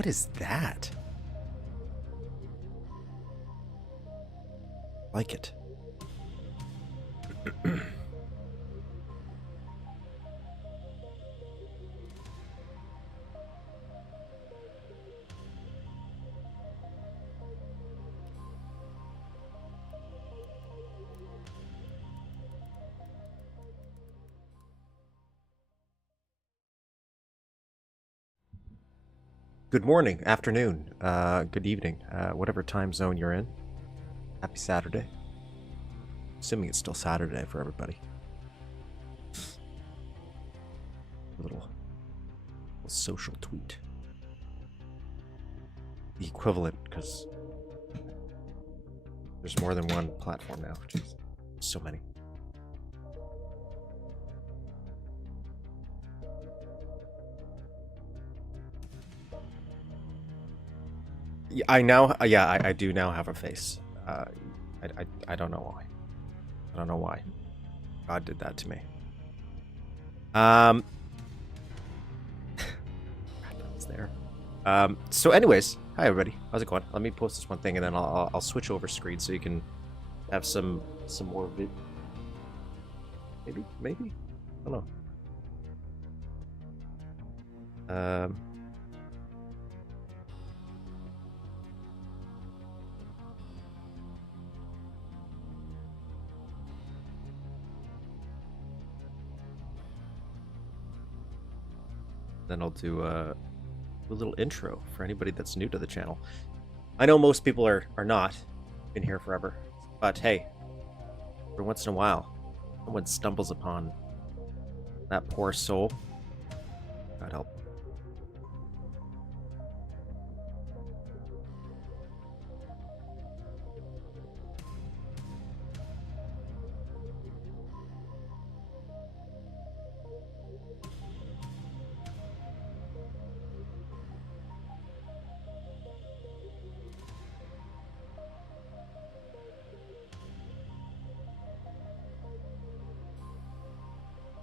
What is that? Like it. Good morning, afternoon, good evening, whatever time zone you're in. Happy Saturday. Assuming it's still Saturday for everybody. A little social tweet. The equivalent, because there's more than one platform now. Jeez, so many. I do now have a face. I don't know why. I don't know why. God did that to me. That was there. So anyways, hi everybody. How's it going? Let me post this one thing and then I'll switch over screen so you can have some more vid. Maybe? I don't know. Then I'll do a little intro for anybody that's new to the channel. I know most people are not been here forever, but hey, every once in a while, someone stumbles upon that poor soul. God help.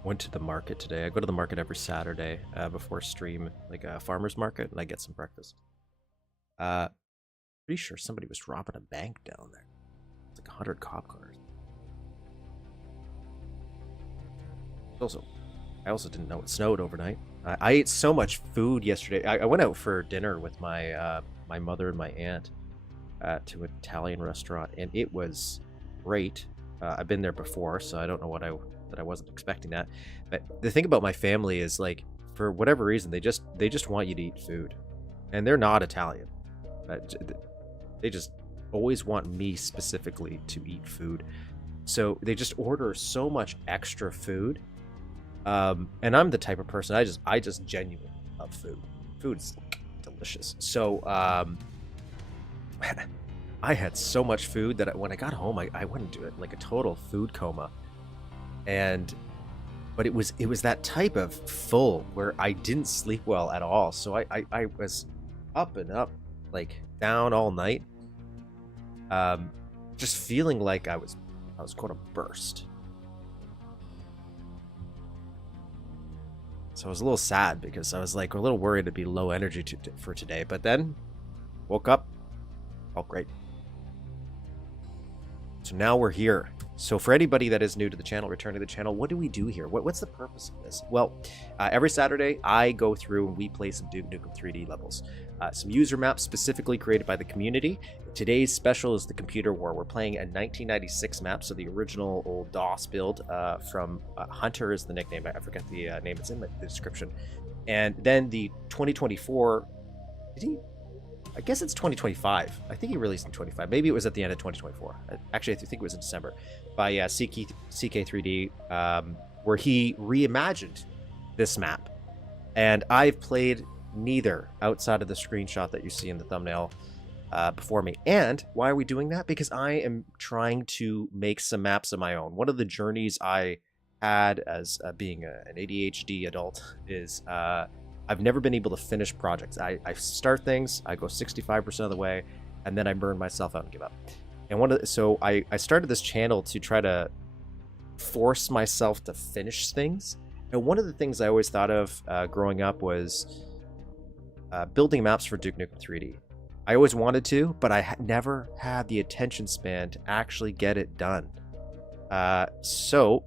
Went to the market today. I go to the market every Saturday before stream, like a farmer's market, and I get some breakfast. Pretty sure somebody was robbing a bank down there. It's like 100 cop cars. I also didn't know it snowed overnight. I ate so much food yesterday. I went out for dinner with my my mother and my aunt to an Italian restaurant, and it was great. I've been there before, so I don't know that I wasn't expecting that. But the thing about my family is, like, for whatever reason, they just want you to eat food, and they're not Italian. They just always want me specifically to eat food, so they just order so much extra food. And I'm the type of person I just genuinely love food. Food's delicious. So I had so much food that when I got home, I went into it like a total food coma. But it was that type of full where I didn't sleep well at all. So I was up and up, like down all night, just feeling like I was going to burst. So I was a little sad because I was like a little worried to be low energy for today. But then woke up, felt great. So now we're here. So for anybody that is new to the channel, returning to the channel, what do we do here? What's the purpose of this? Well, every Saturday I go through and we play some Duke Nukem 3D levels. Some user maps specifically created by the community. Today's special is the Computer War. We're playing a 1996 map, so the original old DOS build from Hunter is the nickname. I forget the name. It's in the description. And then the 2024, I guess it's 2025. I think he released in 25. Maybe it was at the end of 2024. Actually, I think it was in December by CK3D, where he reimagined this map. And I've played neither outside of the screenshot that you see in the thumbnail before me. And why are we doing that? Because I am trying to make some maps of my own. One of the journeys I had as being an ADHD adult is I've never been able to finish projects. I start things, I go 65% of the way, and then I burn myself out and give up. And so I started this channel to try to force myself to finish things. And one of the things I always thought of growing up was, building maps for Duke Nukem 3D. I always wanted to, but I never had the attention span to actually get it done. So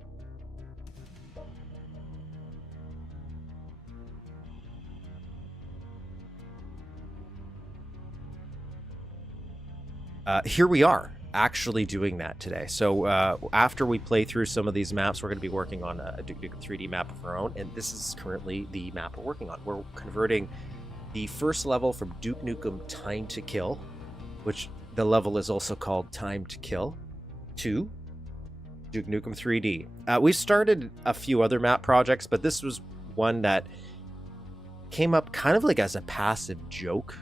here we are, actually doing that today. So after we play through some of these maps, we're going to be working on a Duke Nukem 3D map of our own, and this is currently the map we're working on. We're converting the first level from Duke Nukem Time to Kill, which the level is also called Time to Kill, to Duke Nukem 3D. We started a few other map projects, but this was one that came up kind of like as a passive joke,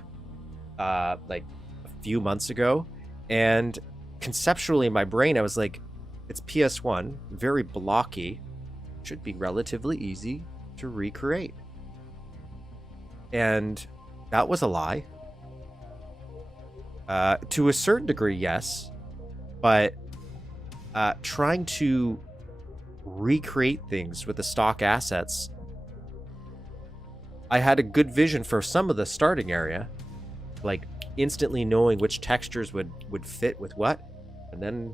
like a few months ago. And conceptually in my brain, I was like, it's PS1, very blocky, should be relatively easy to recreate. And that was a lie. To a certain degree, yes. But trying to recreate things with the stock assets, I had a good vision for some of the starting area, like instantly knowing which textures would fit with what, and then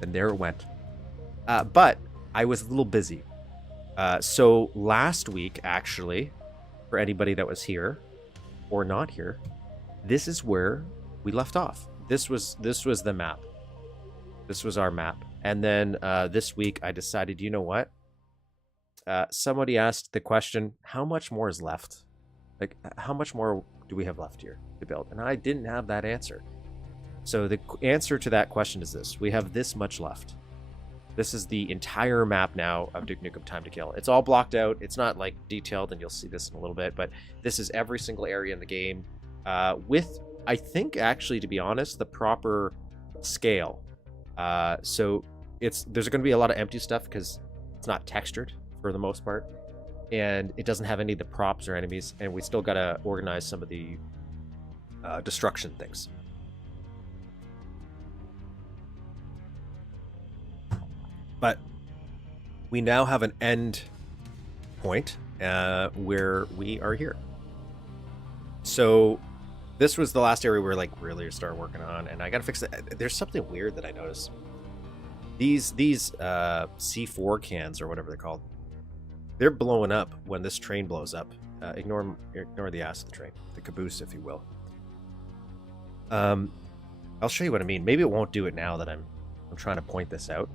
there it went. But I was a little busy. So last week, actually, for anybody that was here or not here, this is where we left off. This was the map. This was our map. And then this week I decided, you know what? Somebody asked the question, how much more is left? Like, how much more do we have left here to build? And I didn't have that answer. So the answer to that question is this. We have this much left. This is the entire map now of Duke Nukem Time to Kill. It's all blocked out. It's not like detailed, and you'll see this in a little bit, but this is every single area in the game with, I think, actually, to be honest, the proper scale. So there's going to be a lot of empty stuff because it's not textured for the most part, and it doesn't have any of the props or enemies, and we still got to organize some of the destruction things. But we now have an end point where we are here. So this was the last area we were like really start working on, and I gotta fix it. There's something weird that I noticed. These C4 cans or whatever they're called, they're blowing up when this train blows up. Ignore the ass of the train, the caboose, if you will. I'll show you what I mean. Maybe it won't do it now that I'm trying to point this out,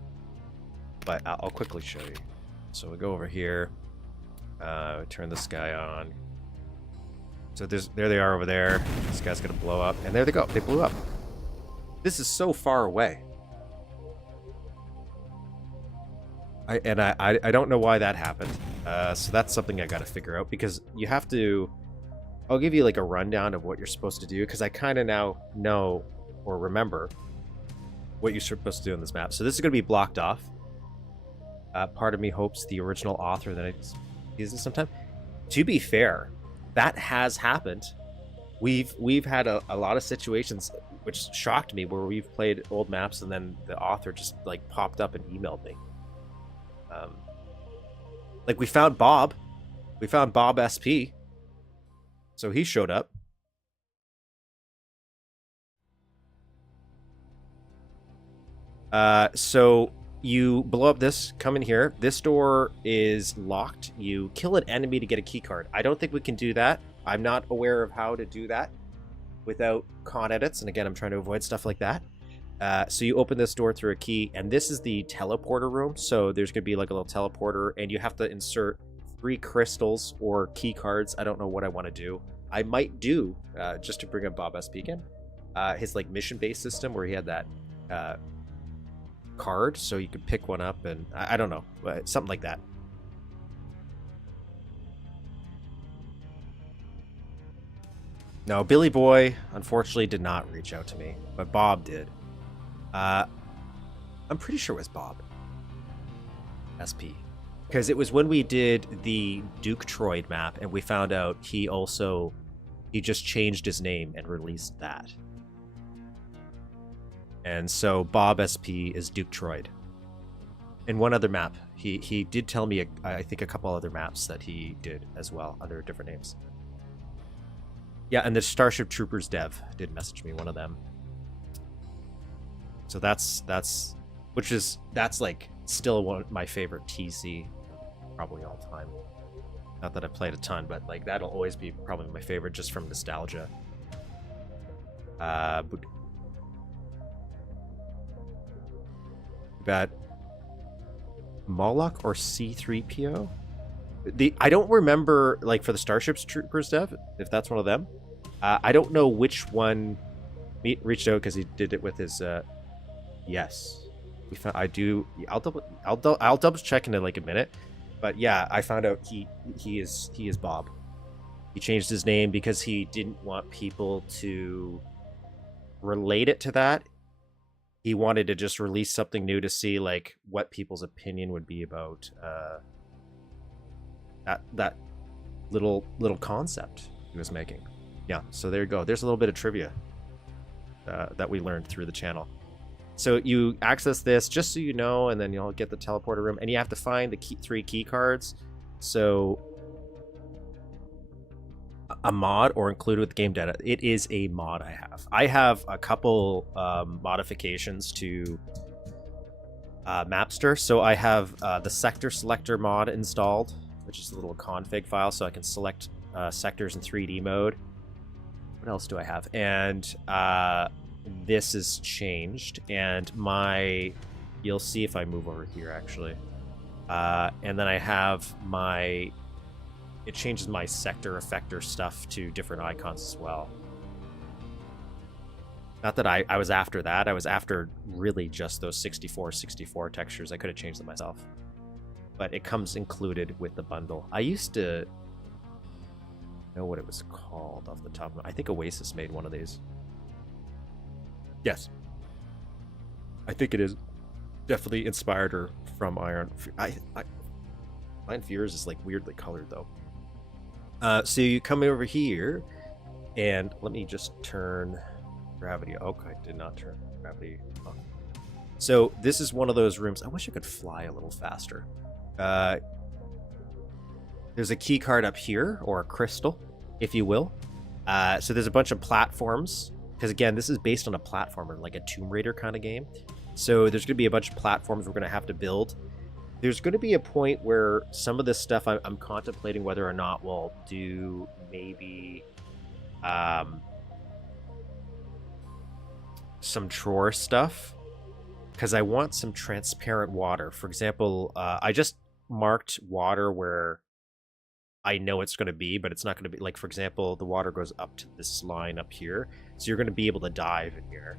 but I'll quickly show you. So we go over here, turn this guy on. So there they are over there. This guy's gonna blow up, and there they go. They blew up. This is so far away. I don't know why that happened. So that's something I got to figure out, because you have to. I'll give you like a rundown of what you're supposed to do, because I kind of now know or remember what you're supposed to do in this map. So this is going to be blocked off. Part of me hopes the original author that I use this sometime. To be fair, that has happened. We've had a lot of situations which shocked me where we've played old maps and then the author just like popped up and emailed me. Like we found Bob SP, so he showed up. So you blow up this, come in here. This door is locked. You kill an enemy to get a key card. I don't think we can do that. I'm not aware of how to do that without con edits, and again, I'm trying to avoid stuff like that. So you open this door through a key, and this is the teleporter room. So there's going to be like a little teleporter, and you have to insert 3 crystals or key cards. I don't know what I want to do. I might do, just to bring up Bob SP again, his like mission-based system where he had that card, so you could pick one up, and I don't know, something like that. No, Billy Boy unfortunately did not reach out to me, but Bob did. I'm pretty sure it was Bob SP, because it was when we did the Duke Troid map and we found out he just changed his name and released that. And so Bob SP is Duke Troid. And one other map. He did tell me, I think, a couple other maps that he did as well under different names. Yeah, and the Starship Troopers dev did message me, one of them. So that's like still one of my favorite TC, probably all time. Not that I've played a ton, but like that'll always be probably my favorite just from nostalgia. Got Moloch or C3PO? I don't remember, like, for the Starship Troopers dev, if that's one of them. I don't know which one reached out because he did it with his. Yes, we found. I do. I'll double check in like a minute, but yeah, I found out he is Bob. He changed his name because he didn't want people to relate it to that. He wanted to just release something new to see like what people's opinion would be about that little concept he was making. Yeah, so there you go. There's a little bit of trivia that we learned through the channel. So you access this just so you know, and then you'll get the teleporter room, and you have to find the 3 key cards. So a mod or included with game data. It is a mod I have. I have a couple modifications to Mapster. So I have the sector selector mod installed, which is a little config file, so I can select sectors in 3D mode. What else do I have? And this is changed, and you'll see if I move over here actually. And then I have it changes my sector effector stuff to different icons as well. Not that I was after that. I was after really just those 64 textures. I could have changed them myself. But it comes included with the bundle. I used to know what it was called off the top of my... I think Oasis made one of these. Yes. I think it is definitely inspired her from Iron... Iron Fears is like weirdly colored though. So you come over here, and let me just turn gravity. Okay, I did not turn gravity on. So this is one of those rooms. I wish I could fly a little faster. There's a key card up here, or a crystal, if you will. So there's a bunch of platforms, because again, this is based on a platformer, like a Tomb Raider kind of game. So there's going to be a bunch of platforms we're going to have to build. There's going to be a point where some of this stuff I'm contemplating whether or not we'll do maybe some TROR stuff, because I want some transparent water. For example, I just marked water where I know it's going to be, but it's not going to be, like, for example, the water goes up to this line up here, so you're going to be able to dive in here,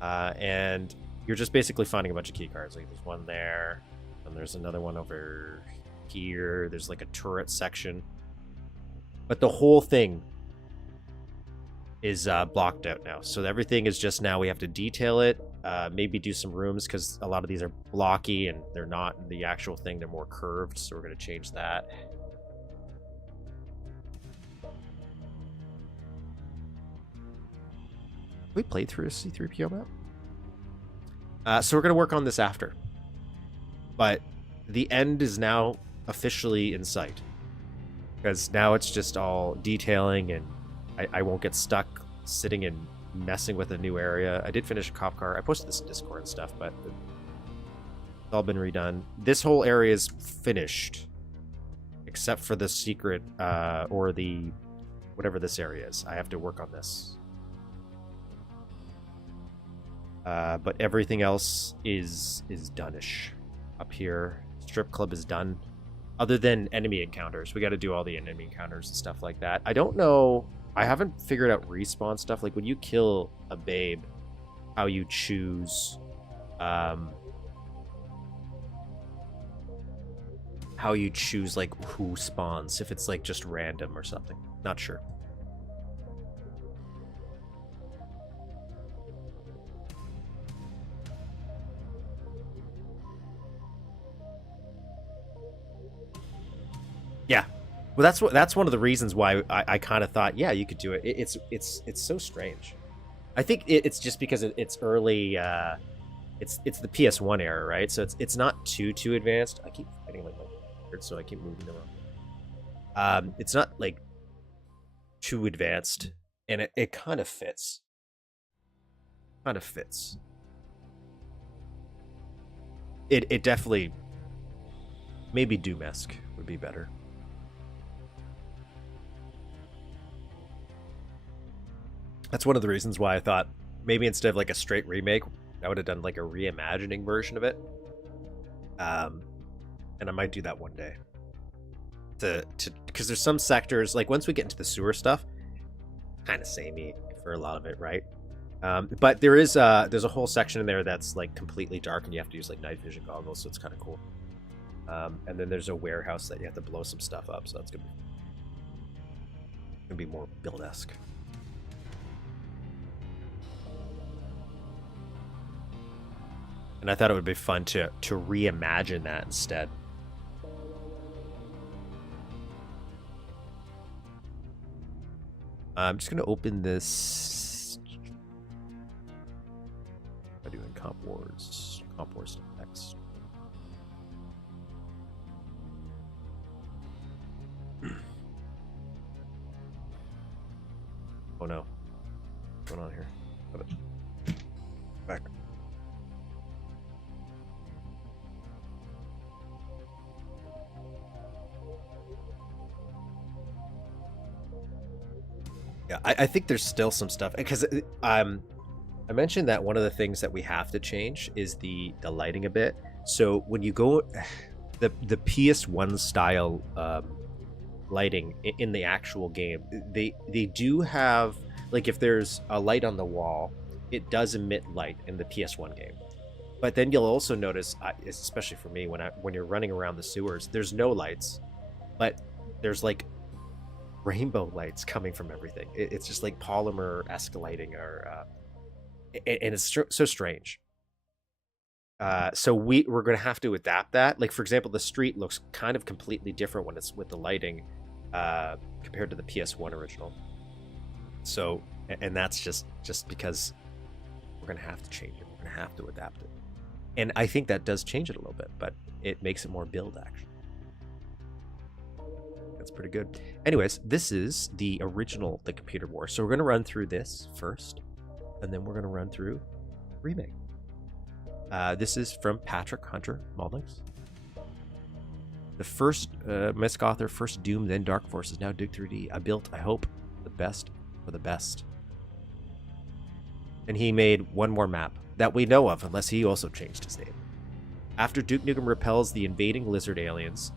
and you're just basically finding a bunch of key cards. Like there's one there, and there's another one over here. There's like a turret section, but the whole thing is blocked out now. So everything is just, now we have to detail it, maybe do some rooms, because a lot of these are blocky and they're not in the actual thing. They're more curved, so we're going to change that. We played through a C3PO map. So we're going to work on this after. But the end is now officially in sight, because now it's just all detailing, and I won't get stuck sitting and messing with a new area. I did finish a cop car. I posted this in Discord and stuff, but it's all been redone. This whole area is finished, except for the secret, or the whatever this area is. I have to work on this. But everything else is done-ish. Up here, strip club is done. Other than enemy encounters, we got to do all the enemy encounters and stuff like that. I don't know. I haven't figured out respawn stuff. Like when you kill a babe, how you choose, like who spawns. If it's like just random or something. Not sure. Yeah, well, that's one of the reasons why I kind of thought, yeah, you could do it. It's so strange. I think it's just because it's early. It's the PS1 era, right? So it's not too advanced. I keep fighting like so I keep moving them around. It's not like too advanced, and it kind of fits. Kind of fits. It definitely, maybe Doom-esque would be better. That's one of the reasons why I thought maybe instead of like a straight remake, I would have done like a reimagining version of it. And I might do that one day. Because there's some sectors, like once we get into the sewer stuff, kind of samey for a lot of it, right? But there's a whole section in there that's like completely dark, and you have to use like night vision goggles, so it's kind of cool. And then there's a warehouse that you have to blow some stuff up, so that's gonna be more build-esque. And I thought it would be fun to reimagine that instead. I'm just gonna open this. I'm doing Comp Wars X. Oh no, what's going on here? Back. Yeah, I think there's still some stuff, because I mentioned that one of the things that we have to change is the lighting a bit. So when you go, the PS1 style lighting in the actual game, they do have, like, if there's a light on the wall, it does emit light in the PS1 game. But then you'll also notice, especially for me, when you're running around the sewers, there's no lights, but there's like rainbow lights coming from everything. It's just like polymer-esque lighting, or and it's so strange. So we're going to have to adapt that. Like, for example, the street looks kind of completely different when it's with the lighting compared to the PS1 original. So, and that's just because we're going to have to change it. We're going to have to adapt it. And I think that does change it a little bit, but it makes it more build action. That's pretty good. Anyways, this is the original The Computer War. So we're going to run through this first, and then we're going to run through remake. This is from Patrick Mulnix. The first Misc author, first Doom, then Dark Forces, now Duke 3D. I built, I hope, the best for the best. And he made one more map that we know of, unless he also changed his name. After Duke Nukem repels the invading lizard aliens,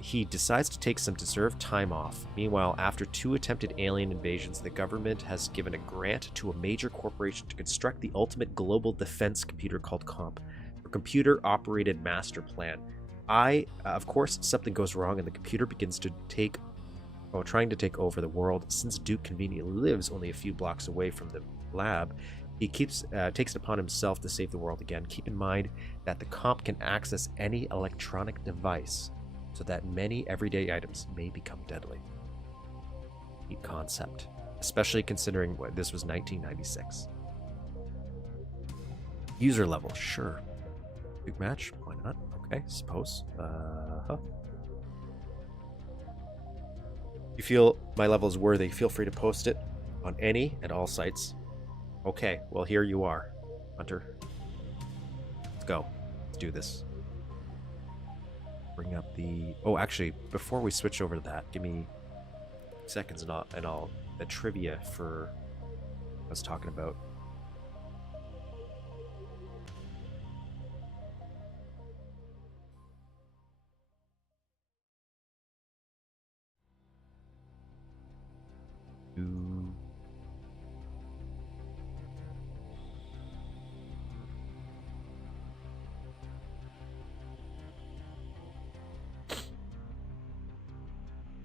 he decides to take some deserved time off. Meanwhile, after 2 attempted alien invasions, the government has given a grant to a major corporation to construct the ultimate global defense computer called COMP, a computer-operated master plan. Of course, something goes wrong and the computer begins to trying to take over the world. Since Duke conveniently lives only a few blocks away from the lab, he takes it upon himself to save the world again. Keep in mind that the COMP can access any electronic device, so that many everyday items may become deadly. Neat concept, especially considering this was 1996. User level, sure. Big match, why not? Okay, suppose. If you feel my level is worthy, feel free to post it on any and all sites. Okay, well, here you are, Hunter. Let's go. Let's do this. Bring up the... Oh, actually, before we switch over to that, give me seconds and all the trivia for what I was talking about.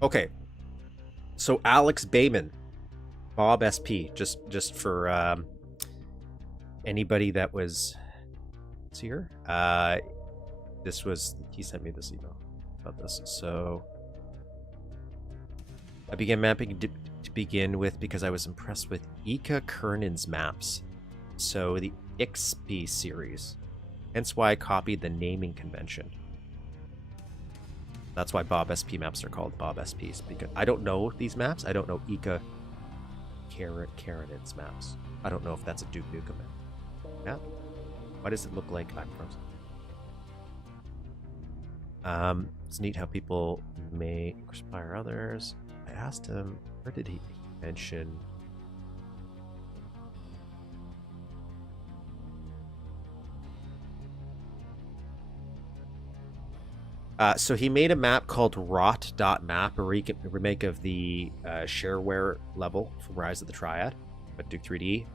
Okay, so Alex Bayman, Bob SP, just for anybody that was here. This was, he sent me this email about this. So I began mapping to begin with because I was impressed with Ika Kernan's maps. So the XP series, hence why I copied the naming convention. That's why Bob SP maps are called Bob SPs, because I don't know these maps. I don't know Ika Karen's maps. I don't know if that's a Duke Nukem map. Why does it look like I'm frozen? It's neat how people may inspire others. I asked him, where did he mention? So he made a map called rot.map, a remake of the shareware level from Rise of the Triad, but Duke 3D.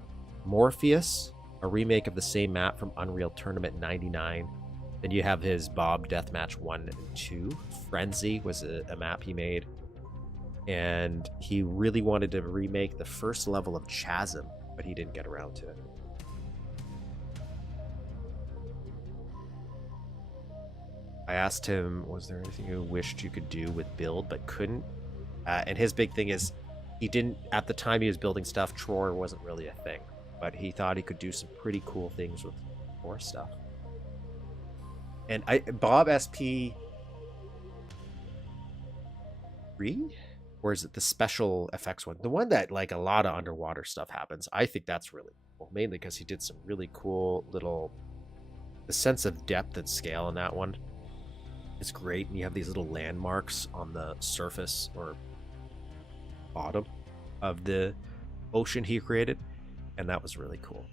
Morpheus, a remake of the same map from Unreal Tournament 99. Then you have his Bob Deathmatch 1 and 2. Frenzy was a map he made. And he really wanted to remake the first level of Chasm, but he didn't get around to it. I asked him, was there anything you wished you could do with build but couldn't? And his big thing is, he didn't, at the time he was building stuff, TROR wasn't really a thing. But he thought he could do some pretty cool things with more stuff. And Bob SP 3? Or is it the special effects one? The one that like a lot of underwater stuff happens. I think that's really cool. Mainly because he did some really cool little... The sense of depth and scale in that one is great. And you have these little landmarks on the surface or bottom of the ocean he created. And that was really cool.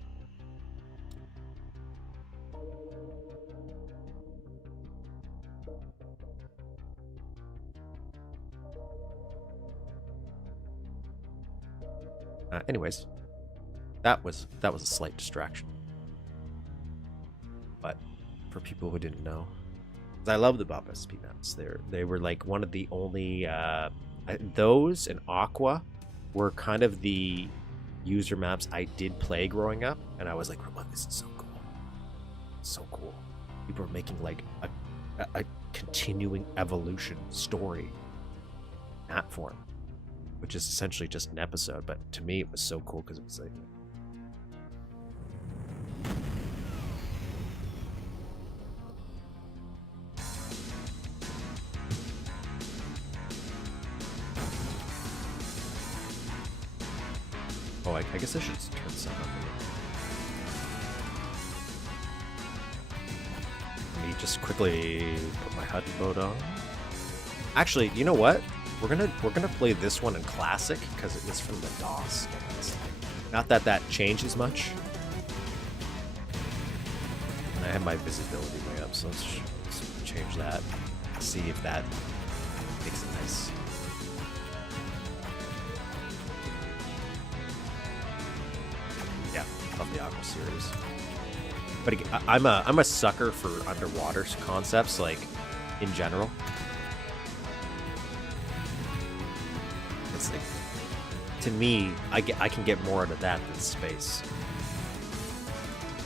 Anyways, that was a slight distraction. But for people who didn't know, I love the Bob SP maps. They were like one of the only those and Aqua were kind of the user maps I did play growing up, and I was like, oh, this is so cool. So cool. People are making like a continuing evolution story map form, which is essentially just an episode, but to me it was so cool because it was like I guess I should turn some up. Let me just quickly put my HUD mode on. Actually, you know what? We're gonna play this one in classic because it was from the DOS. Not that that changes much. And I have my visibility way up, so let's change that. See if that makes it nice. Yeah, love the Aqua series. But again, I'm a sucker for underwater concepts, like in general. It's like, to me, I can get more out of that than space.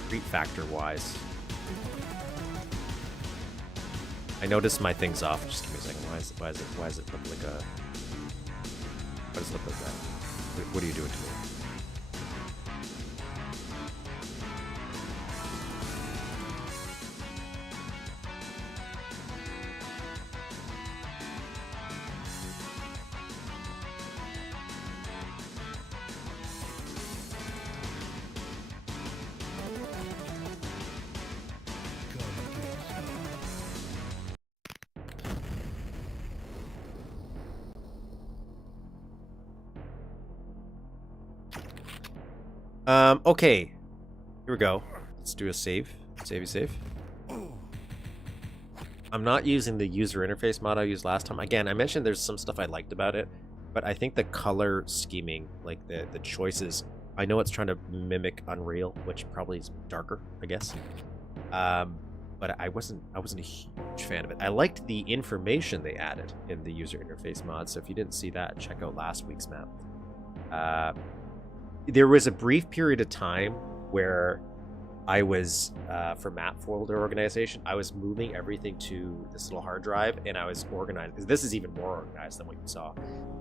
Creep factor wise. I noticed my thing's off. Just give me a second. Why does it look like a? Why does it look like that? What are you doing to me? Okay, here we go. Let's do a save. Save. I'm not using the user interface mod I used last time. Again, I mentioned there's some stuff I liked about it, but I think the color scheming, like the choices, I know it's trying to mimic Unreal, which probably is darker, I guess. But I wasn't a huge fan of it. I liked the information they added in the user interface mod, so if you didn't see that, check out last week's map. There was a brief period of time where I was, for map folder organization, I was moving everything to this little hard drive, and I was organizing. This is even more organized than what you saw.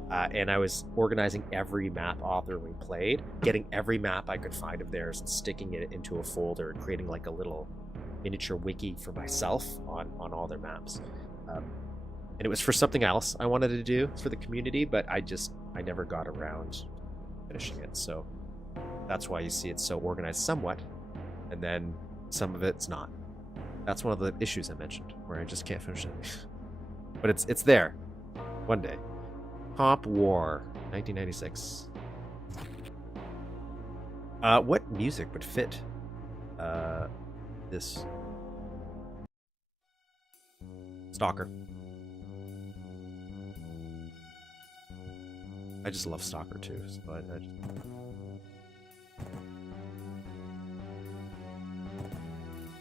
And I was organizing every map author we played, getting every map I could find of theirs and sticking it into a folder and creating like a little miniature wiki for myself on all their maps. And it was for something else I wanted to do for the community, but I never got around finishing it. So that's why you see it so organized somewhat, and then some of it's not. That's one of the issues I mentioned, where I just can't finish it. But it's there. One day. Comp War, 1996. What music would fit this? Stalker. I just love Stalker too, so I just...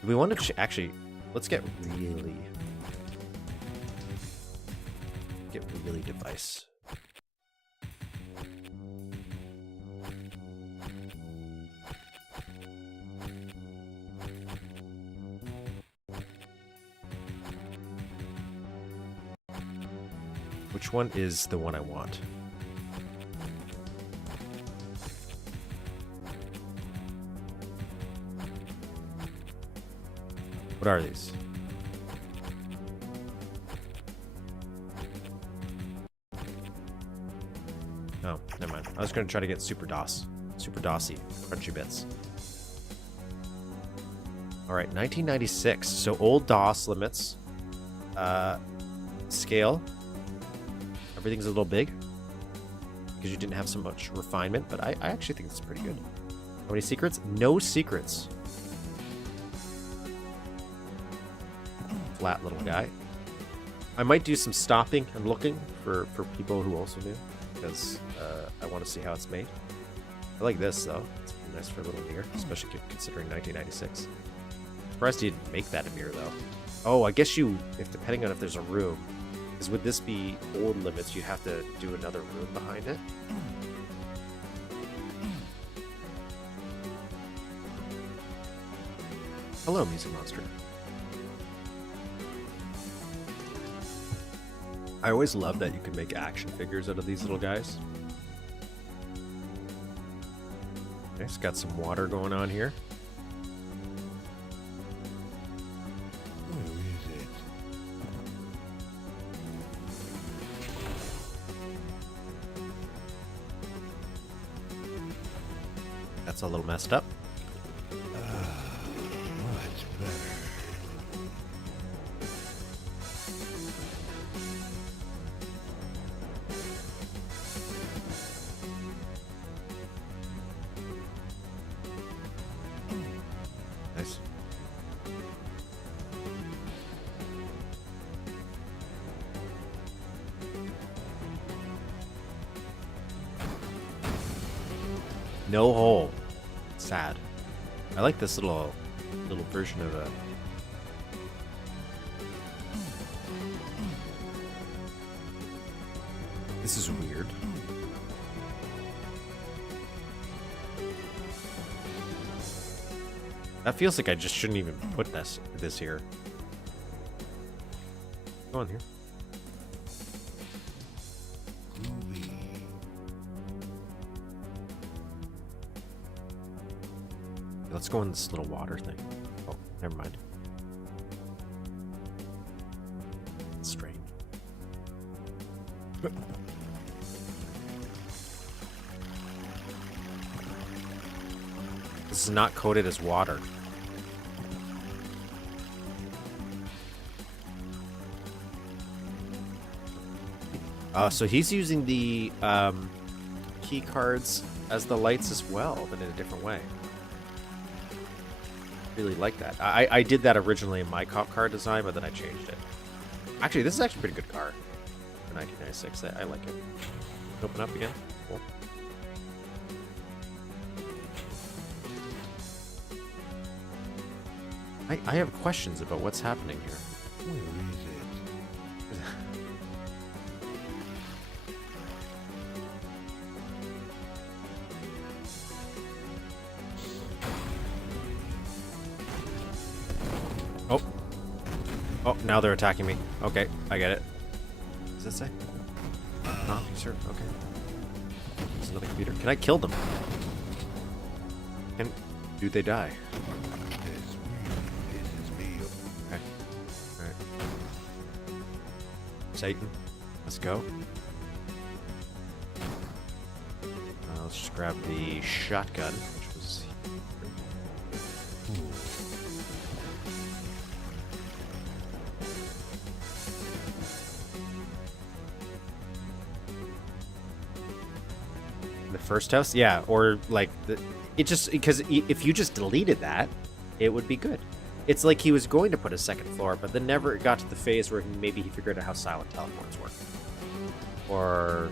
We want to actually, let's get really device. Which one is the one I want? What are these? Oh, never mind. I was going to try to get Super DOS. Super DOSy. Crunchy bits. Alright, 1996. So old DOS limits. Scale. Everything's a little big. Because you didn't have so much refinement. But I actually think it's pretty good. How many secrets? No secrets. Flat little guy. I might do some stopping and looking for people who also do, because I want to see how it's made. I like this though. It's nice for a little mirror, especially considering 1996. Surprised you didn't make that a mirror though. Oh, I guess if depending on if there's a room, because would this be old limits? You'd have to do another room behind it. Hello, Music Monster. I always love that you can make action figures out of these little guys. Okay, it's got some water going on here. Where is it? That's a little messed up. Much better. Nice. No hole. Sad. I like this little version of a... This is weird. That feels like I just shouldn't even put this here. Go on here. Groovy. Let's go in this little water thing. Oh, never mind. Strange. This is not coated as water. So he's using the key cards as the lights as well, but in a different way. Really like that. I did that originally in my cop car design, but then I changed it. Actually, this is actually a pretty good car for 1996. I like it. Open up again. Cool. I have questions about what's happening here. Where is it? Oh. Oh, now they're attacking me. Okay, I get it. What does that say? Huh? Sure, okay. There's another computer. Can I kill them? And do they die? This really pisses me off. Okay. Alright. Satan. Let's go. Let's just grab the shotgun, which was... The first house? Yeah, or like... It just... Because if you just deleted that, it would be good. It's like he was going to put a second floor, but then never got to the phase where maybe he figured out how silent teleports work. Or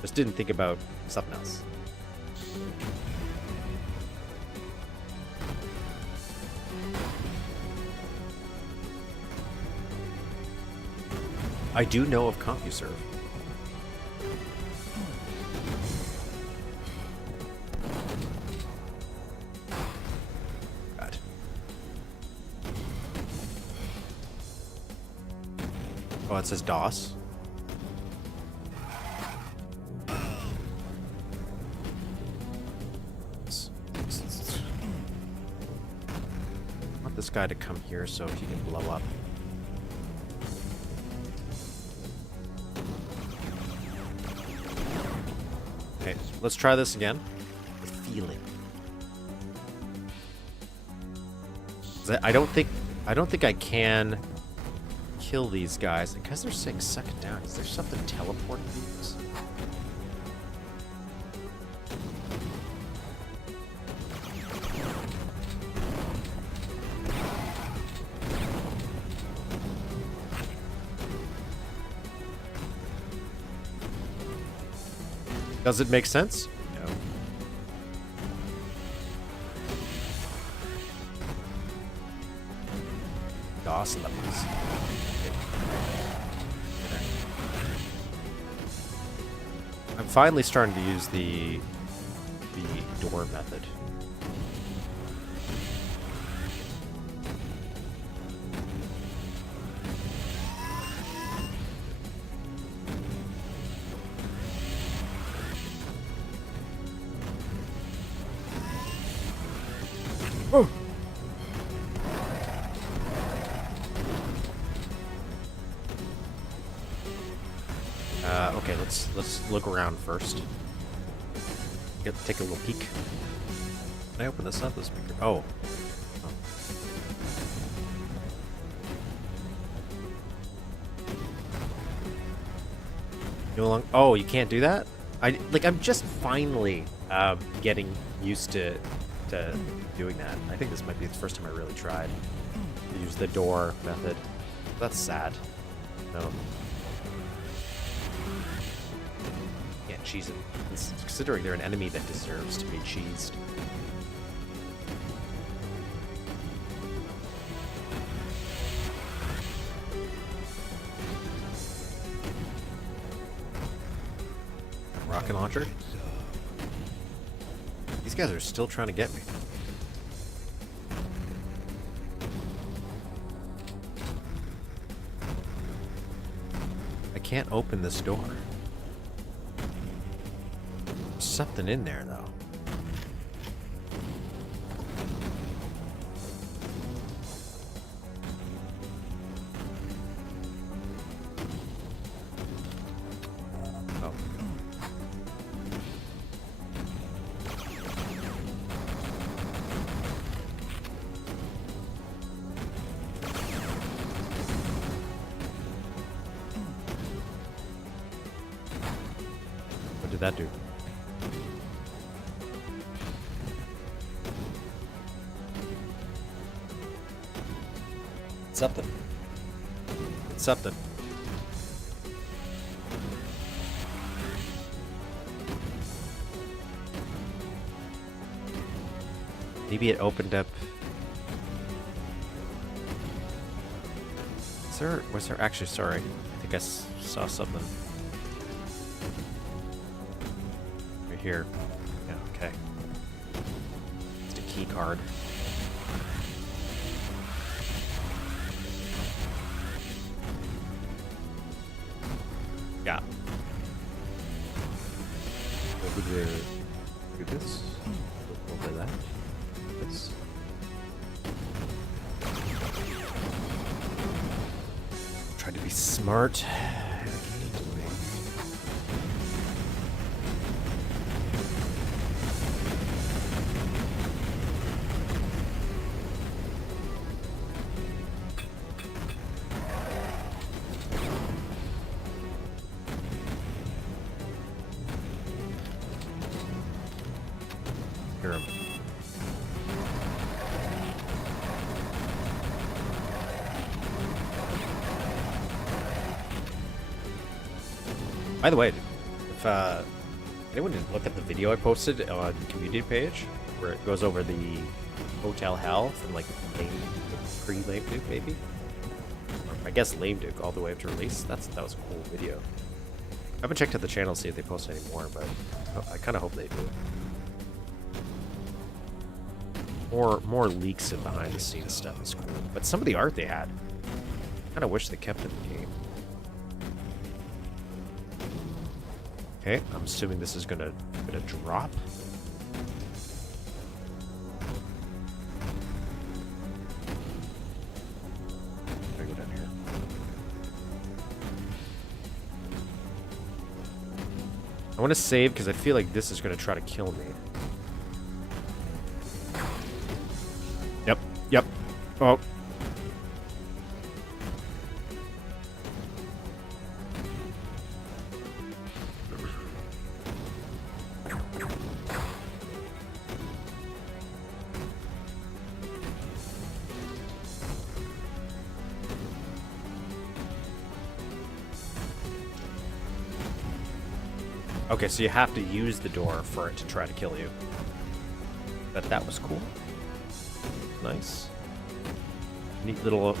just didn't think about something else. I do know of CompuServe. God. Oh, it says DOS. I want this guy to come here so he can blow up. Okay, let's try this again. With feeling. I don't think I can kill these guys because they're saying suck it down. Is there something teleporting these? Does it make sense? No. DOS levels. I'm finally starting to use the door method. Oh. Okay, let's look around first. Take a little peek. Can I open this up? This speaker. Oh. No long. Oh, you can't do that. I'm just finally getting used to doing that. I think this might be the first time I really tried to use the door method. That's sad. No. Can't cheese it. Considering they're an enemy that deserves to be cheesed. Rocket launcher? These guys are still trying to get me. I can't open this door. There's something in there, though. Oh. What did that do? Something. It's something. Maybe it opened up. Was there actually, sorry. I think I saw something. Right here. Yeah, okay. It's a key card. Yeah. Over there. Look at this. Over that. This. Try to be smart By the way, if anyone didn't look at the video I posted on the community page, where it goes over the Hotel Hell from like pre-Lame Duke, maybe? I guess Lame Duke all the way up to release. That was a cool video. I haven't checked out the channel to see if they post any more, but I kind of hope they do. More leaks and behind the scenes stuff is cool. But some of the art they had, I kind of wish they kept in the game. Okay, I'm assuming this is gonna drop. Gotta go down here. I want to save because I feel like this is gonna try to kill me. Yep. Oh. Okay, so you have to use the door for it to try to kill you. But that was cool. Nice. Neat little...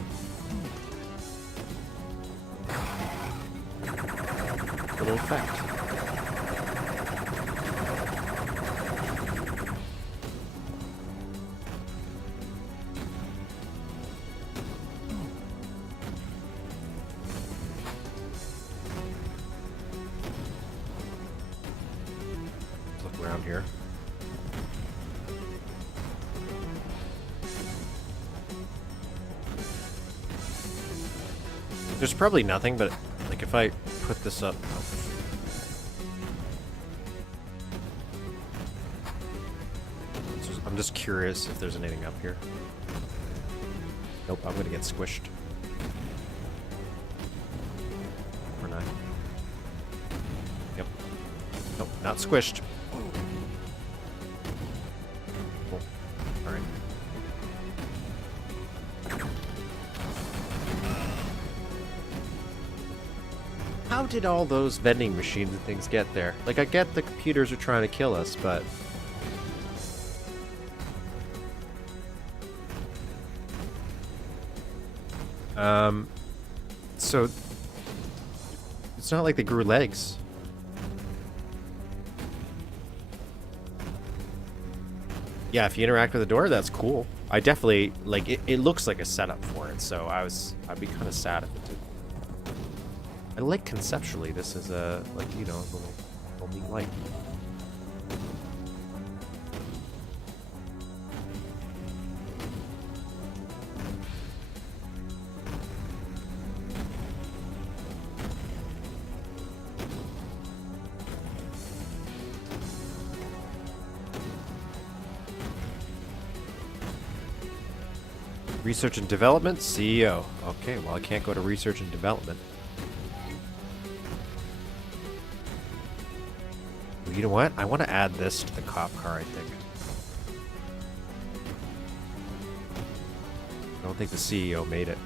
little effect. Look around here. There's probably nothing, but like if I put this up. I'm just curious if there's anything up here. Nope, I'm gonna get squished. Or not. Yep. Nope, not squished. Cool. Alright. How did all those vending machines and things get there? Like, I get the computers are trying to kill us, but... So... It's not like they grew legs. Yeah, if you interact with the door, that's cool. I definitely... Like, it looks like a setup for it, so I'd be kind of sad if it didn't. I like conceptually this is a, like, you know, little neat light. Research and development, CEO. Okay, well I can't go to research and development. You know what? I want to add this to the cop car, I think. I don't think the CEO made it.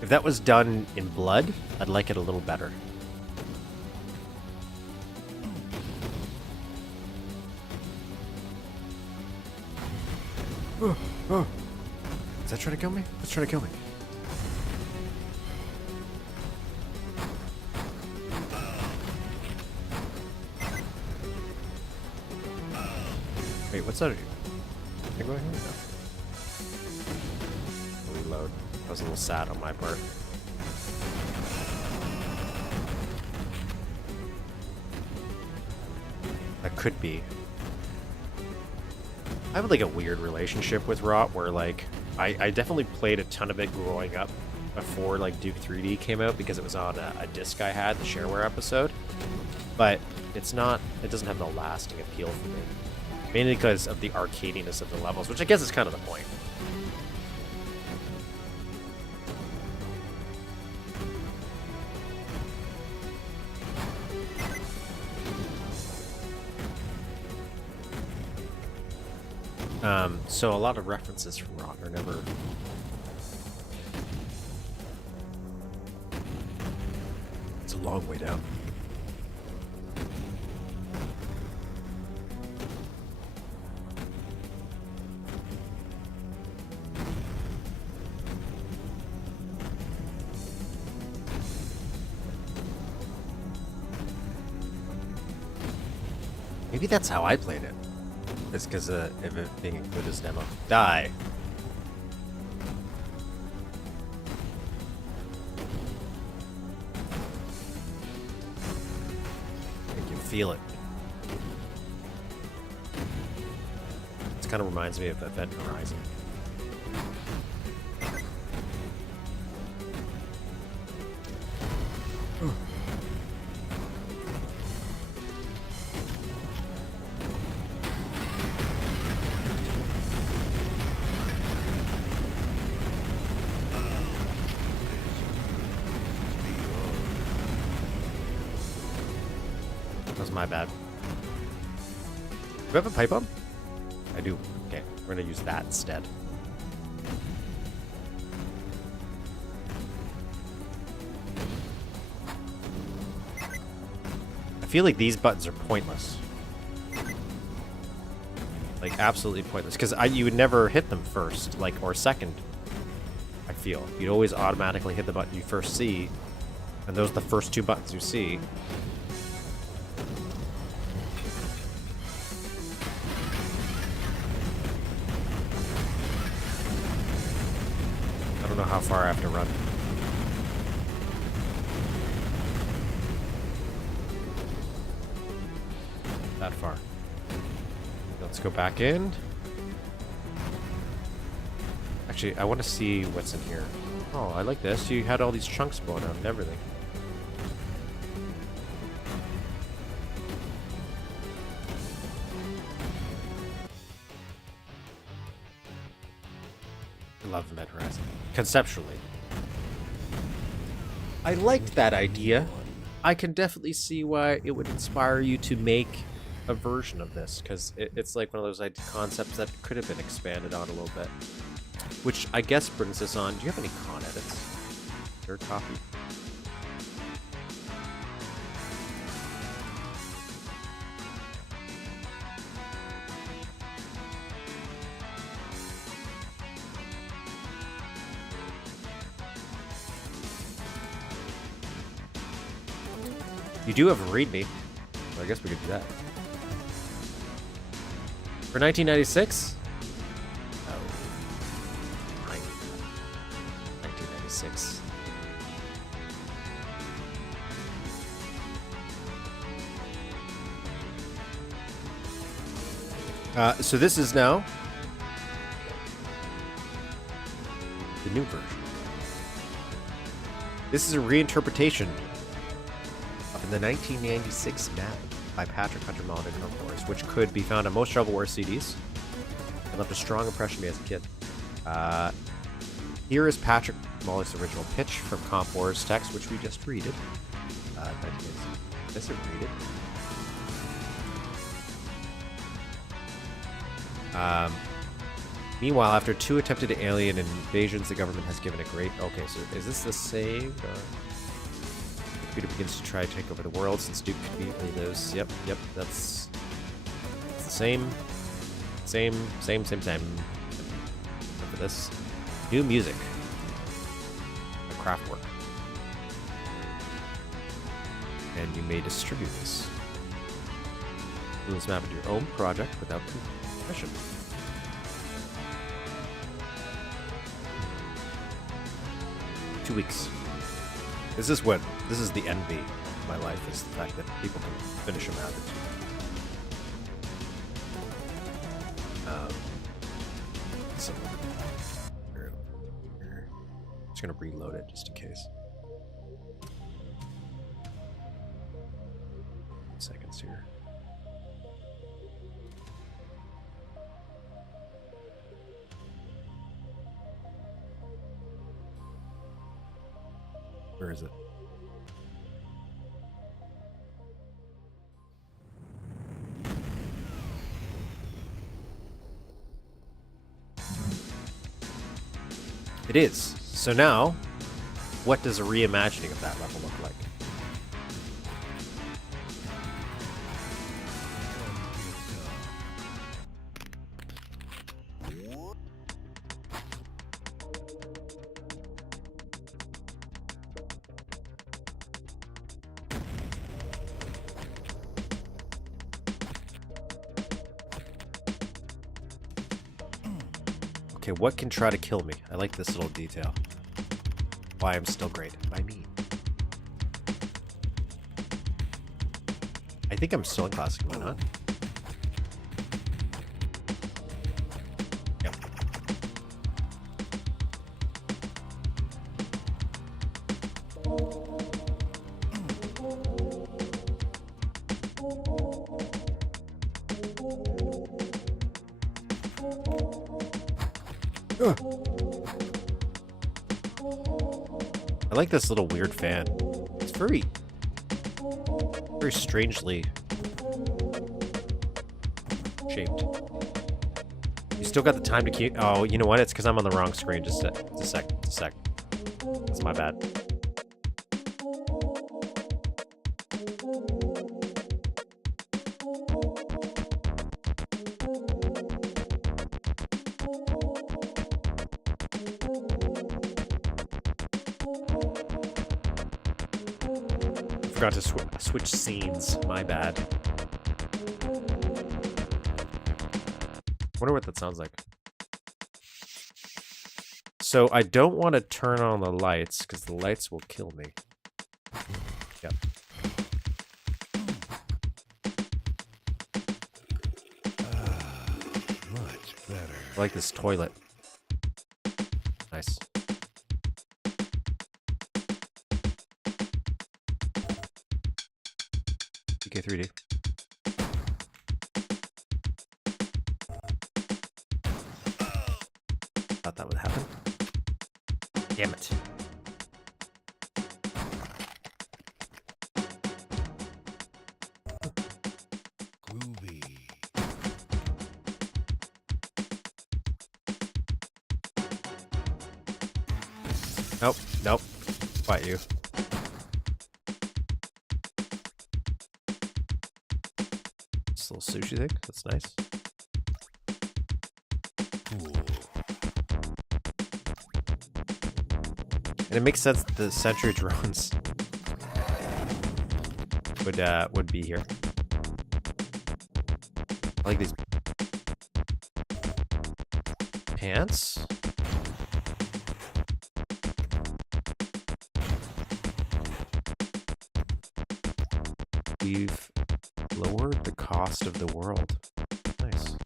If that was done in blood, I'd like it a little better. Oh. Is that trying to kill me? What's trying to kill me? Wait, what's that? Can I go ahead? No. Reload. That was a little sad on my part. That could be. I have like a weird relationship with ROT where like I definitely played a ton of it growing up before like Duke 3D came out because it was on a disc I had, the shareware episode. But it doesn't have the lasting appeal for me. Mainly because of the arcadiness of the levels, which I guess is kind of the point. So a lot of references from Rock are never... It's a long way down. Maybe that's how I played it. It's because of it being included as demo. Die. I can feel it. This kind of reminds me of Event Horizon. My bad. Do we have a pipe bomb? I do. Okay, we're gonna use that instead. I feel like these buttons are pointless. Like absolutely pointless, because you would never hit them first, like, or second. I feel you'd always automatically hit the button you first see, and those are the first two buttons you see. I don't know how far I have to run. That far. Let's go back in. Actually, I want to see what's in here. Oh, I like this. You had all these chunks blown out and everything. I love Event Horizon. Conceptually. I liked that idea. I can definitely see why it would inspire you to make a version of this, because it's like one of those concepts that could have been expanded on a little bit. Which I guess brings us on. Do you have any con edits? Third copy. You do have a ReadMe. So I guess we could do that. For 1996? Oh. 1996. So this is now the new version. This is a reinterpretation of the 1996 map by Patrick Mulnix, which could be found on most shovelware CDs. It left a strong impression on me as a kid. Here is Patrick Mulnix's original pitch from Comp Wars text, which we just read it. Does it read it? Meanwhile, after 2 attempted alien invasions, the government has given a great... Okay, so is this the same? Peter begins to try to take over the world since Duke conveniently lives. Yep, that's the same. Except for this. New music. The craft work. And you may distribute this. Do this map into your own project without permission. Two weeks. This is the envy of my life, is the fact that people can finish them out. So, just gonna reload it just in case. Seconds here. Where is it? It is. So now, what does a reimagining of that level look like? Okay, what can try to kill me? I like this little detail. Why I'm still great. By me. I think I'm still in classic, why not? Yep. I like this little weird fan. It's very strangely shaped. You still got the time to keep. Oh, you know what? It's because I'm on the wrong screen. Just a sec. That's my bad. Forgot to switch scenes. My bad. Wonder what that sounds like. So I don't want to turn on the lights because the lights will kill me. Yep. Much better. I like this toilet. Nice. DK3D. Thought that would happen. Damn it. Groovy. Nope. Fight you. This little sushi thing. That's nice. Cool. And it makes sense that the Sentry drones would be here. I like these pants. We've lowered the cost of the world. Nice.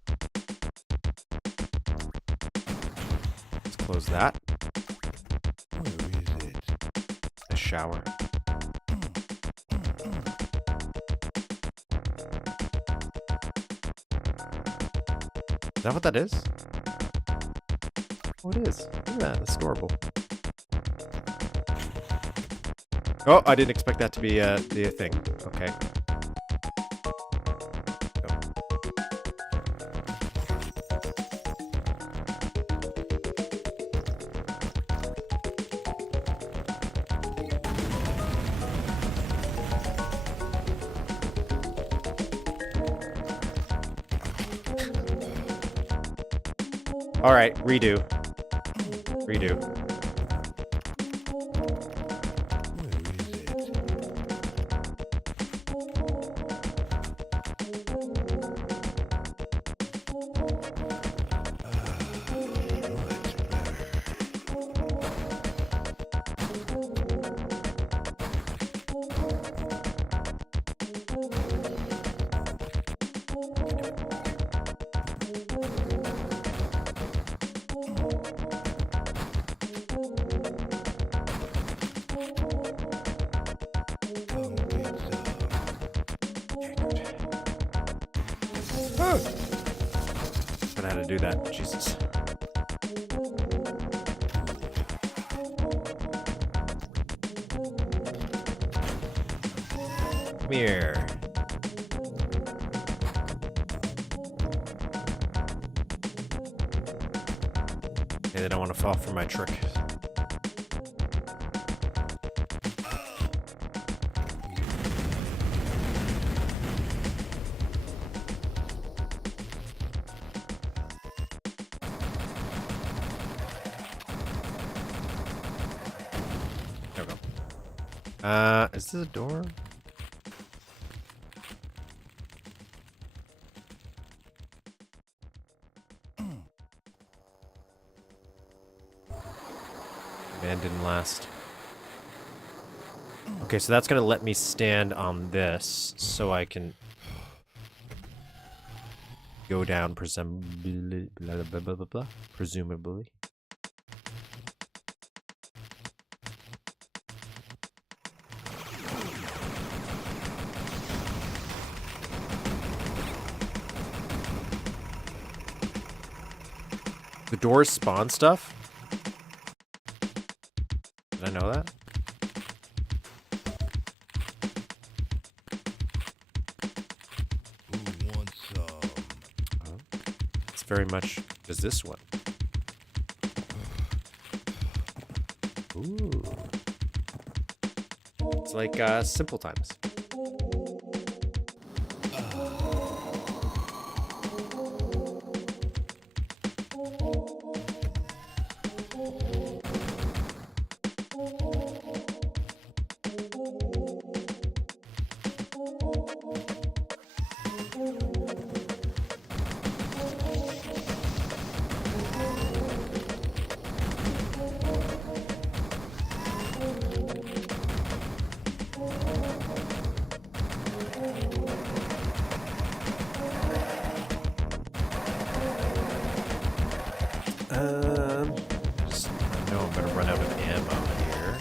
Let's close that. Where is it? A shower. Is that what that is? Oh, it is. Look at that. That's adorable. Oh, I didn't expect that to be a thing. Okay. All right, redo. Redo. Where is it? Much better. Come get some. But I had to do that. Jesus. Come here. Okay, they don't want to fall for my trick. There we go. Is this a door? Man didn't last. Okay, so that's gonna let me stand on this, so I can go down presumably. Blah, blah, blah, blah, blah, presumably. The doors spawn stuff? Did I know that? Who wants some? It's very much as this one. Ooh. It's like simple times. I know I'm gonna run out of ammo here.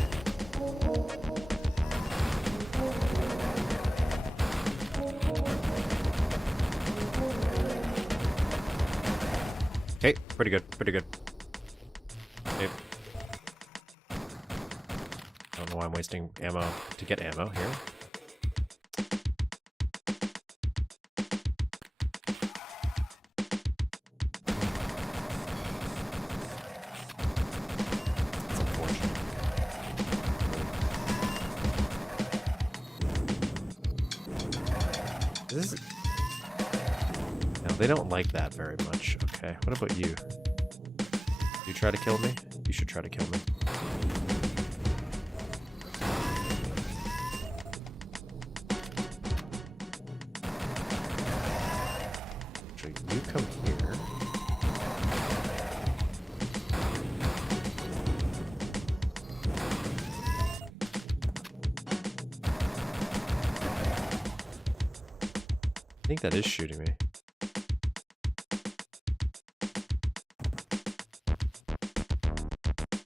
Okay, pretty good, pretty good. Okay. I don't know why I'm wasting ammo to get ammo here. This is... No, they don't like that very much. Okay, what about you? You try to kill me? You should try to kill me. Actually, you come here. I think that is shooting me.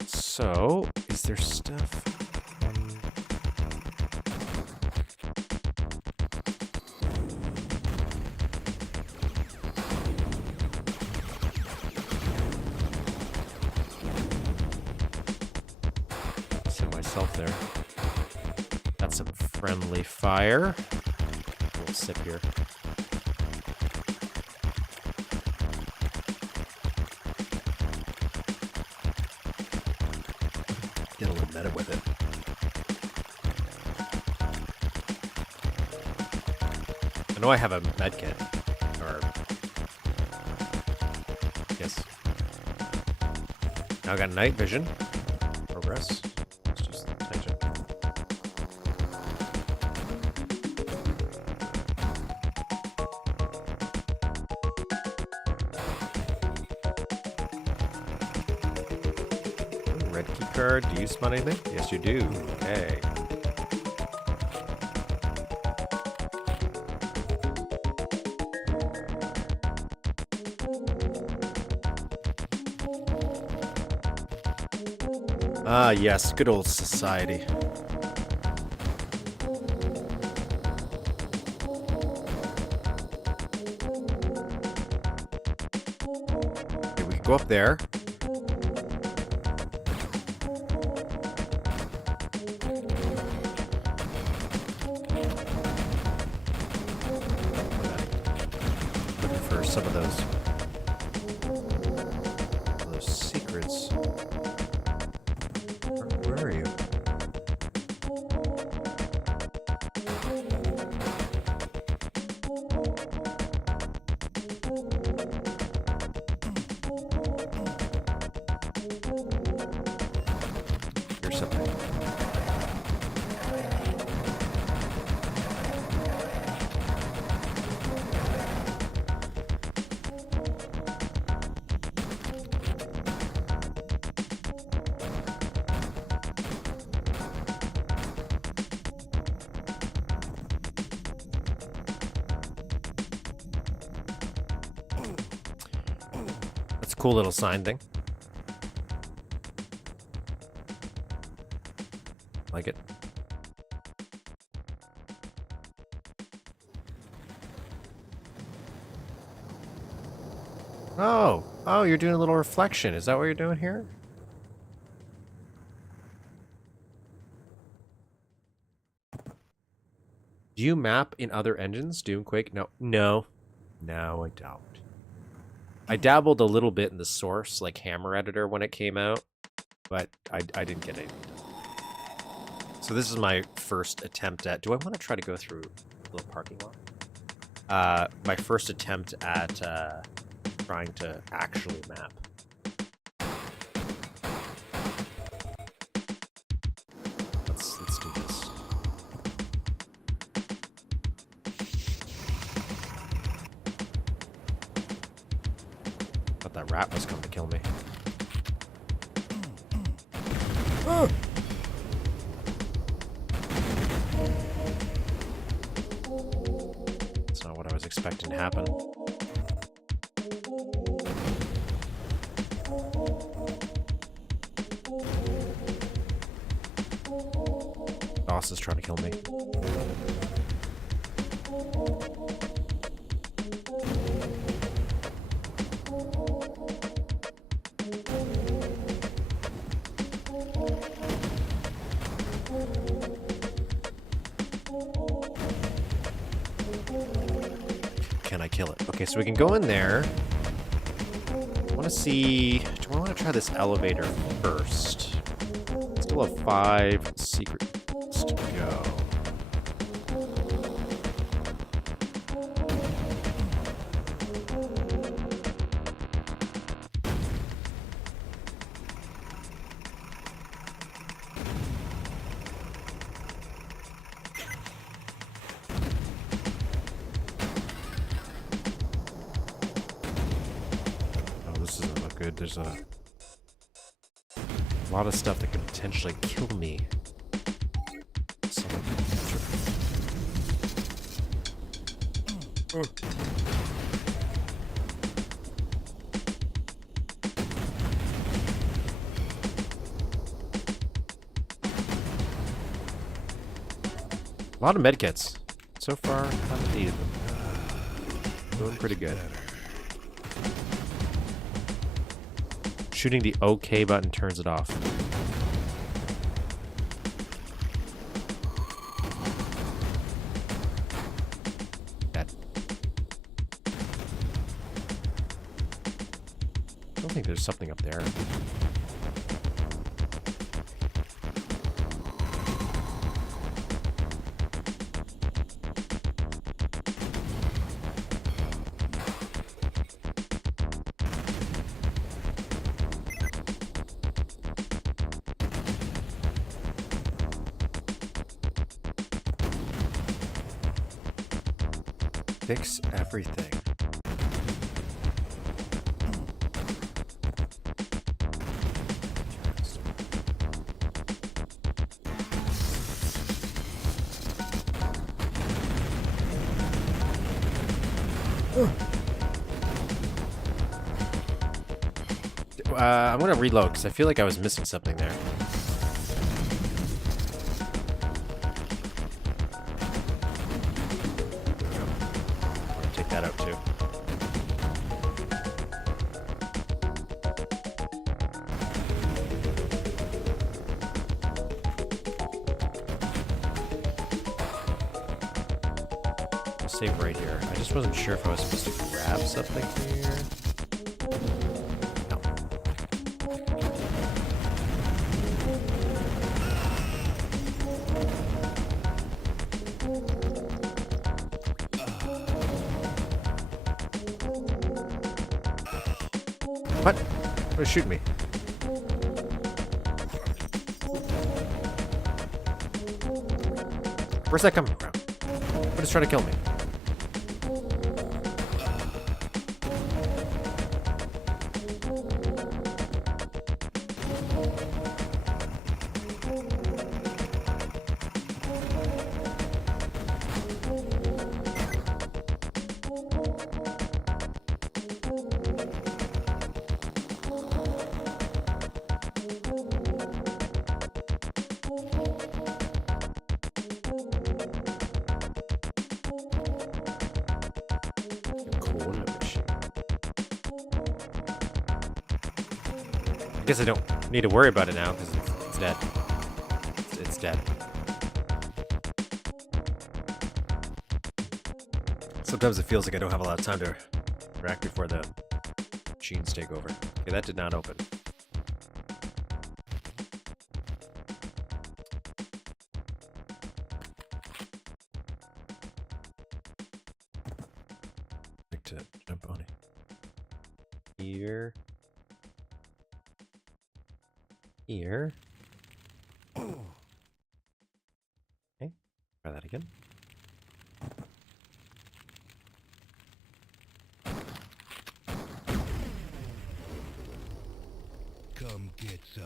So, is there stuff? Set myself there. That's some friendly fire. A little sip here. Get a little meta with it. I know I have a med kit. Or... Yes. Now I got night vision. Progress. Let's just attention. Red key card. Do you spot anything? Yes, you do. Okay. Ah, yes. Good old society. Okay, we can go up there. Looking for some of those secrets. Where are you? Here's something. That's a cool little sign thing. Like it. Oh, you're doing a little reflection. Is that what you're doing here? Do you map in other engines? Doom, Quake? No, I don't. I dabbled a little bit in the Source, like Hammer Editor when it came out, but I didn't get it. So this is my first attempt at... Do I want to try to go through a little parking lot? My first attempt at trying to actually map. Let's do this. Thought that rat was coming to kill me. Oh! That's not what I was expecting to happen. Boss is trying to kill me. Can I kill it? Okay, so we can go in there. I want to see... Do I want to try this elevator first? Still have 5 secrets to go. Good. There's a lot of stuff that could potentially kill me. A lot of medkits. So far, haven't needed them. Doing pretty good. Shooting the OK button turns it off. Dead. I don't think there's something up there. Fix everything. I'm gonna reload because I feel like I was missing something there. That out too. I'll save right here. I just wasn't sure if I was supposed to grab something here. No. What? What is shooting me? Where's that coming from? What is trying to kill me? I guess I don't need to worry about it now because it's dead. It's dead. Sometimes it feels like I don't have a lot of time to react before the machines take over. Okay, that did not open. Like to jump on it. Here. Here. Okay, try that again. Come get some.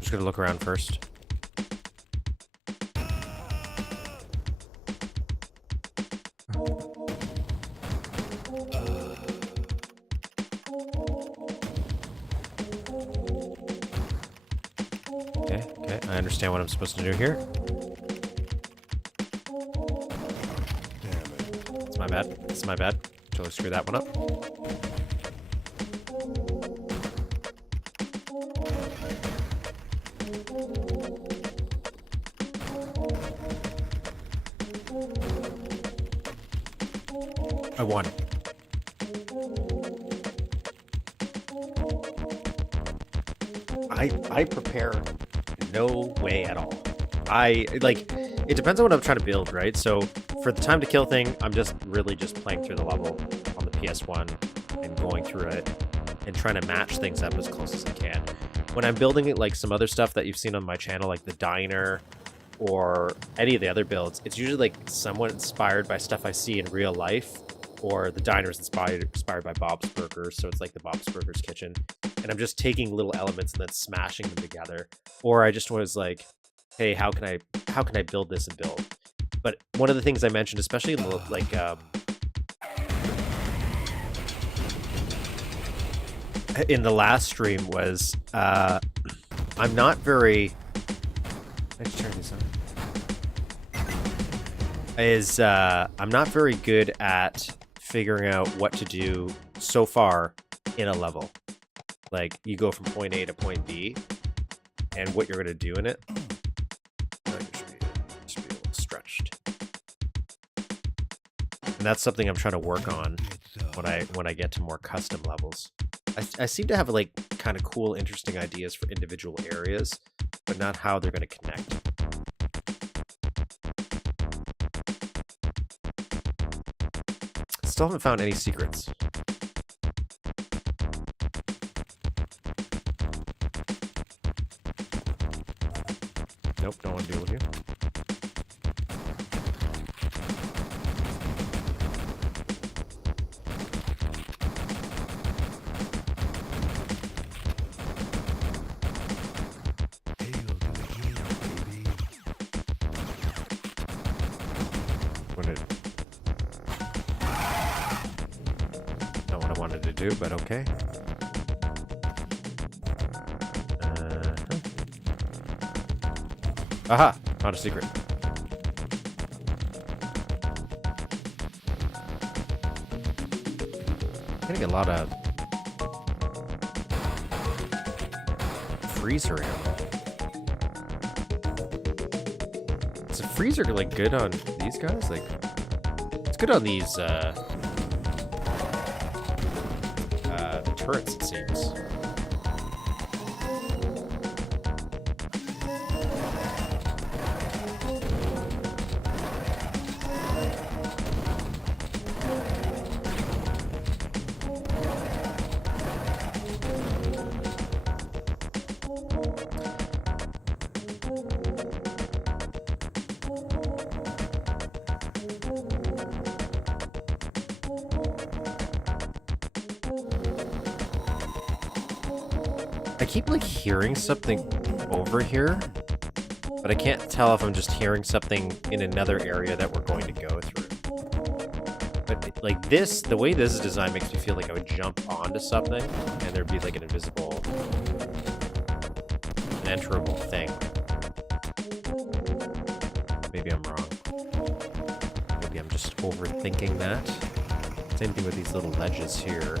Just gonna look around first. Okay, I understand what I'm supposed to do here. Damn it. It's my bad. It's my bad. Totally screwed that one up. I won. I prepare no way at all. It depends on what I'm trying to build, right? So for the time to kill thing, I'm just really just playing through the level on the PS1 and going through it and trying to match things up as close as I can. When I'm building it, like some other stuff that you've seen on my channel, like the diner or any of the other builds, it's usually like somewhat inspired by stuff I see in real life, or the diner is inspired by Bob's Burgers, so it's like the Bob's Burgers kitchen, and I'm just taking little elements and then smashing them together. Or I just was like, hey, how can I build this and build? But one of the things I mentioned, especially in the, in the last stream, was I'm not very. Let's turn this on. I'm not very good at figuring out what to do so far in a level. Like, you go from point A to point B, and what you're going to do in it. Should be a little stretched. And that's something I'm trying to work on when I get to more custom levels. I seem to have like kind of cool, interesting ideas for individual areas, but not how they're going to connect. Still haven't found any secrets. Nope, don't want to deal with you. Not what I wanted to do, but okay. Aha! Found a secret. Getting a lot of freezer ammo. Is the freezer like good on these guys? Like, it's good on these the turrets, it seems. I keep like hearing something over here, but I can't tell if I'm just hearing something in another area that we're going to go through. But like this, the way this is designed makes me feel like I would jump onto something and there'd be like an invisible, unenterable thing. Maybe I'm wrong. Maybe I'm just overthinking that. Same thing with these little ledges here.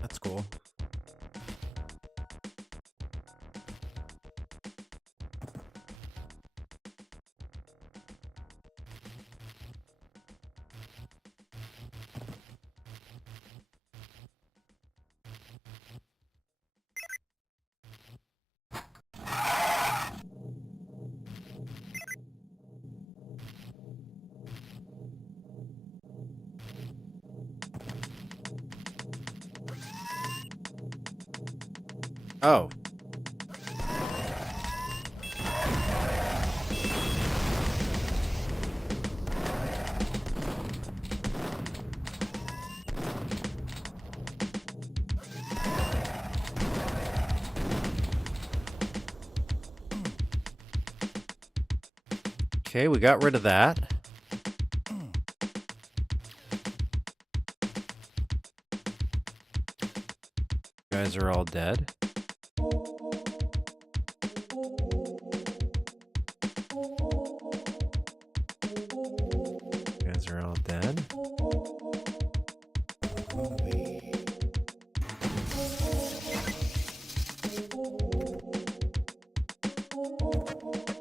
That's cool. Oh. Okay, we got rid of that. You guys are all dead. You guys are all dead.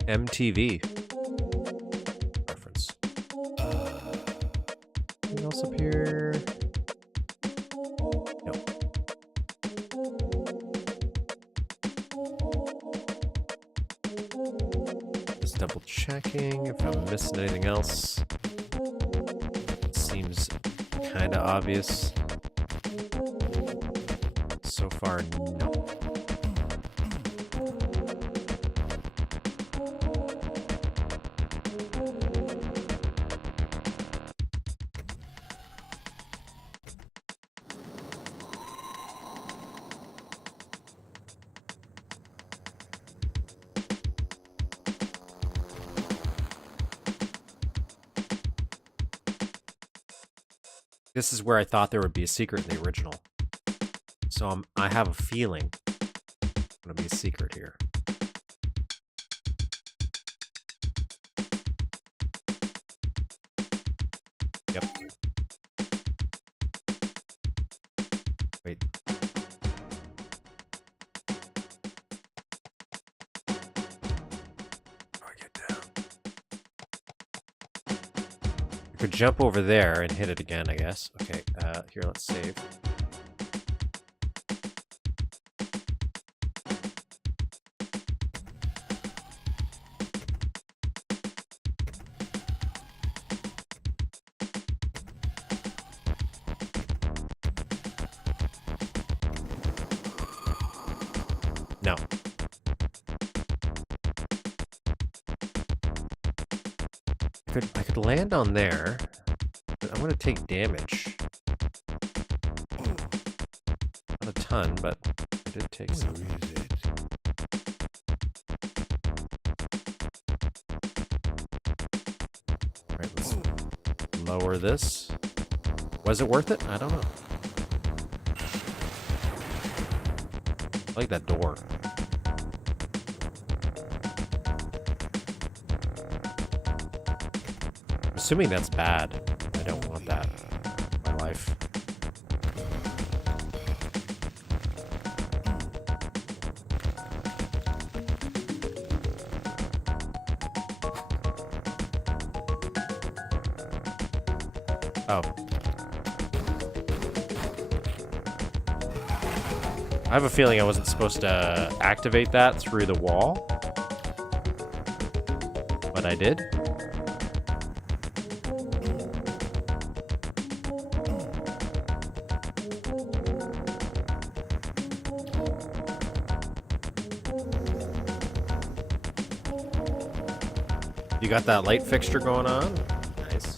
MTV. Reference. Anything else up here? Nope. Just double checking if I'm missing anything else. Seems kind of obvious. So far, no. This is where I thought there would be a secret in the original. So I have a feeling there's going to be a secret here. Yep. Wait. How do I get down? I could jump over there and hit it again, I guess. Okay, here, let's save. No. I could land on there, but I'm gonna take damage. Not a ton, but I did take some. Where is it? Alright, let's for this. Was it worth it? I don't know. I like that door. I'm assuming that's bad. I don't want that in my life. Oh. I have a feeling I wasn't supposed to activate that through the wall. But I did. You got that light fixture going on? Nice.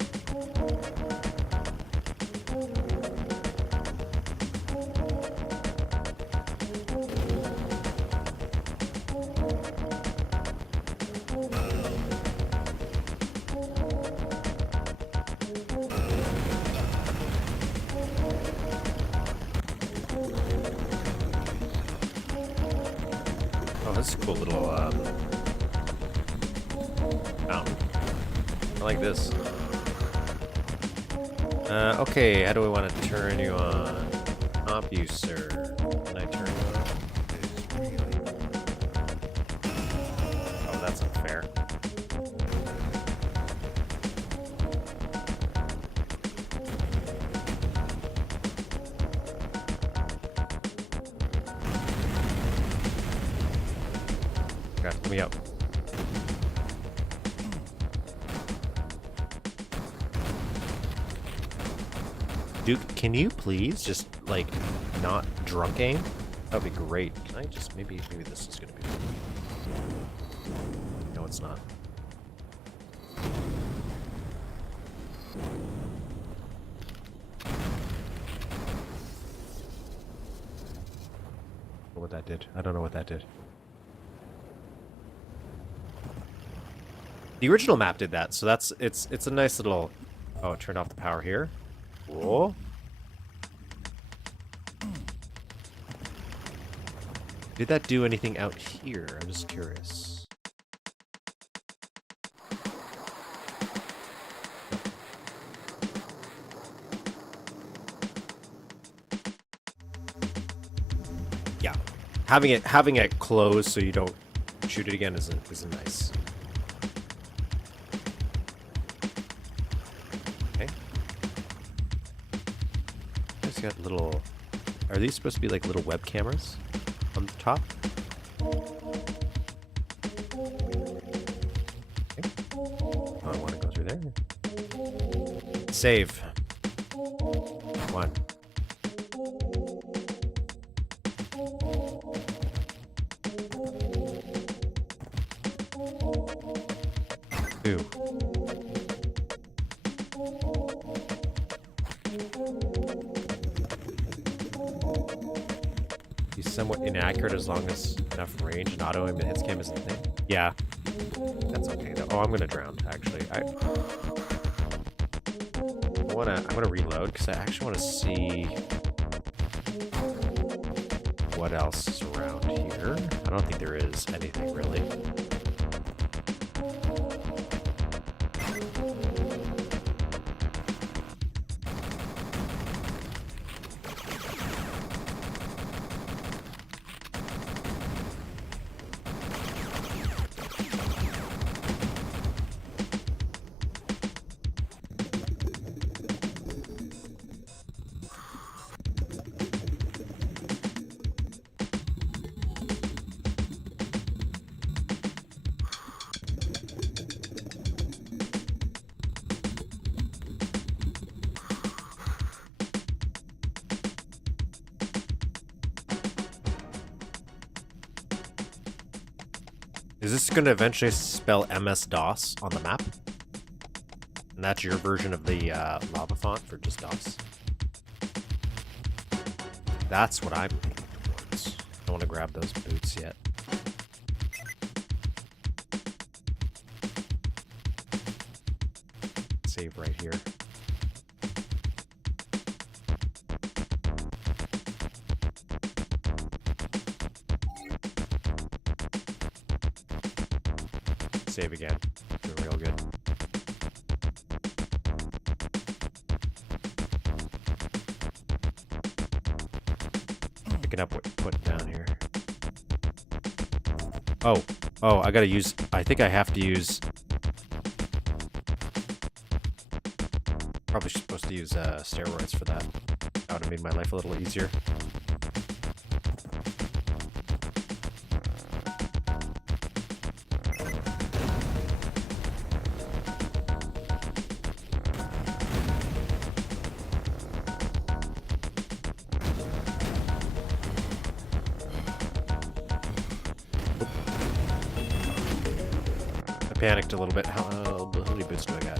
Oh, that's a cool little fountain. I like this. Okay, how do we want to turn you on? CompuSer. Can I turn you on? Oh, that's unfair. Okay, let me up. Duke, can you please just, like, not drunk aim? That'd be great. Can I just, maybe this is gonna be... No, it's not. What that did. I don't know what that did. The original map did that, so that's, it's a nice little... Oh, it turned off the power here. Cool. Did that do anything out here? I'm just curious. Yeah, having it closed so you don't shoot it again is nice. Okay. It's got little. Are these supposed to be like little web cameras on the top? Okay. Oh, I want to go through there. Save. One. Two. He's somewhat inaccurate as long as enough range and auto aim and hits cam isn't a thing. Yeah. That's okay though. Oh, I'm gonna drown, actually. I wanna reload because I actually wanna see what else is around here. I don't think there is anything really. Is this going to eventually spell MS-DOS on the map? And that's your version of the lava font for just DOS? That's what I'm looking towards. I don't want to grab those boots yet. Save right here. save again. Doing real good. Picking up what you put down here. Oh, I gotta use, I think I have to use, probably supposed to use steroids for that. That would have made my life a little easier. Panicked a little bit. How many boots do I got?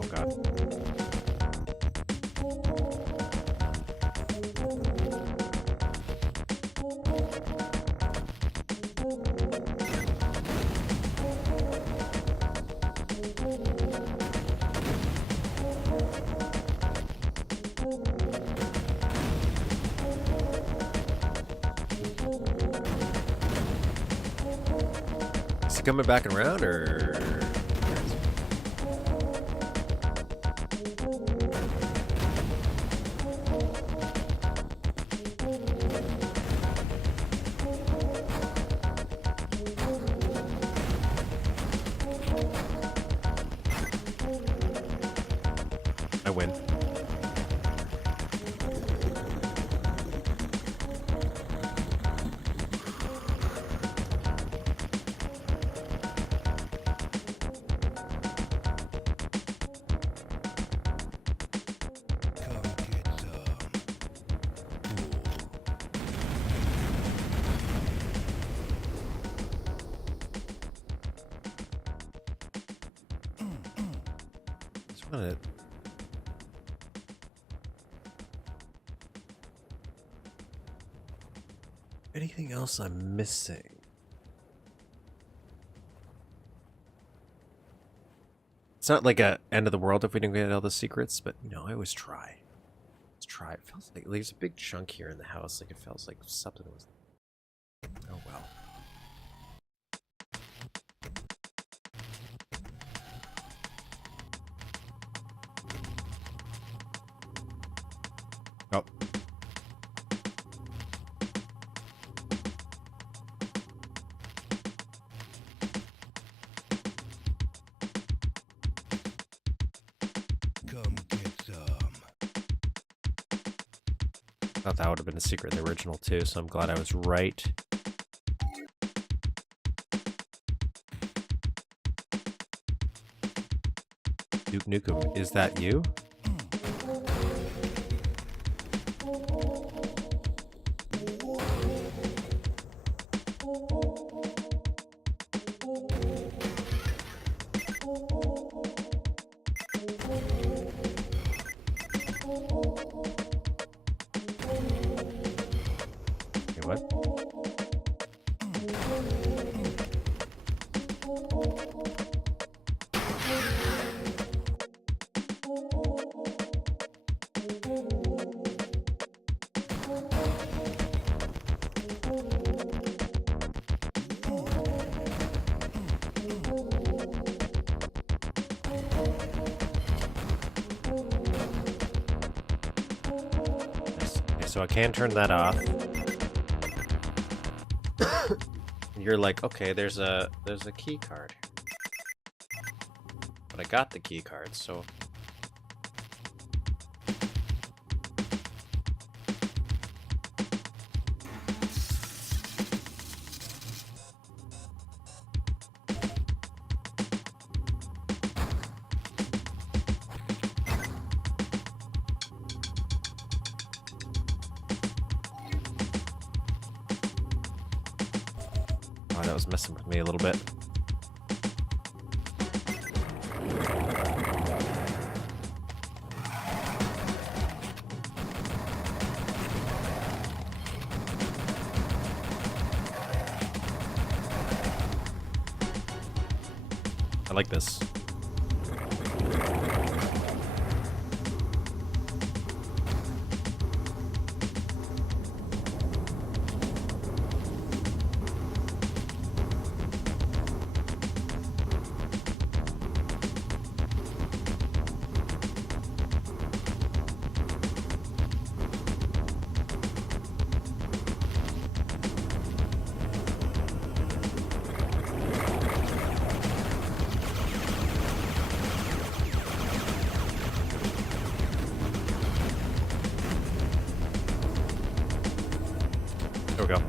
Oh god. Is he coming back around, or? I win. Just wanna... Anything else I'm missing? It's not like a end of the world if we didn't get all the secrets, but you know, I always try. Let's try. It feels like there's a big chunk here in the house. Like it feels like something was. Oh well. Oh. Come get some. Thought that would have been a secret in the original too, so I'm glad I was right. Duke Nukem, is that you? What? Okay, so I can turn that off. You're like, okay, there's a key card. But I got the key card, so oh, that was messing with me a little bit. I like this. There we go.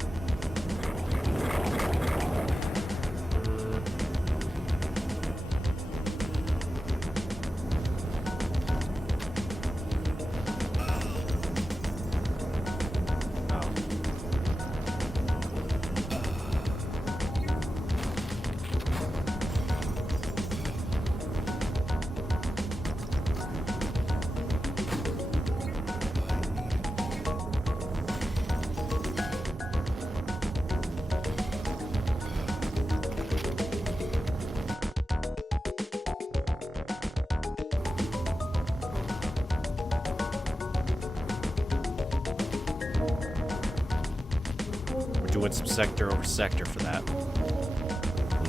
Doing some sector over sector for that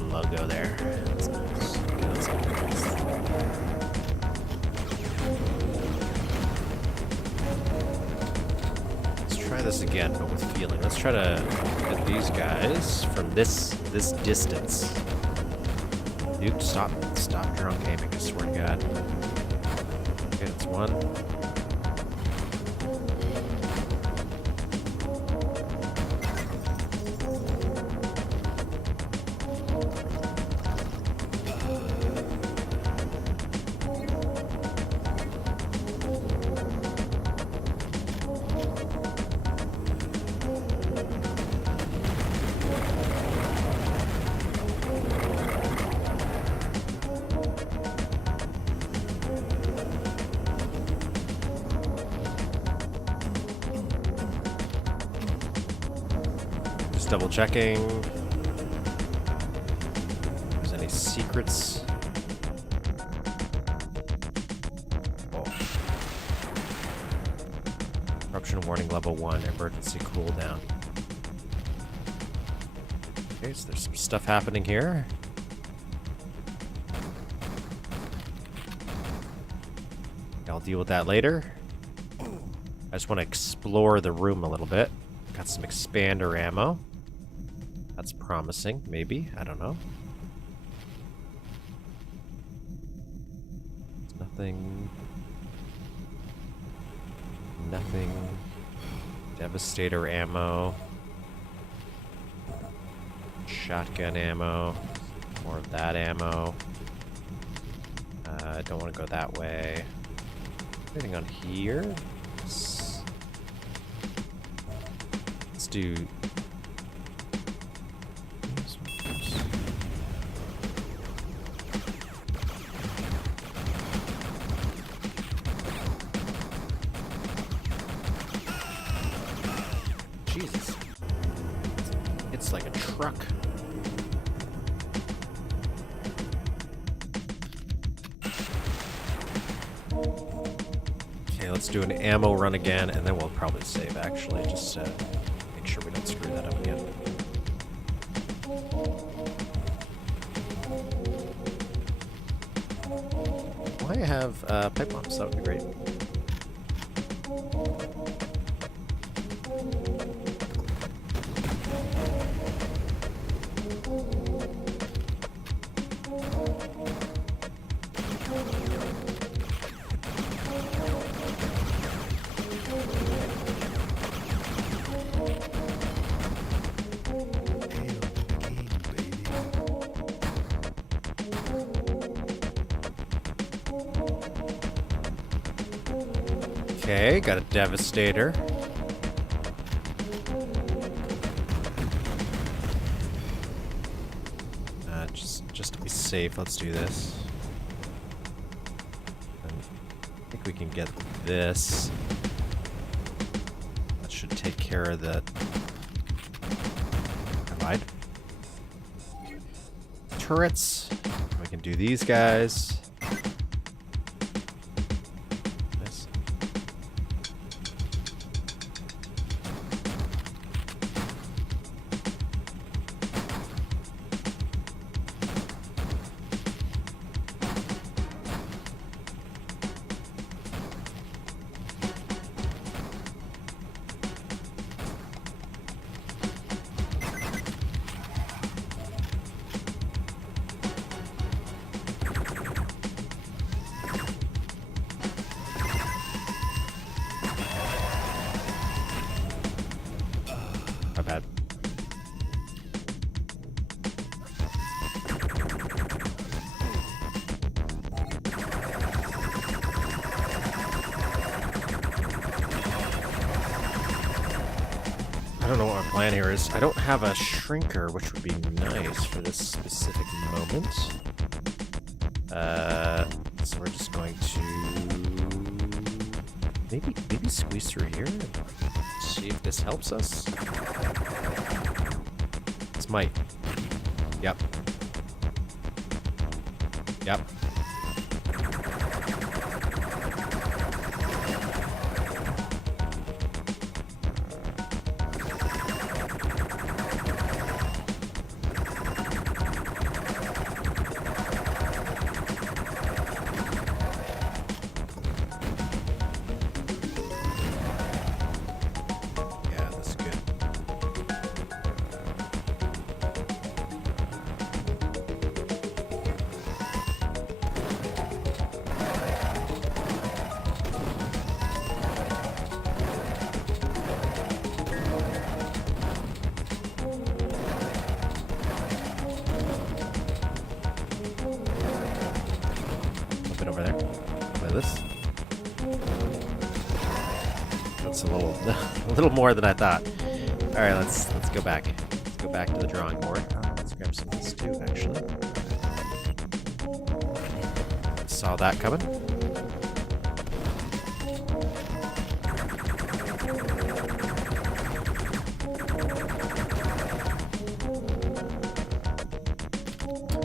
logo there. That's nice. Okay, that's nice. Let's try this again, but with feeling. Let's try to hit these guys from this distance. Dude, stop drunk aiming, I swear to God. Okay, that's one. Double checking. If there's any secrets. Oh. Corruption warning level 1, emergency cooldown. Okay, so there's some stuff happening here. I'll deal with that later. I just want to explore the room a little bit. Got some expander ammo. That's promising, maybe. I don't know. Nothing. Nothing. Devastator ammo. Shotgun ammo. More of that ammo. I don't want to go that way. Anything on here? Let's do... Jesus. It's like a truck. Okay, let's do an ammo run again, and then we'll probably save, actually, just to make sure we don't screw that up again. Why have pipe bombs? That would be great. Okay, got a Devastator. Just to be safe, let's do this. And I think we can get this. That should take care of that. I lied. Turrets. We can do these guys. Nice. My bad. I don't know what my plan here is. I don't have a shrinker, which would be nice for this specific moment. So we're just going to maybe squeeze through here and see if this helps us. This might. Yep. Yep. Yeah, that's good. A bit over there. By this. That's a little, a little more than I thought. All right, let's go back. Let's go back to the drawing board. Let's grab some of this too, actually. Saw that coming.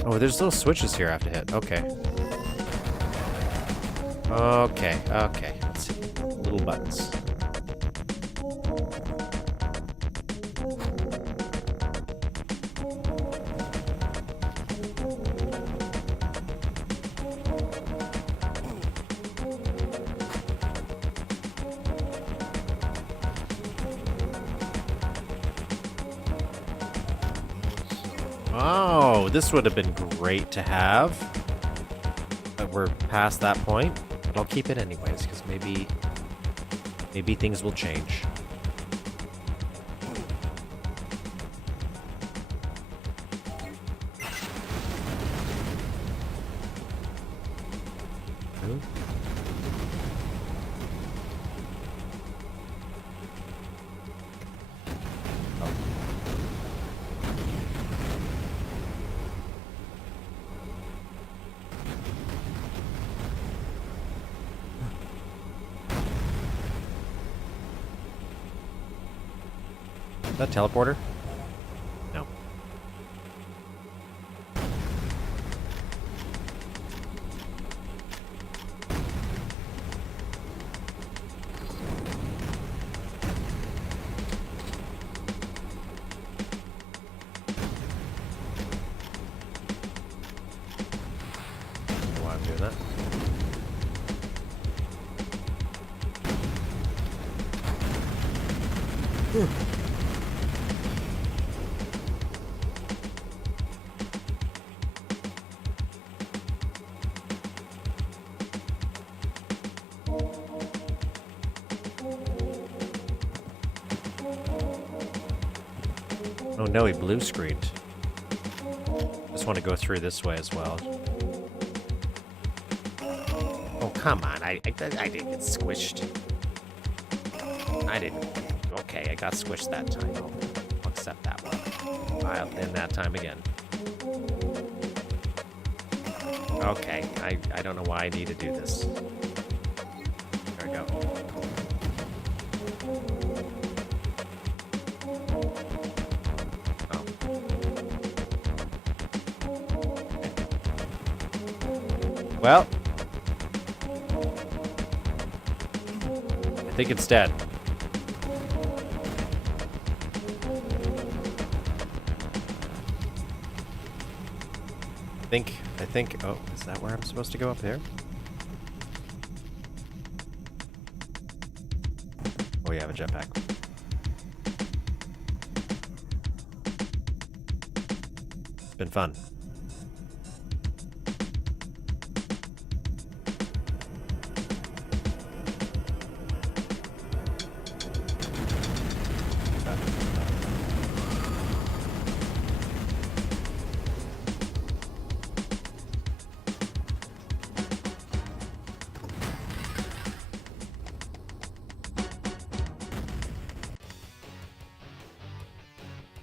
Oh, there's little switches here I have to hit. Okay. Okay. Let's see. Little buttons. Oh, this would have been great to have. But we're past that point. But I'll keep it anyways, because maybe things will change. Is that teleporter? No. Why I'm doing that? Oh no, he blue screened. Just want to go through this way as well. Oh, come on. I didn't get squished. I didn't. Okay, I got squished that time. I'll accept that one. I'll end that time again. Okay, I don't know why I need to do this. There we go. Well, I think it's dead. I think, oh, is that where I'm supposed to go up there? Oh, yeah, I have a jetpack. It's been fun.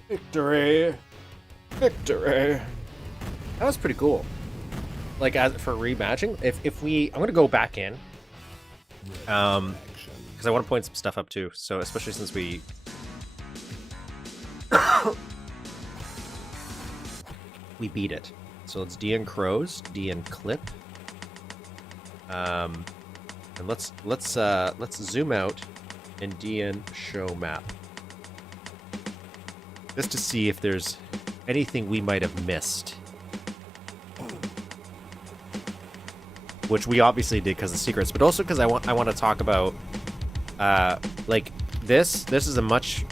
Victory! Victory! That was pretty cool. Like, as for rematching, if we, I'm gonna go back in, because I want to point some stuff up too. So especially since we, we beat it. So let's DN crows, DN clip, and let's zoom out and DN show map. Just to see if there's anything we might have missed. Which we obviously did because of secrets, but also because I want to talk about like this is a much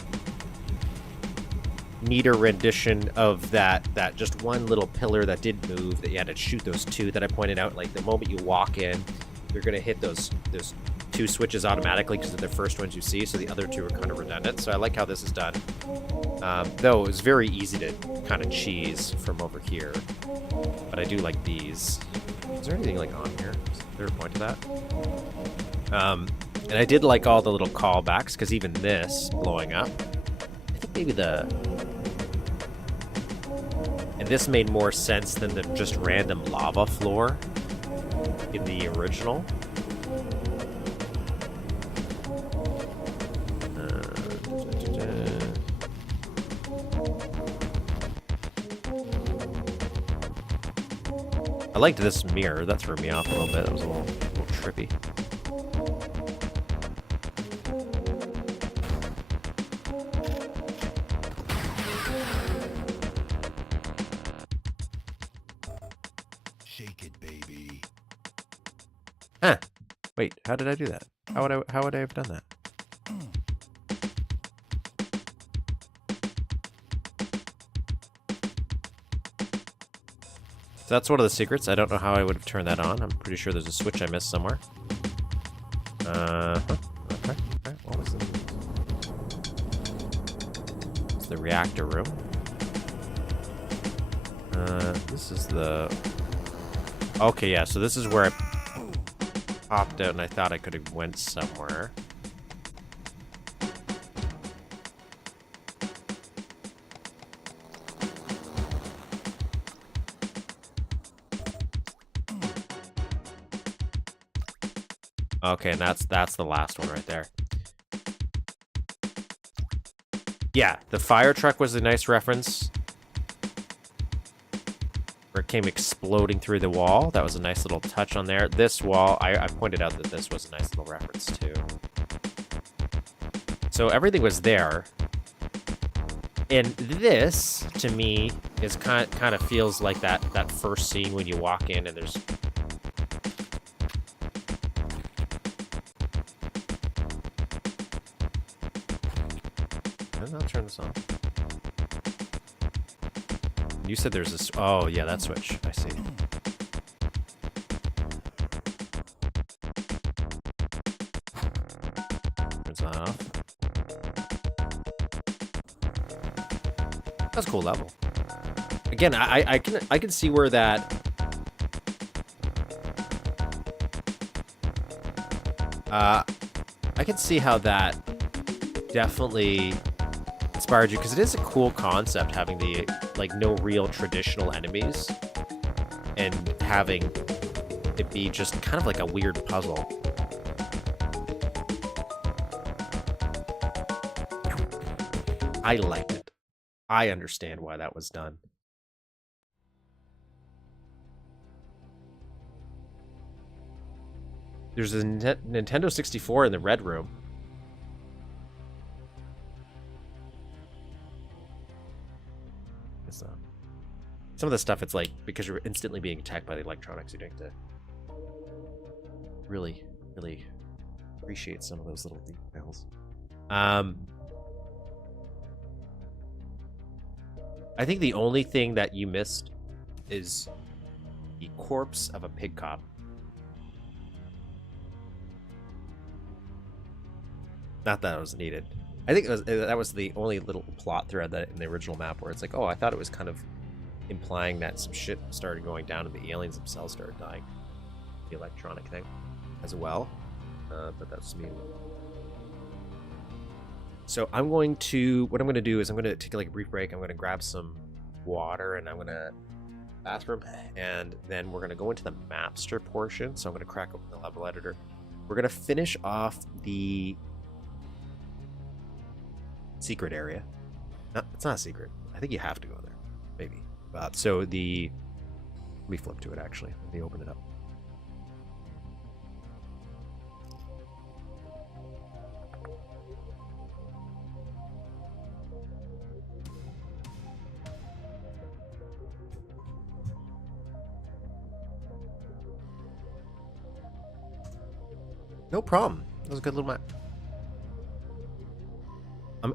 neater rendition of that just one little pillar that did move that you had to shoot those two that I pointed out. Like the moment you walk in, you're gonna hit those two switches automatically because they're the first ones you see, so the other two are kind of redundant. So I like how this is done. Though it was very easy to kind of cheese from over here. But I do like these. Is there anything like on here? Is there a point to that? And I did like all the little callbacks, because even this blowing up, I think maybe and this made more sense than the just random lava floor in the original. I liked this mirror. That threw me off a little bit. That was a little trippy. Shake it, baby. Huh. Wait, how did I do that? How would I have done that? So that's one of the secrets. I don't know how I would have turned that on. I'm pretty sure there's a switch I missed somewhere. Okay. What was it? It's the reactor room. This is the... Okay, yeah, so this is where I popped out and I thought I could have went somewhere. Okay, and that's the last one right there. Yeah, the fire truck was a nice reference. Where it came exploding through the wall. That was a nice little touch on there. This wall, I pointed out that this was a nice little reference too. So everything was there. And this, to me, is kind of feels like that first scene when you walk in and there's... I'll turn this on. You said there's this... Oh, yeah, that switch. I see. Turns that off. That's a cool level. Again, I can see where that... I can see how that definitely inspired you, because it is a cool concept having the like no real traditional enemies and having it be just kind of like a weird puzzle. I liked it. I understand why that was done. There's a Nintendo 64 in the red room. It's some of the stuff, it's like, because you're instantly being attacked by the electronics, you have to really, really appreciate some of those little details. I think the only thing that you missed is the corpse of a pig cop. Not that it was needed. I think that was the only little plot thread that in the original map where it's like, oh, I thought it was kind of implying that some shit started going down and the aliens themselves started dying. The electronic thing as well. But that's me. So what I'm going to do is I'm going to take like a brief break. I'm going to grab some water and I'm going to bathroom, and then we're going to go into the mapster portion. So I'm going to crack open the level editor. We're going to finish off the secret area. No, it's not a secret. I think you have to go there. Maybe. Let me flip to it actually. Let me open it up. No problem. That was a good little map.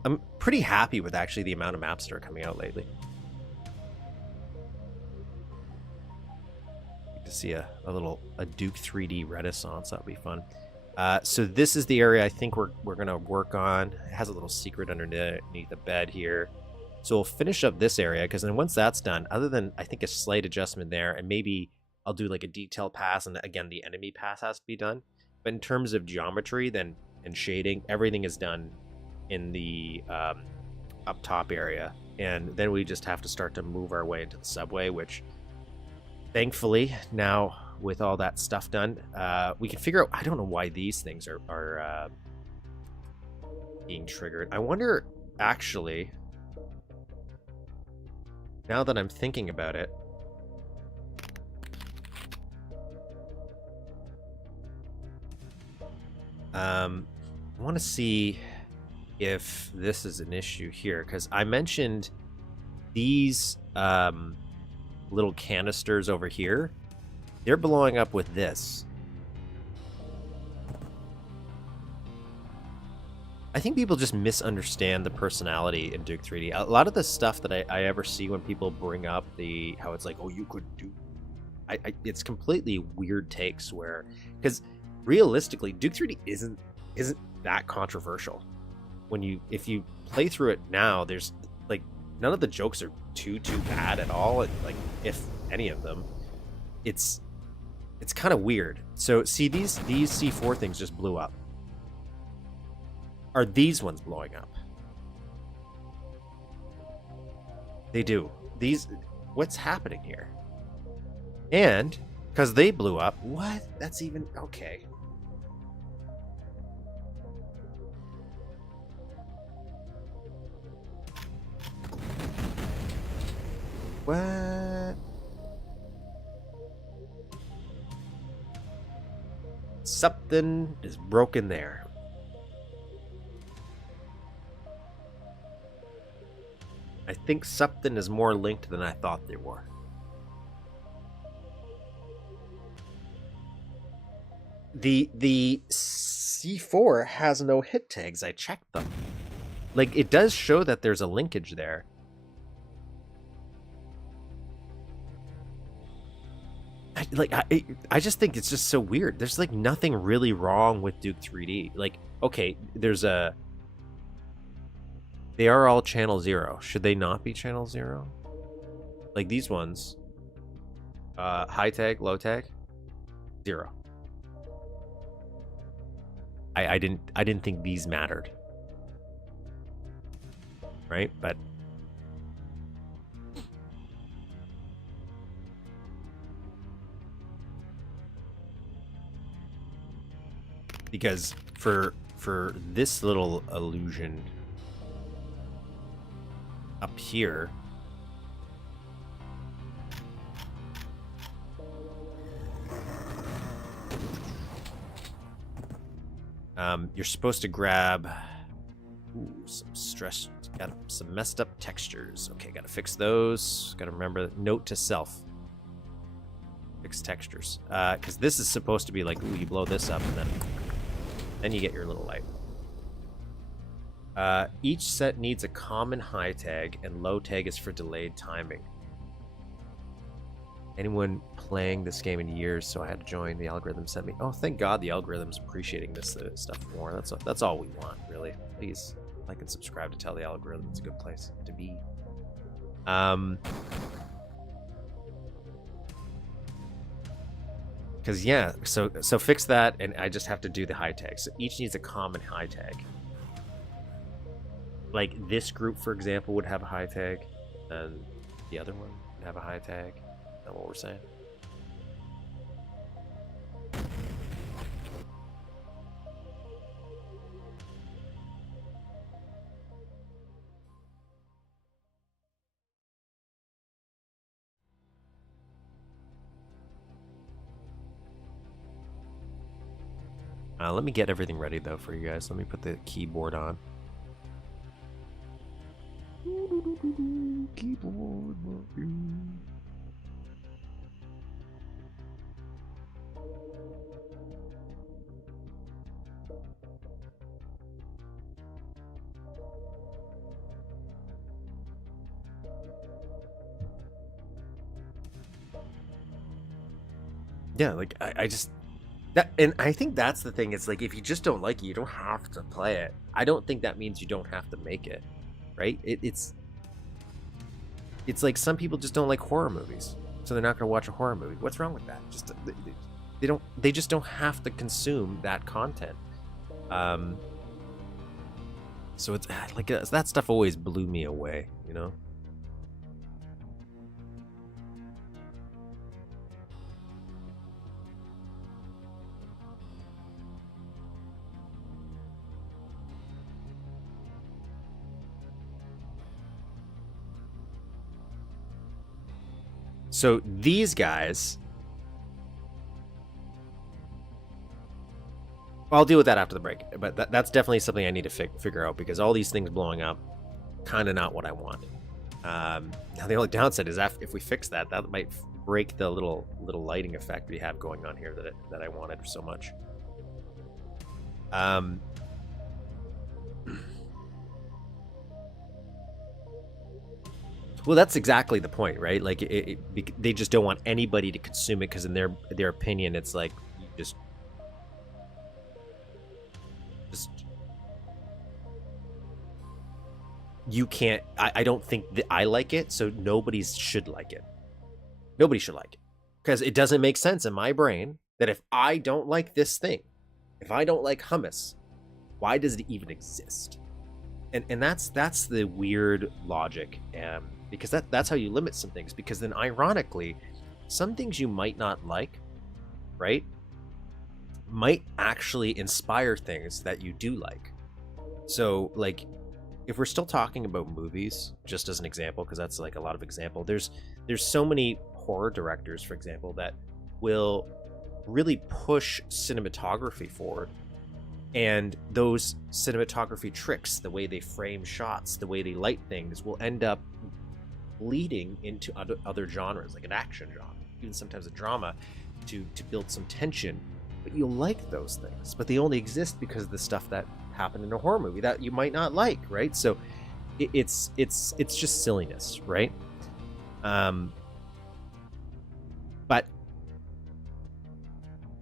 I'm pretty happy with actually the amount of maps that are coming out lately. To see a Duke 3D Renaissance, that'd be fun. So this is the area I think we're gonna work on. It has a little secret underneath the bed here. So we'll finish up this area, because then once that's done, other than I think a slight adjustment there, and maybe I'll do like a detail pass, and again the enemy pass has to be done. But in terms of geometry then and shading, everything is done in the up top area, and then we just have to start to move our way into the subway, which thankfully now with all that stuff done, we can figure out. I don't know why these things are being triggered. I wonder actually, now that I'm thinking about it, I want to see if this is an issue here, because I mentioned these little canisters over here. They're blowing up with this. I think people just misunderstand the personality in Duke 3D. A lot of the stuff that I ever see when people bring up how it's like, oh, you could do, it's completely weird takes where, because realistically, Duke 3D isn't that controversial. If you play through it now, there's like none of the jokes are too bad at all, and like if any of them, it's kind of weird. So see, these C4 things just blew up. Are these ones blowing up? They do. What's happening here? And because they blew up, what? That's even okay. What? Something is broken there. I think something is more linked than I thought they were. The C4 has no hit tags. I checked them. Like, it does show that there's a linkage there. I just think it's just so weird. There's like nothing really wrong with Duke 3D. Like, okay, they are all channel 0. Should they not be channel 0? Like these ones, high tag, low tag, 0. I didn't think these mattered, right? But because for this little illusion up here, You're supposed to grab some stress, got some messed up textures. Okay, gotta fix those. Gotta remember, note to self. Fix textures. Because this is supposed to be like, ooh, you blow this up and then you get your little light. Each set needs a common high tag, and low tag is for delayed timing. Anyone playing this game in years, so I had to join. The algorithm sent me. Oh, thank God the algorithm's appreciating this stuff more. That's all we want, really. Please like and subscribe to tell the algorithm it's a good place to be. Because yeah, so fix that, and I just have to do the high tag. So each needs a common high tag. Like this group, for example, would have a high tag, and the other one would have a high tag. Is that what we're saying? Let me get everything ready though for you guys. Let me put the keyboard on. Keyboard. Yeah, like I just that, and I think that's the thing. It's like if you just don't like it, you don't have to play it. I don't think that means you don't have to make it, right? It's like some people just don't like horror movies, so they're not going to watch a horror movie. What's wrong with that? Just they just don't have to consume that content. So it's like that stuff always blew me away, you know. So these guys, I'll deal with that after the break, but that's definitely something I need to figure out, because all these things blowing up, kind of not what I want. Now the only downside is if we fix that, that might break the little lighting effect we have going on here that I wanted so much. Well, that's exactly the point, right? Like, they just don't want anybody to consume it, because in their opinion, it's like you just you can't. I don't think that I like it, so nobody should like it. Nobody should like it, because it doesn't make sense in my brain that if I don't like this thing, if I don't like hummus, why does it even exist? And that's the weird logic. Because that's how you limit some things, because then ironically some things you might not like, right, might actually inspire things that you do like. So like if we're still talking about movies, just as an example, because that's like a lot of example, there's so many horror directors, for example, that will really push cinematography forward, and those cinematography tricks, the way they frame shots, the way they light things, will end up leading into other genres, like an action genre, even sometimes a drama, to build some tension. But you'll like those things, but they only exist because of the stuff that happened in a horror movie that you might not like, right? So it's just silliness, right? But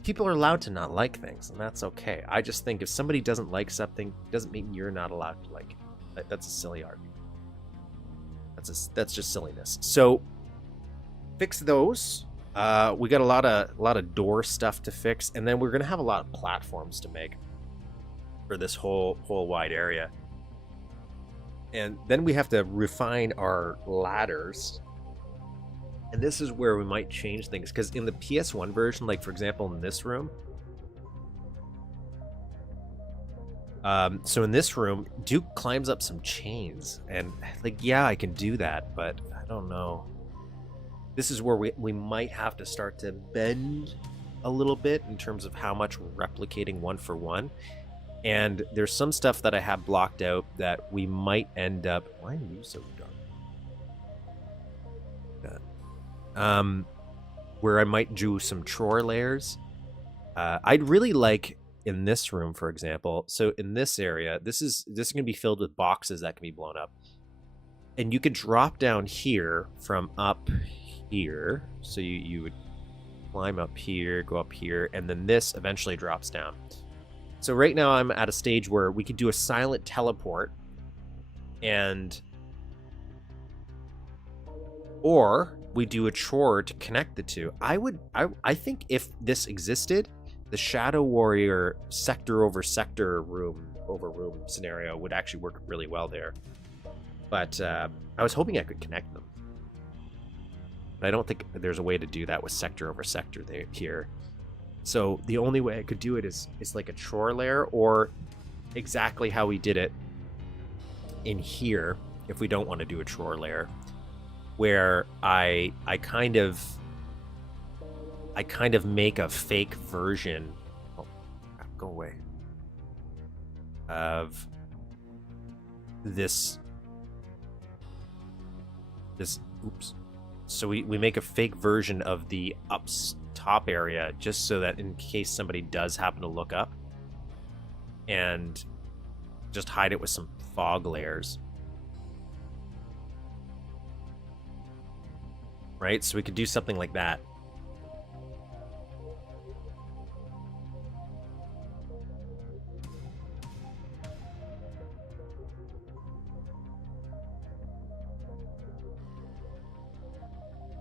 people are allowed to not like things, and that's okay. I just think if somebody doesn't like something, doesn't mean you're not allowed to like it. That's a silly argument. That's just silliness. So fix those. We got a lot of door stuff to fix, and then we're gonna have a lot of platforms to make for this whole wide area. And then we have to refine our ladders. And this is where we might change things, because in the PS1 version, like for example in this room, so in this room, Duke climbs up some chains, and like, yeah, I can do that, but I don't know. This is where we might have to start to bend a little bit in terms of how much we're replicating one for one. And there's some stuff that I have blocked out that we might end up... Why are you so dark? Where I might do some TROR layers. I'd really like in this room, for example. So in this area, this is going to be filled with boxes that can be blown up. And you could drop down here from up here. So you would climb up here, go up here, and then this eventually drops down. So right now I'm at a stage where we could do a silent teleport or we do a TROR to connect the two. I think if this existed, the Shadow Warrior sector over sector, room over room scenario would actually work really well there. But I was hoping I could connect them. But I don't think there's a way to do that with sector over sector here. So the only way I could do it is like a TROR layer, or exactly how we did it in here, if we don't want to do a TROR layer, where I kind of make a fake version. Oh, go away. Of this. Oops. So we make a fake version of the top area, just so that in case somebody does happen to look up, and just hide it with some fog layers. Right? So we could do something like that.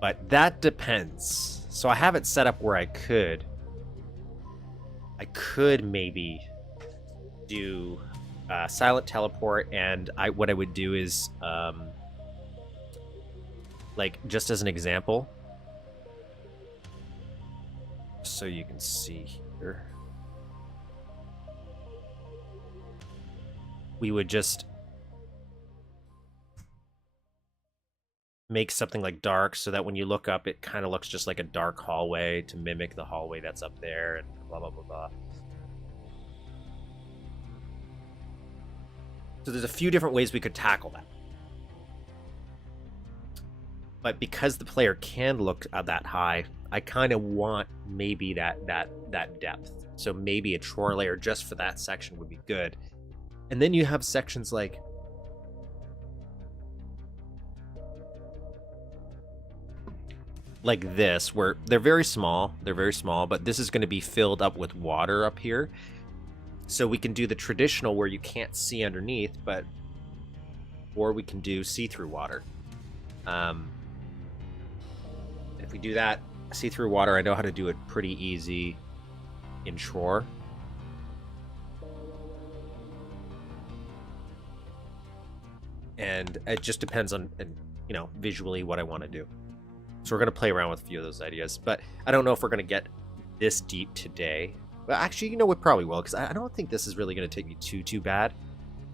But that depends. So I have it set up where I could maybe do silent teleport, and what I would do is like, just as an example, so you can see here, we would just make something like dark, so that when you look up, it kind of looks just like a dark hallway to mimic the hallway that's up there, and blah blah blah blah. So there's a few different ways we could tackle that. But because the player can look that high, I kind of want maybe that depth. So maybe a TROR layer just for that section would be good. And then you have sections like this, where they're very small, but this is going to be filled up with water up here. So we can do the traditional where you can't see underneath, or we can do see-through water. If we do that, see-through water, I know how to do it pretty easy in TROR. And it just depends on, you know, visually what I want to do. So we're going to play around with a few of those ideas, but I don't know if we're going to get this deep today. Well, actually, you know, we probably will, because I don't think this is really going to take me too bad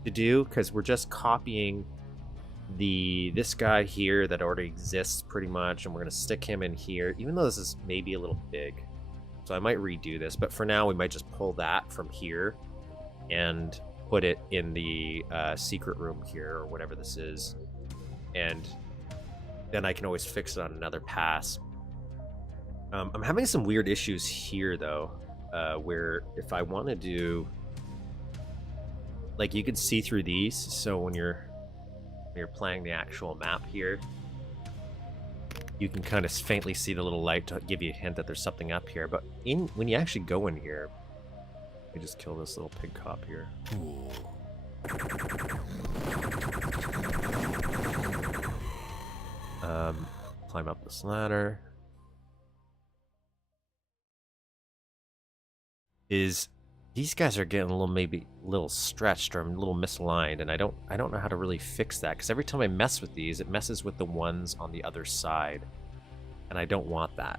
to do, because we're just copying this guy here that already exists pretty much, and we're going to stick him in here, even though this is maybe a little big. So I might redo this, but for now we might just pull that from here and put it in the secret room here, or whatever this is, and then I can always fix it on another pass. I'm having some weird issues here, though, where if I want to do, like, you can see through these, so when you're playing the actual map here, you can kind of faintly see the little light to give you a hint that there's something up here. But when you actually go in here, you just kill this little pig cop here. Cool. Climb up this ladder. These guys are getting maybe a little stretched or a little misaligned, and I don't know how to really fix that, because every time I mess with these, it messes with the ones on the other side, and I don't want that.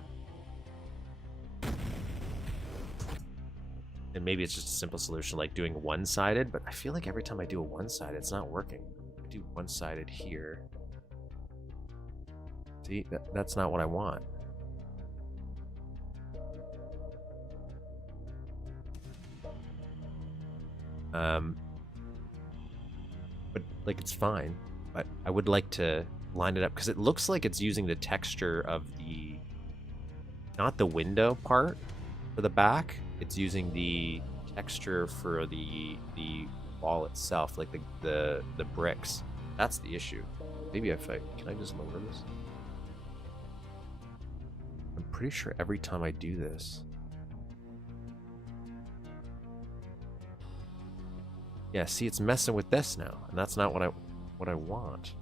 And maybe it's just a simple solution like doing one-sided, but I feel like every time I do a one-sided, it's not working. I do one-sided here. See, that's not what I want. But like it's fine. But I would like to line it up because it looks like it's using the texture of the, not the window part for the back. It's using the texture for the wall itself, like the bricks. That's the issue. Maybe if I can I just lower this? I'm pretty sure every time I do this. Yeah, see, it's messing with this now, and that's not what I want.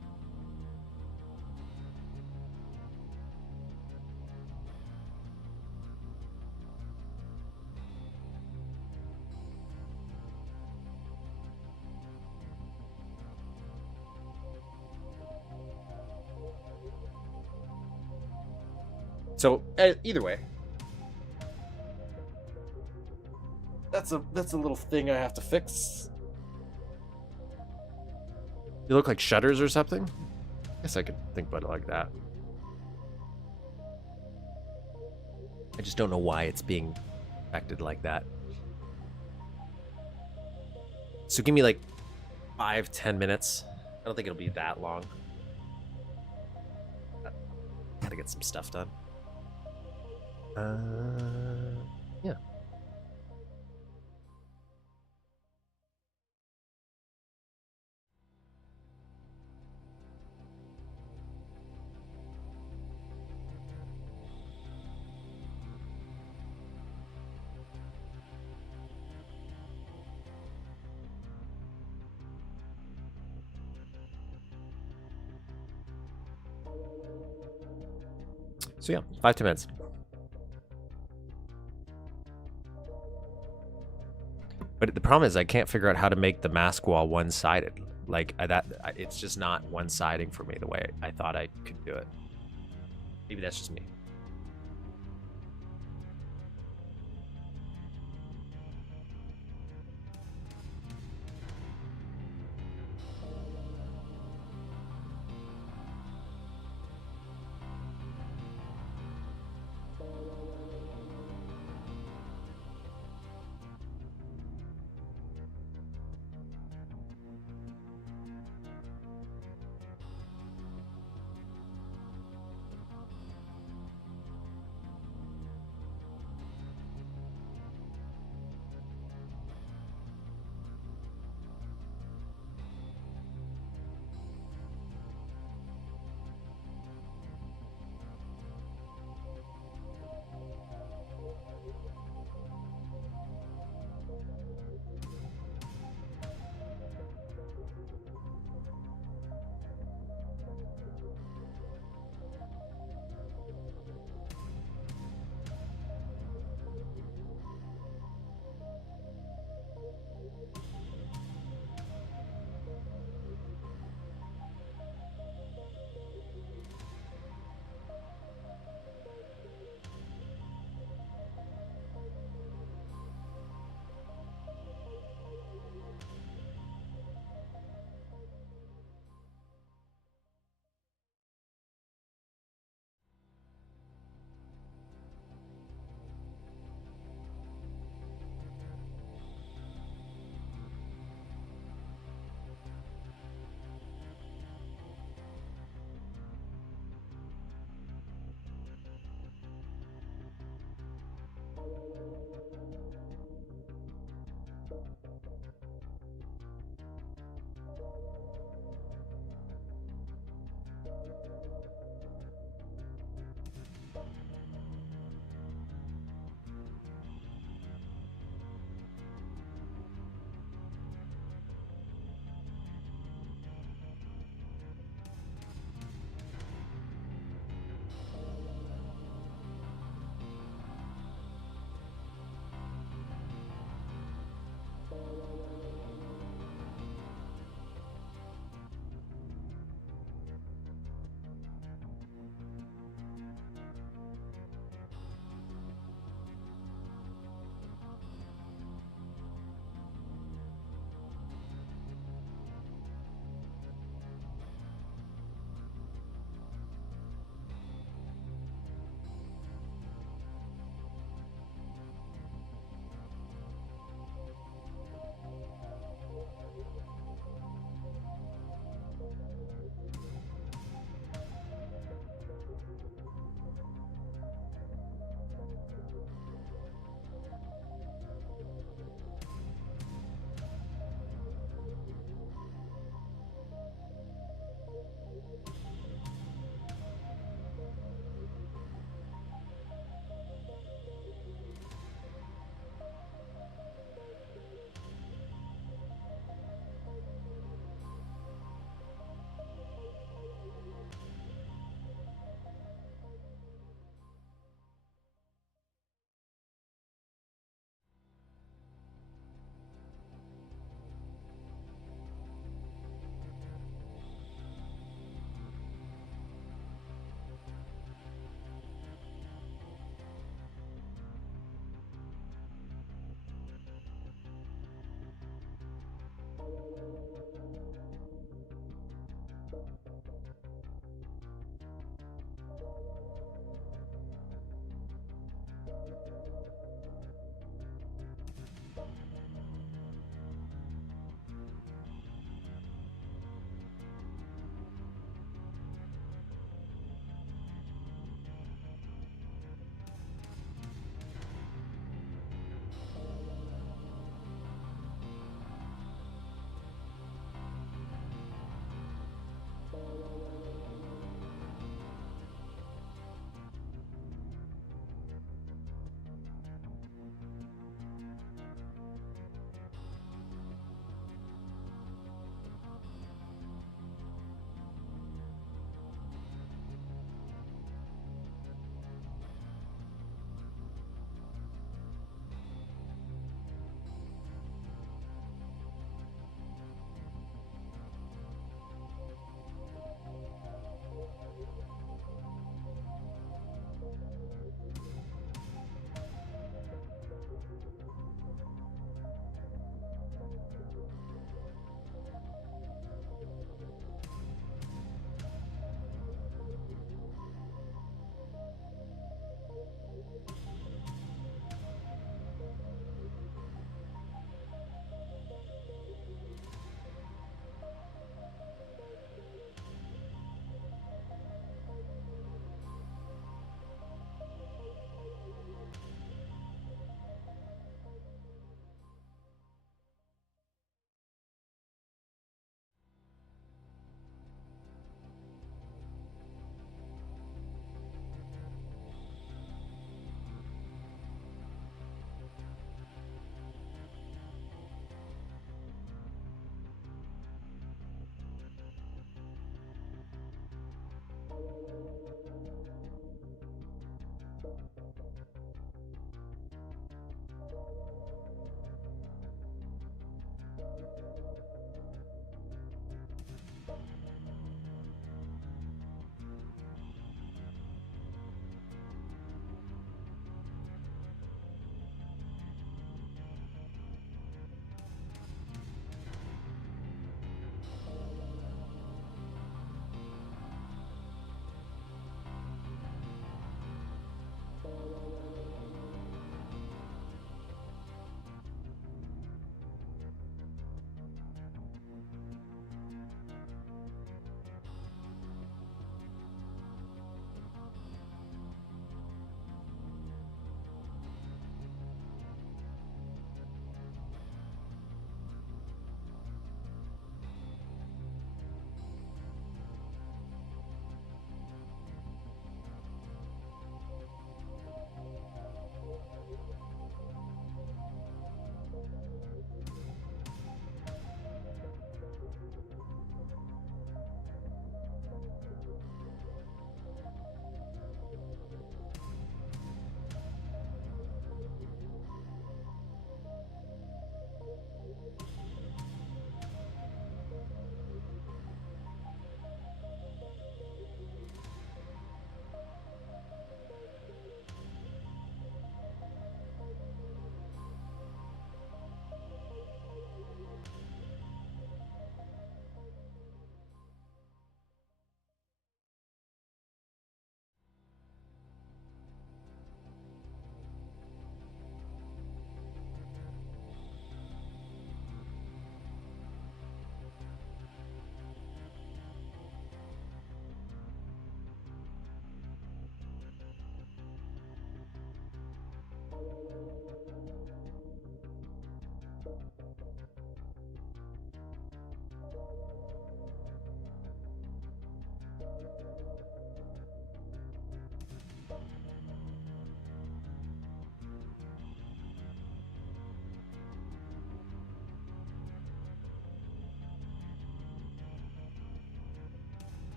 So either way, that's a little thing I have to fix. You look like shutters or something? I guess I could think about it like that. I just don't know why it's being affected like that. So give me like 5-10 minutes. I don't think it'll be that long. Gotta get some stuff done. Yeah. So yeah, 5-10 minutes. But the problem is I can't figure out how to make the mask wall one-sided. Like it's just not one-siding for me the way I thought I could do it. Maybe that's just me.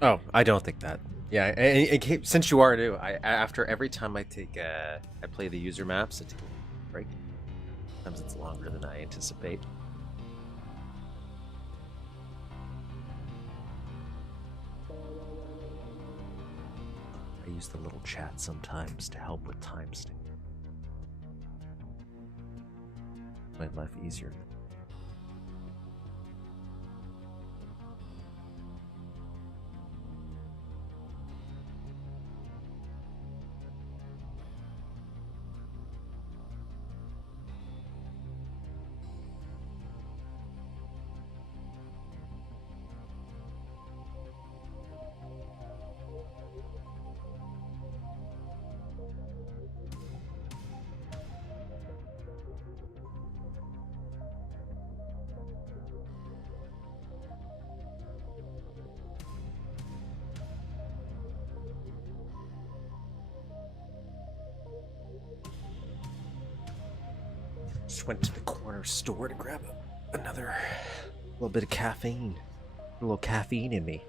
Oh, I don't think that. Yeah, since you are new, after every time I play the user maps, I take a break. Sometimes it's longer than I anticipate. I use the little chat sometimes to help with timestamp. My life easier. Just went to the corner store to grab another little bit of caffeine. A little caffeine in me.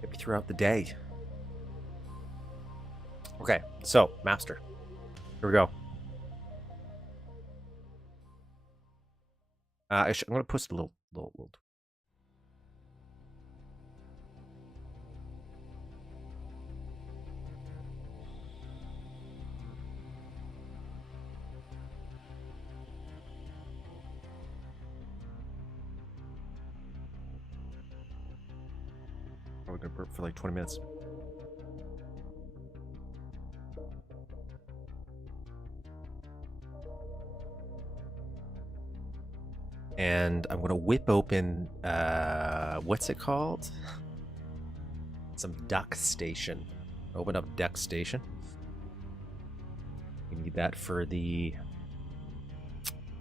Get me throughout the day. Okay, so, Mapster. Here we go. I'm going to post a little. We're going to burp for like 20 minutes. And I'm going to whip open, what's it called? Some Duck Station. Open up Duck Station. We need that for the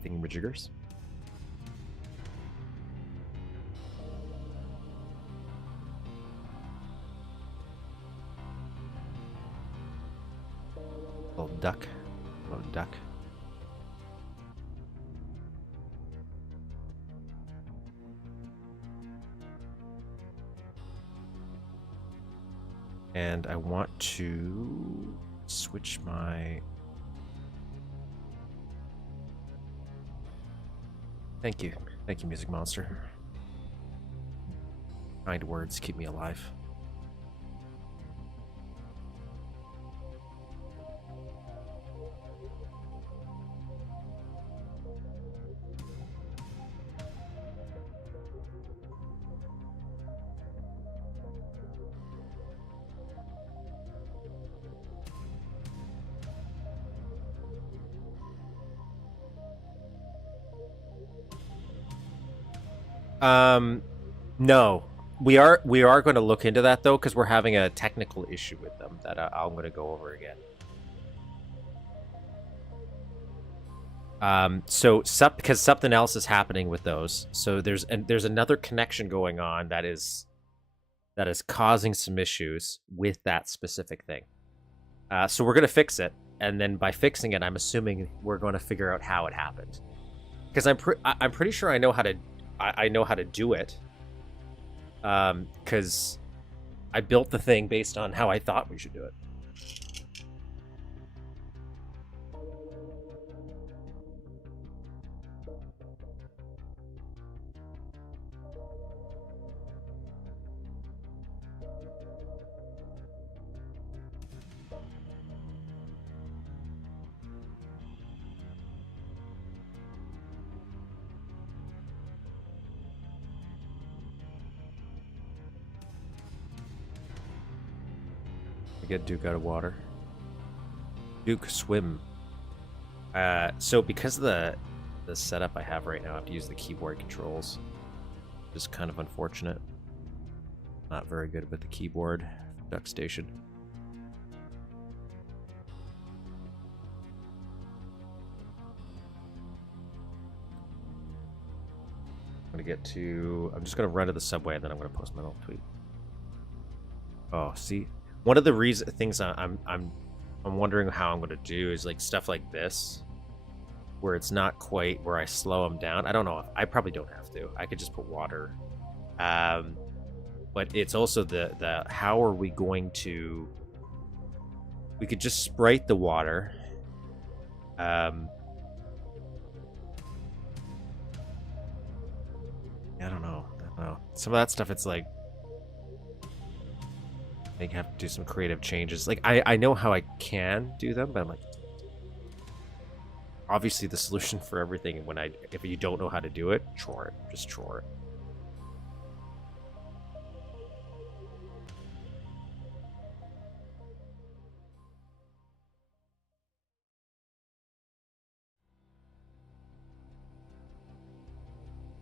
thingamajiggers. Little duck. Little duck. And I want to switch my... Thank you, Music Monster. Kind words keep me alive. No, we are going to look into that though, because we're having a technical issue with them that I'm going to go over again. So because something else is happening with those, so there's another connection going on that is causing some issues with that specific thing. So we're going to fix it, and then by fixing it, I'm assuming we're going to figure out how it happened, because I'm pretty sure I know how to do it. Because I built the thing based on how I thought we should do it. Get Duke out of water. Duke swim. So because of the setup I have right now, I have to use the keyboard controls. Just kind of unfortunate. Not very good with the keyboard. Duck Station. I'm just gonna run to the subway and then I'm gonna post my little tweet. Oh, see. One of the things I'm wondering how I'm going to do is like stuff like this, where it's not quite where I slow them down. I don't know. I probably don't have to. I could just put water. but it's also the how are we going to... We could just sprite the water. I don't know. Some of that stuff, it's like, I think I have to do some creative changes. Like, I know how I can do them, but I'm like, obviously the solution for everything, if you don't know how to do it, TROR it. Just TROR it.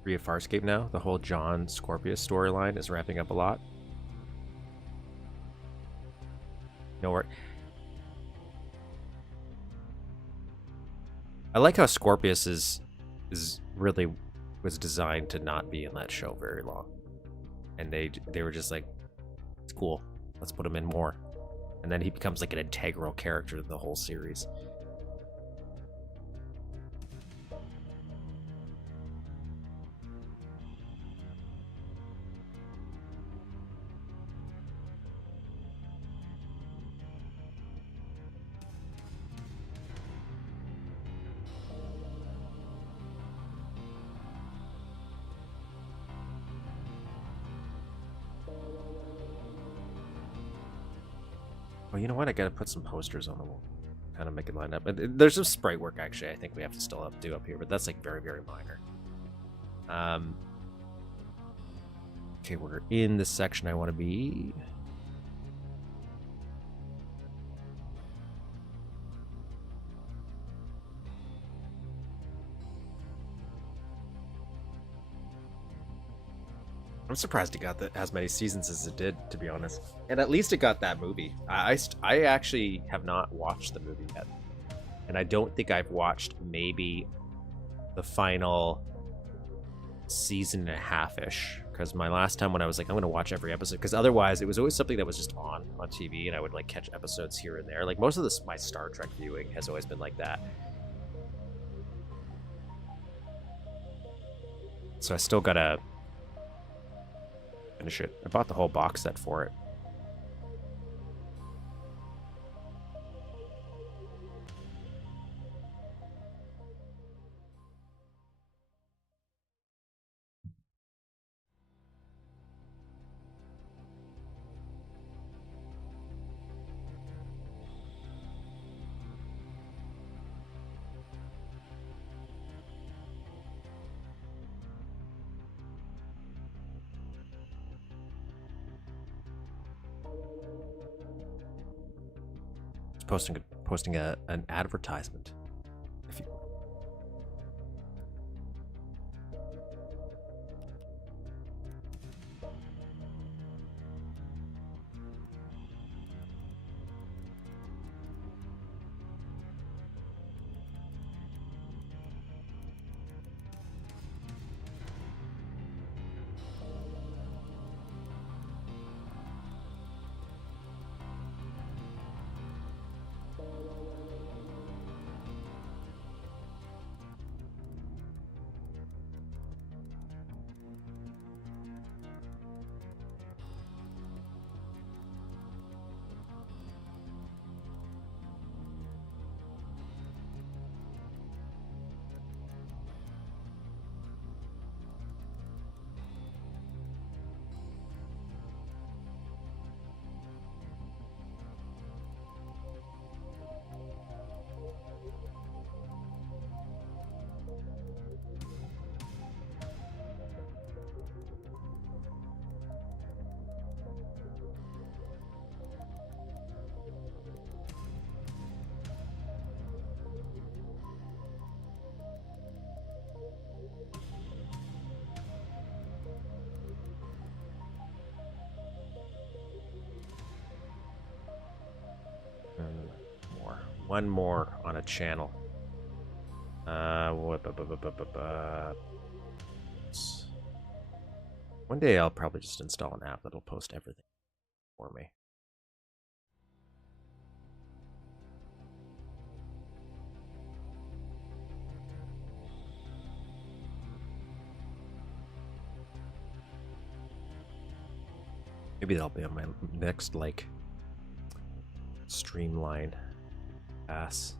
Free of Farscape now. The whole John Scorpius storyline is ramping up a lot. Nowhere. I like how Scorpius is really was designed to not be in that show very long, and they were just like, it's cool, let's put him in more, and then he becomes like an integral character to the whole series. Well, you know what? I gotta put some posters on the wall, kind of make it line up. There's some sprite work actually. I think we have to still do up here, but that's like very, very minor. Okay, we're in the section I want to be. I'm surprised it got as many seasons as it did, to be honest. And at least it got that movie. I actually have not watched the movie yet. And I don't think I've watched maybe the final season and a half-ish. Because my last time when I was like, I'm going to watch every episode. Because otherwise, it was always something that was just on TV. And I would like catch episodes here and there. Like most of my Star Trek viewing has always been like that. So I still gotta finish it. I bought the whole box set for it. Posting an advertisement. If you... One more on a channel. One day I'll probably just install an app that'll post everything for me. Maybe that'll be on my next, like, streamline pass.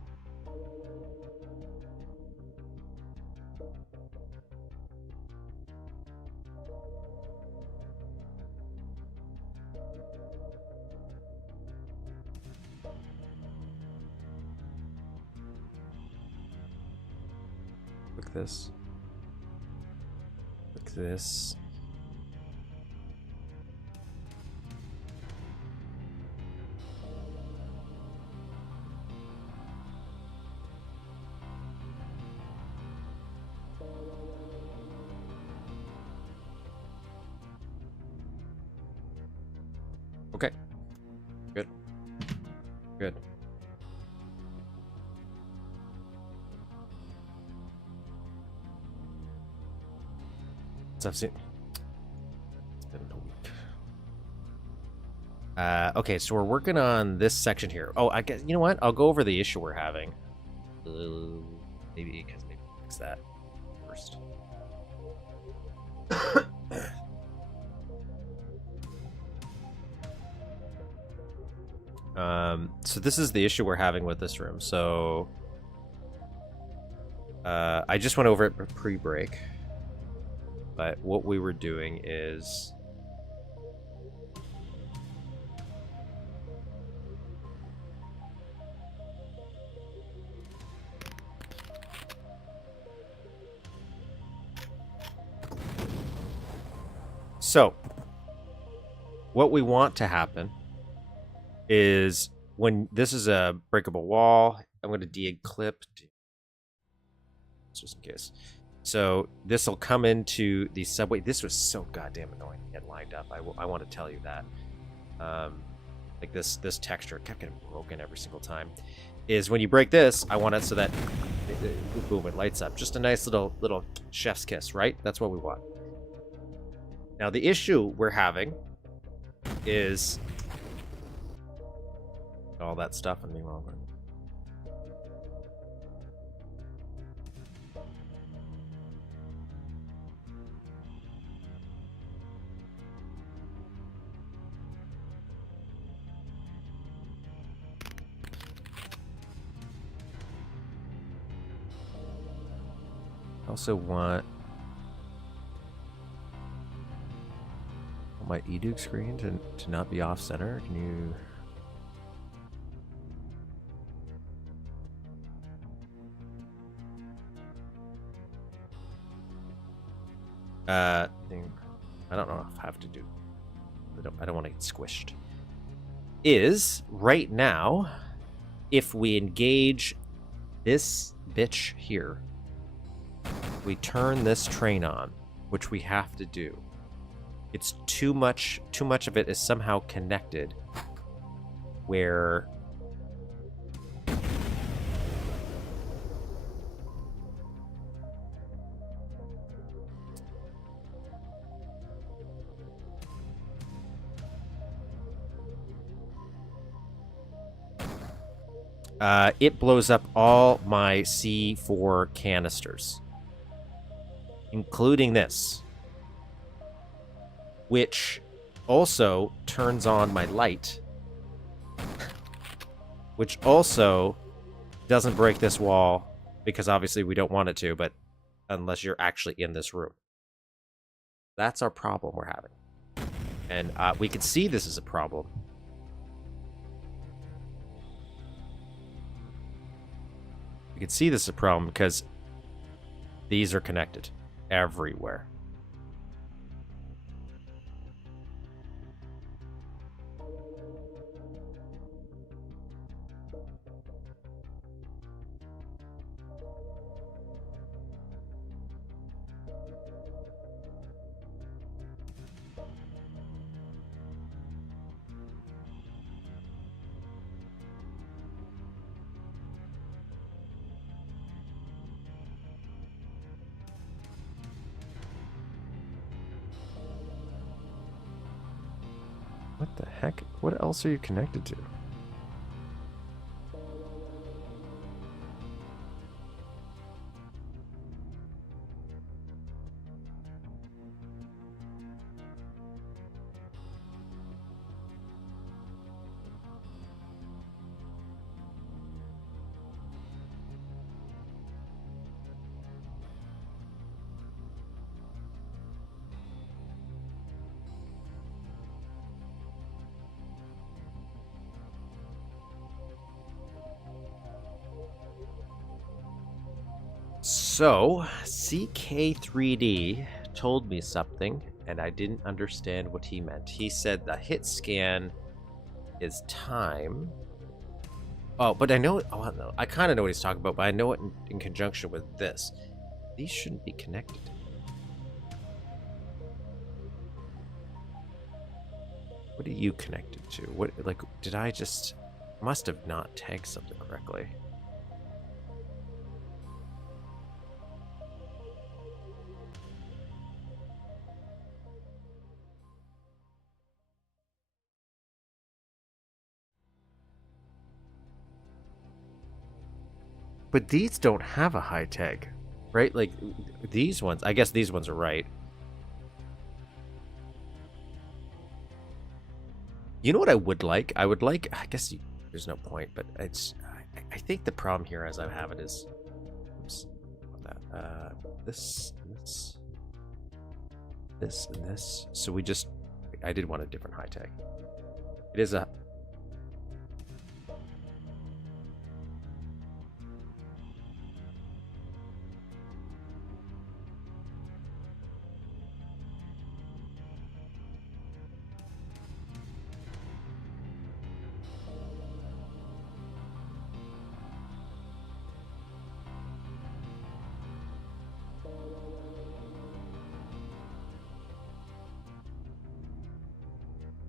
Look this. Look this. Okay. Good. Good. So I've seen. It's been a week. Okay, so we're working on this section here. Oh, I guess you know what? I'll go over the issue we're having. Maybe fix that first. So this is the issue we're having with this room. So I just went over it pre-break, but what we were doing is so what we want to happen is when this is a breakable wall, I'm going to de-clip just in case. So this will come into the subway. This was so goddamn annoying to get lined up. I want to tell you that. Like this texture kept getting broken every single time. Is when you break this, I want it so that boom, it lights up. Just a nice little chef's kiss, right? That's what we want. Now the issue we're having is all that stuff in me wrong. I also want my eDuke screen to not be off center. Can you? Thing. I don't know if I have to do. I don't want to get squished. Is right now, if we engage this bitch here, we turn this train on, which we have to do. It's too much of it is somehow connected where it blows up all my C4 canisters, including this, which also turns on my light, which also doesn't break this wall, because obviously we don't want it to, but unless you're actually in this room. That's our problem we're having. And we can see this is a problem. You can see this is a problem because these are connected everywhere. What the heck? What else are you connected to? So, CK3D told me something, and I didn't understand what he meant. He said the hit scan is time. Oh, but I know... Oh, no, I kind of know what he's talking about, but I know it in conjunction with this. These shouldn't be connected. What are you connected to? What, like, did I just... Must have not tagged something correctly. But these don't have a high tag, right? Like, these ones... I guess these ones are right. You know what I would like? I would like... I guess there's no point, but it's... I think the problem here as I have it is... Oops. This, and this. So we just... I did want a different high tag. It is a...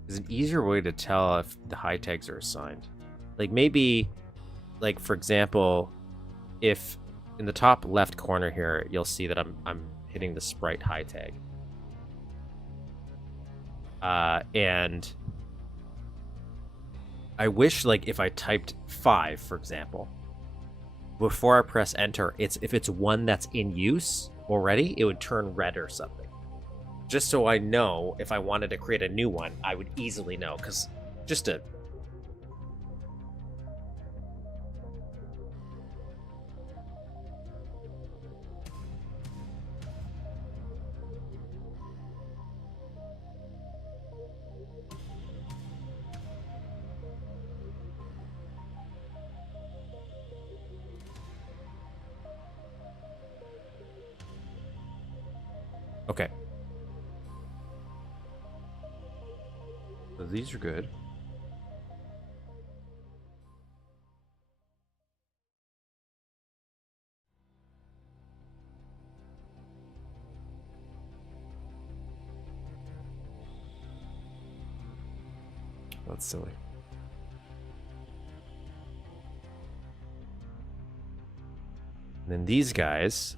There's an easier way to tell if the high tags are assigned. Like maybe, like for example, if in the top left corner here, you'll see that I'm hitting the sprite high tag. And I wish like if I typed 5, for example, before I press enter, if it's one that's in use already, it would turn red or something. Just so I know if I wanted to create a new one, I would easily know, because just to... Okay. So these are good. That's silly. And then these guys,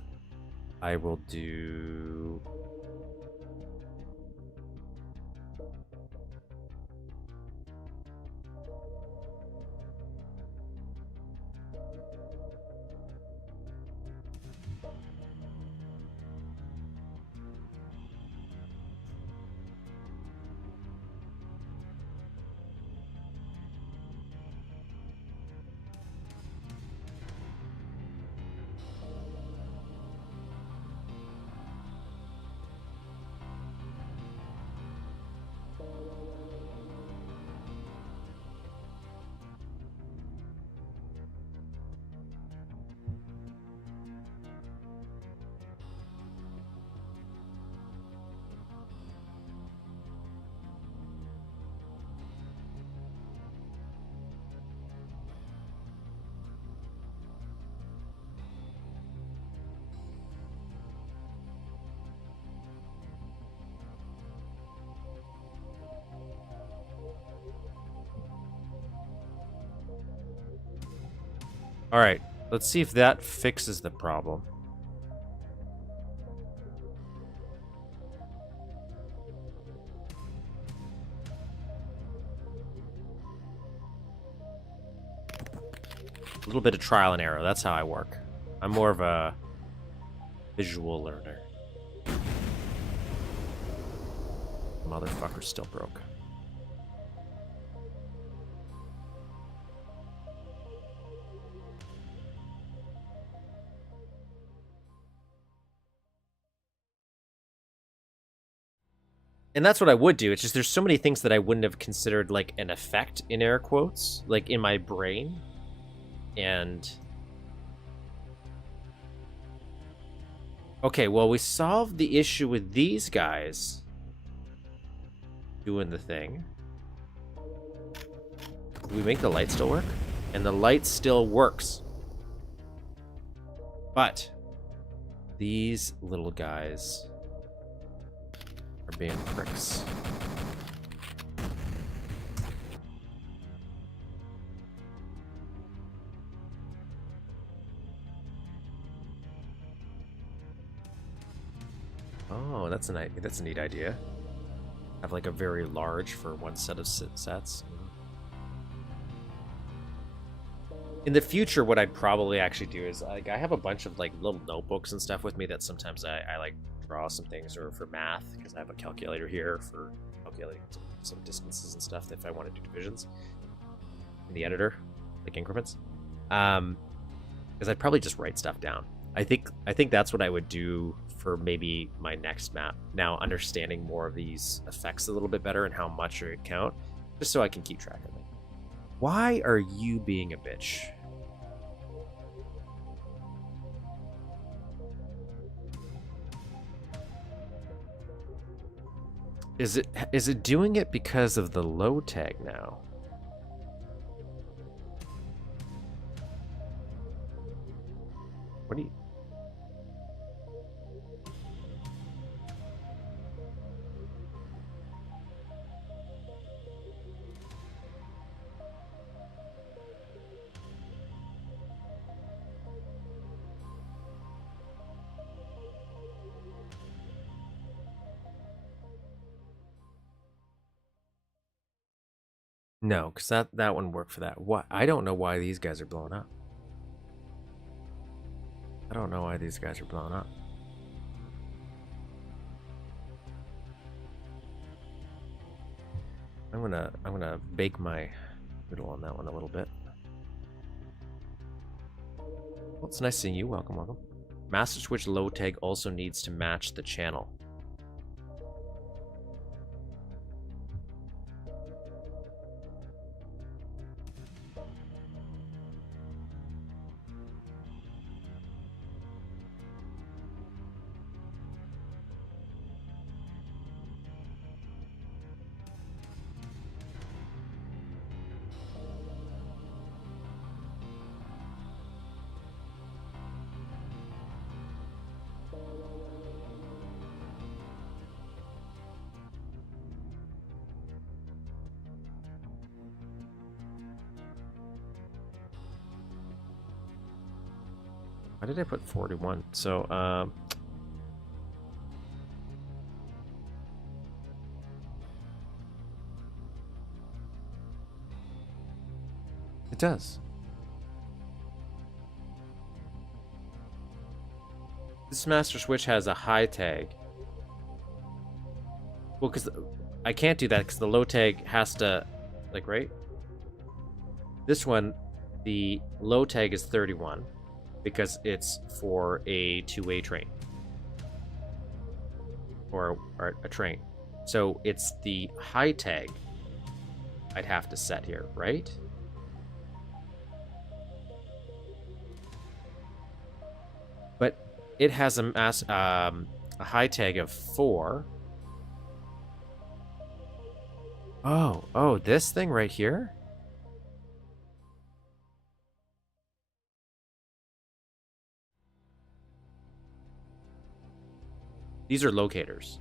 I will do... All right, let's see if that fixes the problem. A little bit of trial and error. That's how I work. I'm more of a visual learner. Motherfucker still broke. And that's what I would do. It's just there's so many things that I wouldn't have considered like an effect in air quotes, like in my brain. And Okay, well, we solved the issue with these guys doing the thing. Do we make the light still work? And the light still works. But these little guys are being pricks. Oh, that's a neat idea. Have like a very large for one set of sets. In the future, what I'd probably actually do is like I have a bunch of like little notebooks and stuff with me that sometimes I like draw some things or for math because I have a calculator here for calculating some distances and stuff if I want to do divisions in the editor, like increments. Because I'd probably just write stuff down. I think that's what I would do for maybe my next map. Now understanding more of these effects a little bit better and how much it would count, just so I can keep track of it. Why are you being a bitch? Is it doing it because of the low tag now? What do you... No, because that one worked for that. What? I don't know why these guys are blowing up. I don't know why these guys are blowing up. I'm gonna bake my noodle on that one a little bit. Well, it's nice seeing you. Welcome, welcome. Master Switch low tag also needs to match the channel. Why did I put 41? So, it does. This Master Switch has a high tag. Well, because I can't do that because the low tag has to, like, right? This one, the low tag is 31 because it's for a two-way train. Or a train. So it's the high tag I'd have to set here, right? But it has a high tag of 4. Oh, this thing right here? These are locators.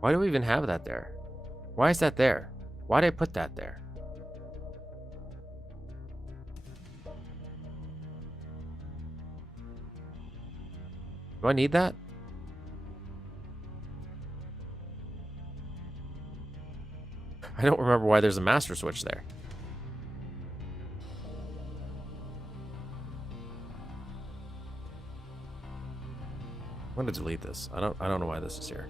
Why do we even have that there? Why is that there? Why did I put that there? Do I need that? I don't remember why there's a master switch there. I'm gonna delete this. I don't know why this is here.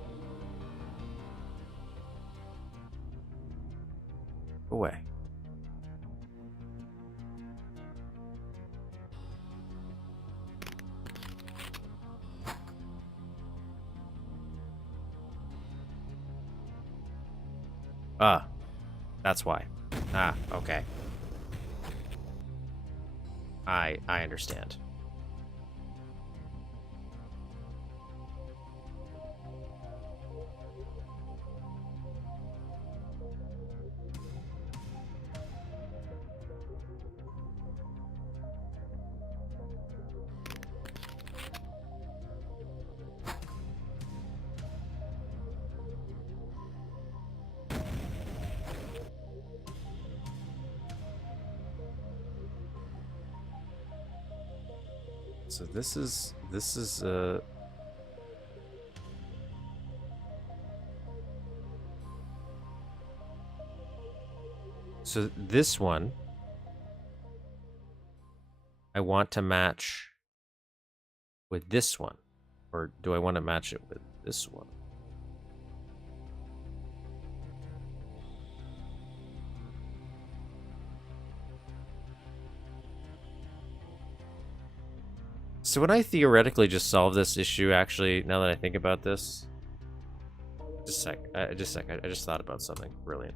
Go away. That's why. Okay. I understand. So this is so this one I want to match with this one, or do I want to match it with this one? So would I theoretically just solve this issue, actually, now that I think about this? Just a sec. I just thought about something brilliant.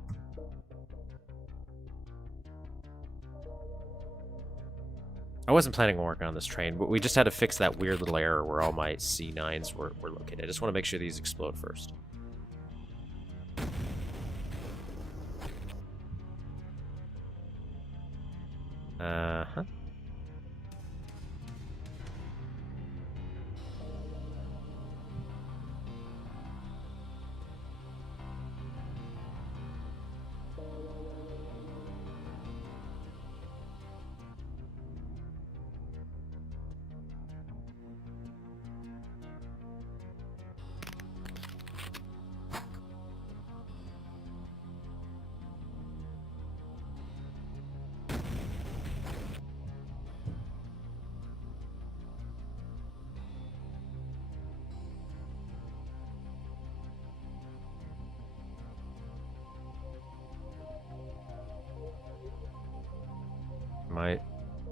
I wasn't planning on working on this train, but we just had to fix that weird little error where all my C9s were located. I just want to make sure these explode first. Uh-huh.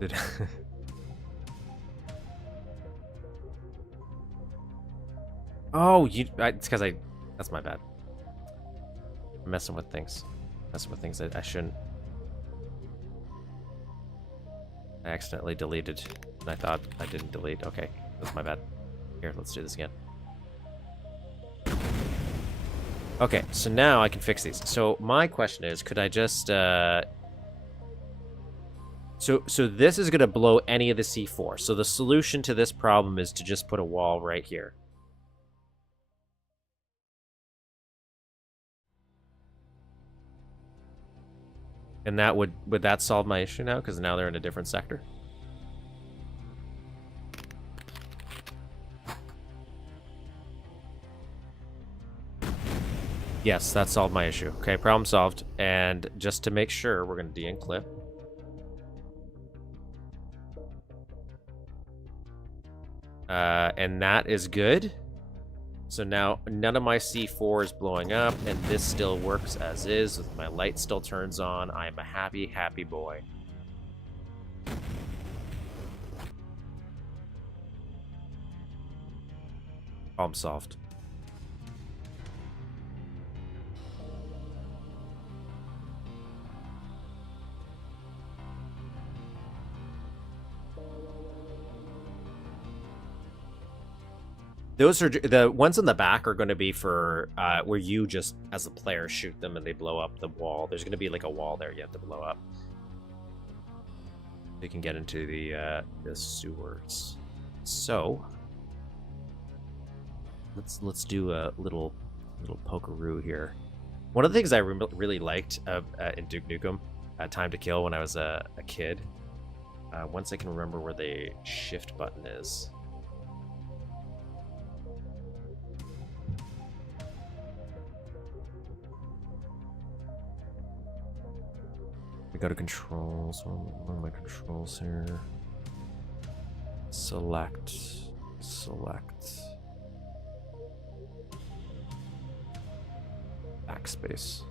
Did oh, it's because that's my bad. I'm messing with things. I shouldn't. I accidentally deleted, and I thought I didn't delete. Okay, that's my bad. Here, let's do this again. Okay, so now I can fix these. So my question is, could I just So this is going to blow any of the C4. So the solution to this problem is to just put a wall right here. And that would that solve my issue now? Because now they're in a different sector. Yes, that solved my issue. Okay, problem solved. And just to make sure, we're going to de-enclip. And that is good. So now none of my C4 is blowing up, and this still works as is. My light still turns on. I am a happy, happy boy. Problem solved. Those are the ones in the back are going to be for where you just, as a player, shoot them and they blow up the wall. There's going to be like a wall there you have to blow up. You can get into the sewers. So let's do a little pokeroo here. One of the things I really liked in Duke Nukem, Time to Kill, when I was a kid. Once I can remember where the shift button is. We go to controls. What are my controls here? Select. Backspace.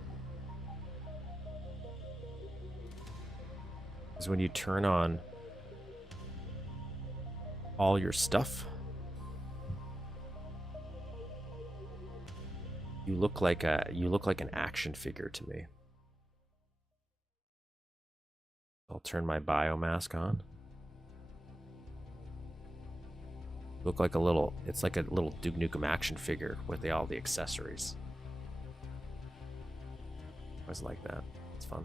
Is when you turn on all your stuff. You look like an action figure to me. I'll turn my biomask on. Look like a little, it's like a little Duke Nukem action figure with all the accessories. I always like that. It's fun.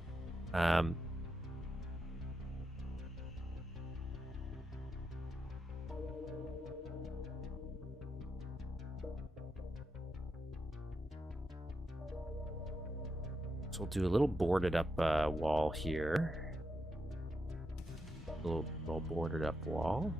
So we'll do a little boarded up wall here. A little boarded up wall.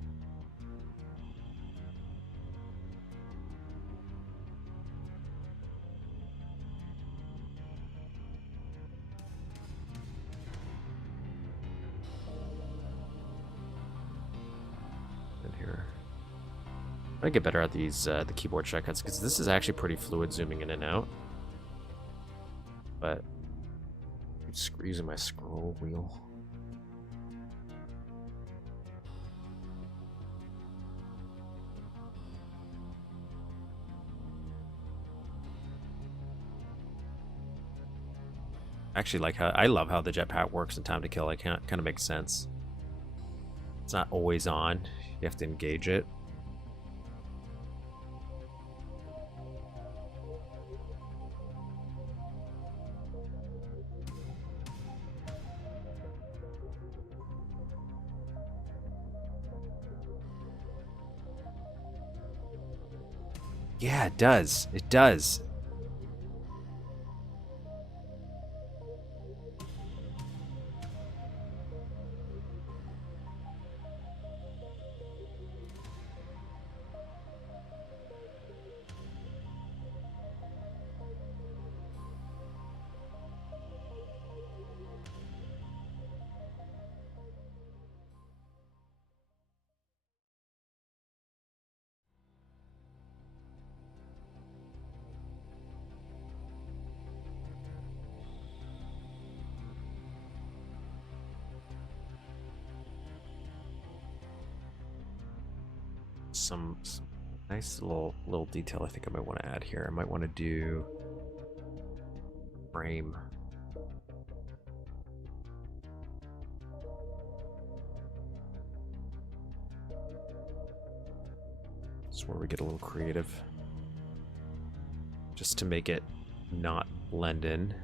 I get better at these the keyboard shortcuts because this is actually pretty fluid zooming in and out. But I'm just using my scroll wheel. Actually, like I love how the jetpack works in Time to Kill. It kind of makes sense. It's not always on. You have to engage it. Yeah, it does. It does. Some nice little detail I think I might want to add here. I might want to do frame. That's where we get a little creative. Just to make it not blend in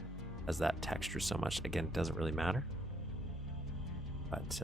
as that texture so much. Again, it doesn't really matter. But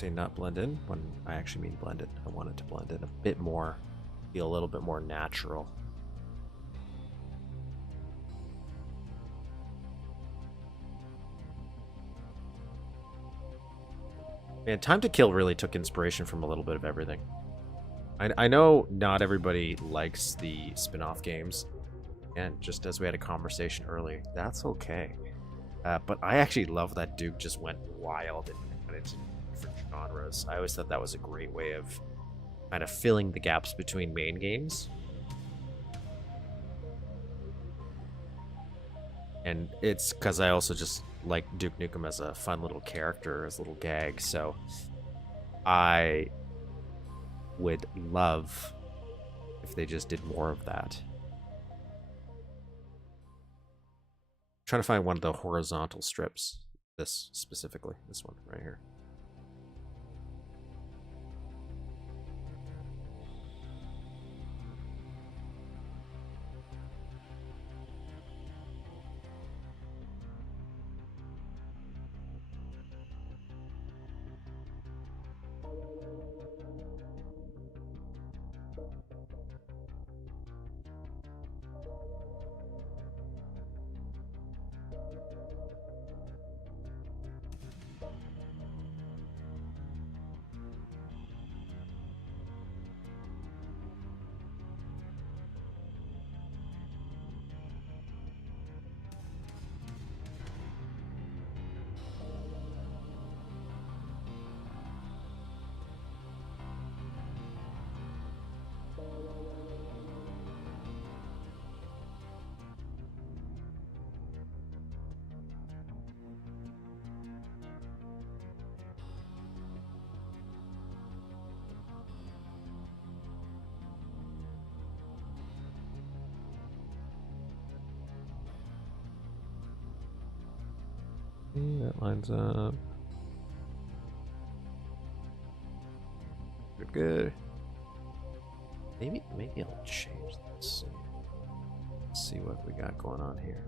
say not blend in when I actually mean blend it. I want it to blend in a bit more, feel a little bit more natural. Man, Time to Kill really took inspiration from a little bit of everything. I know not everybody likes the spin-off games, and just as we had a conversation earlier, that's okay. But I actually love that Duke just went wild and went into different genres. I always thought that was a great way of kind of filling the gaps between main games. And it's because I also just like Duke Nukem as a fun little character, as a little gag, so I would love if they just did more of that. I'm trying to find one of the horizontal strips. This specifically, this one right here. That lines up. Good, good. Maybe I'll change this. Let's see what we got going on here.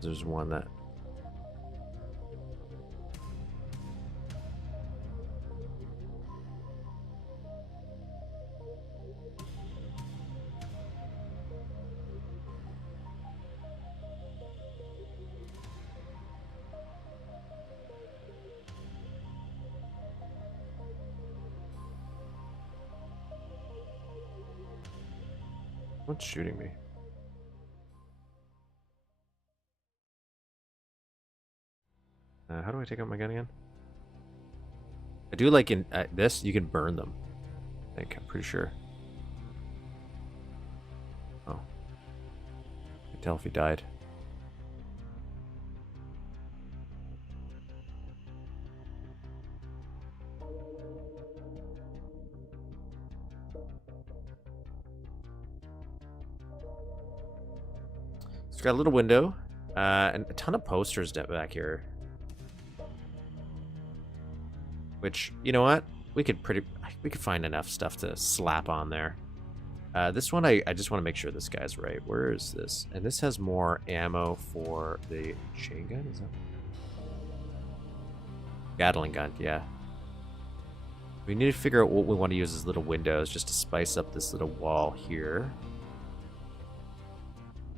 There's one that what's shooting me? How do I take out my gun again? I do like in this, you can burn them. I think, I'm pretty sure. Oh. I can tell if he died. It's got a little window, and a ton of posters back here. Which, you know what? We could find enough stuff to slap on there. This one, I just want to make sure this guy's right. Where is this? And this has more ammo for the chain gun, is that? Gatling gun, yeah. We need to figure out what we want to use as little windows just to spice up this little wall here.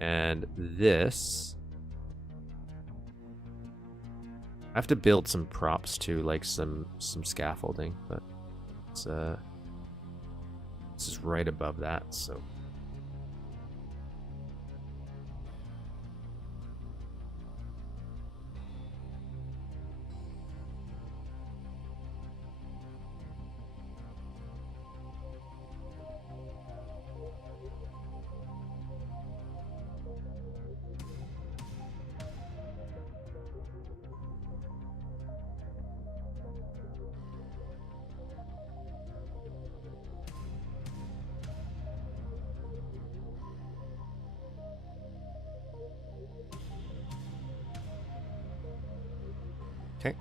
And this... I have to build some props too, like some scaffolding, but it's this is right above that, so okay.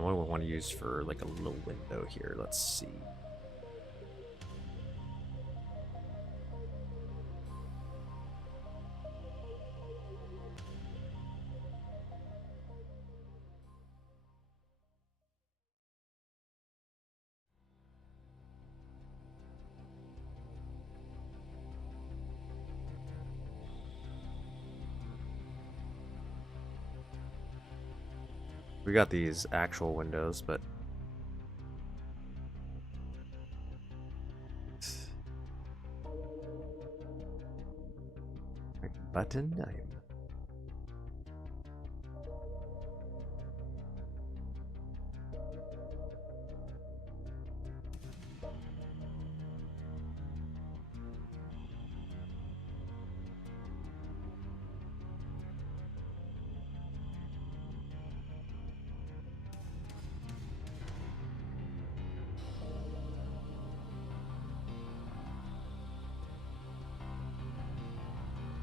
What do we want to use for like a little window here? Let's see. We got these actual windows, but button name.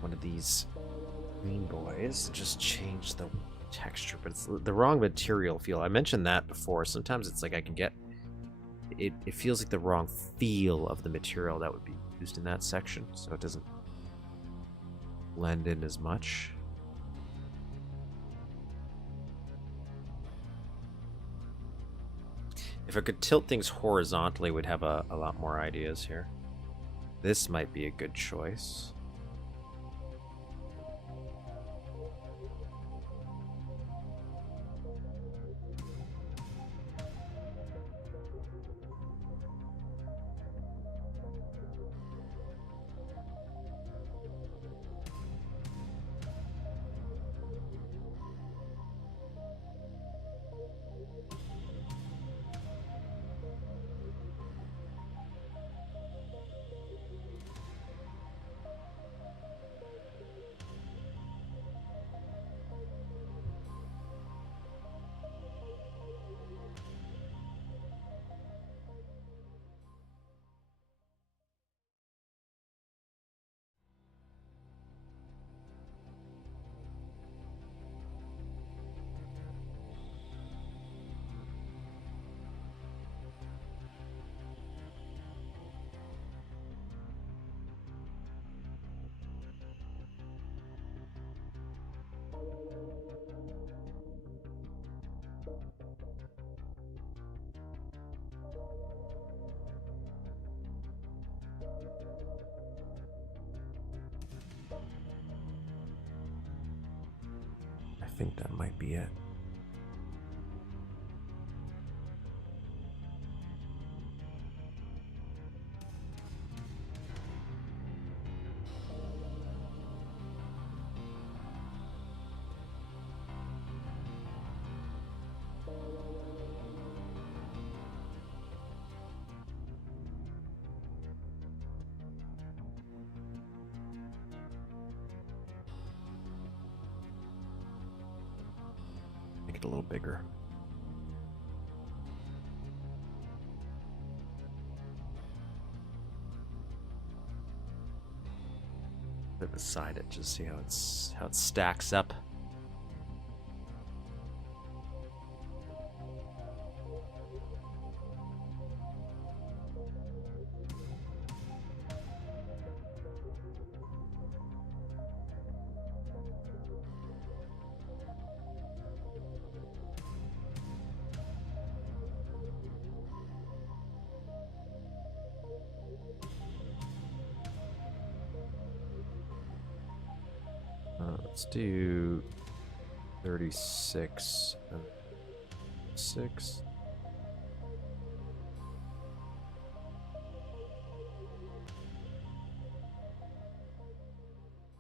One of these green boys just changed the texture, but it's the wrong material feel. I mentioned that before. Sometimes it's like I can get it feels like the wrong feel of the material that would be used in that section, so it doesn't blend in as much. If I could tilt things horizontally, we'd have a lot more ideas here. This might be a good choice. think that might be it. Make it a little bigger. Put it beside it, just see how it stacks up. Let's do 36 and 6.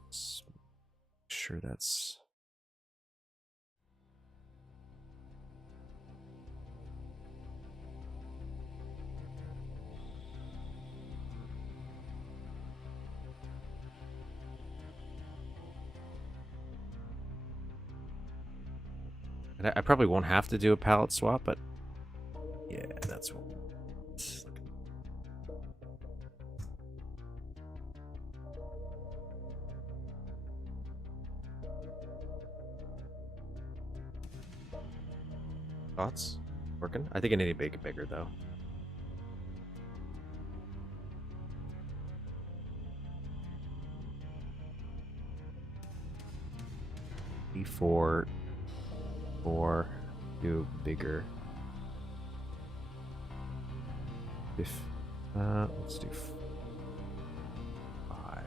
Let's make sure that's and I probably won't have to do a palette swap, but yeah, that's what. Thoughts? Working? I think I need to make it bigger though. E4, 4, do bigger. If let's do 5.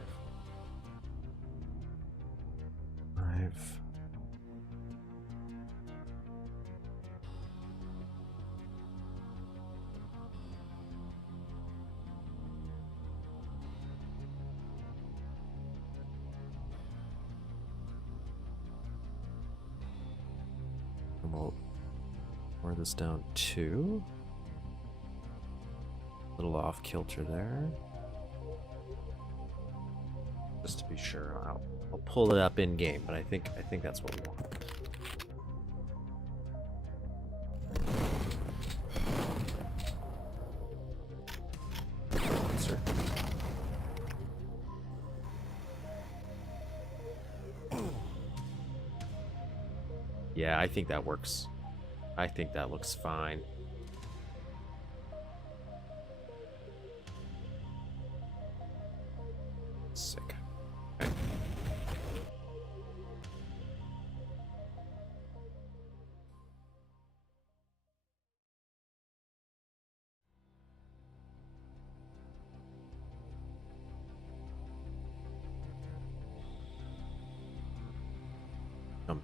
5. And we'll lower this down 2. Little off kilter there. Just to be sure, I'll pull it up in game, but I think that's what we want. Sir. Yeah, I think that works. I think that looks fine. Sick. Okay.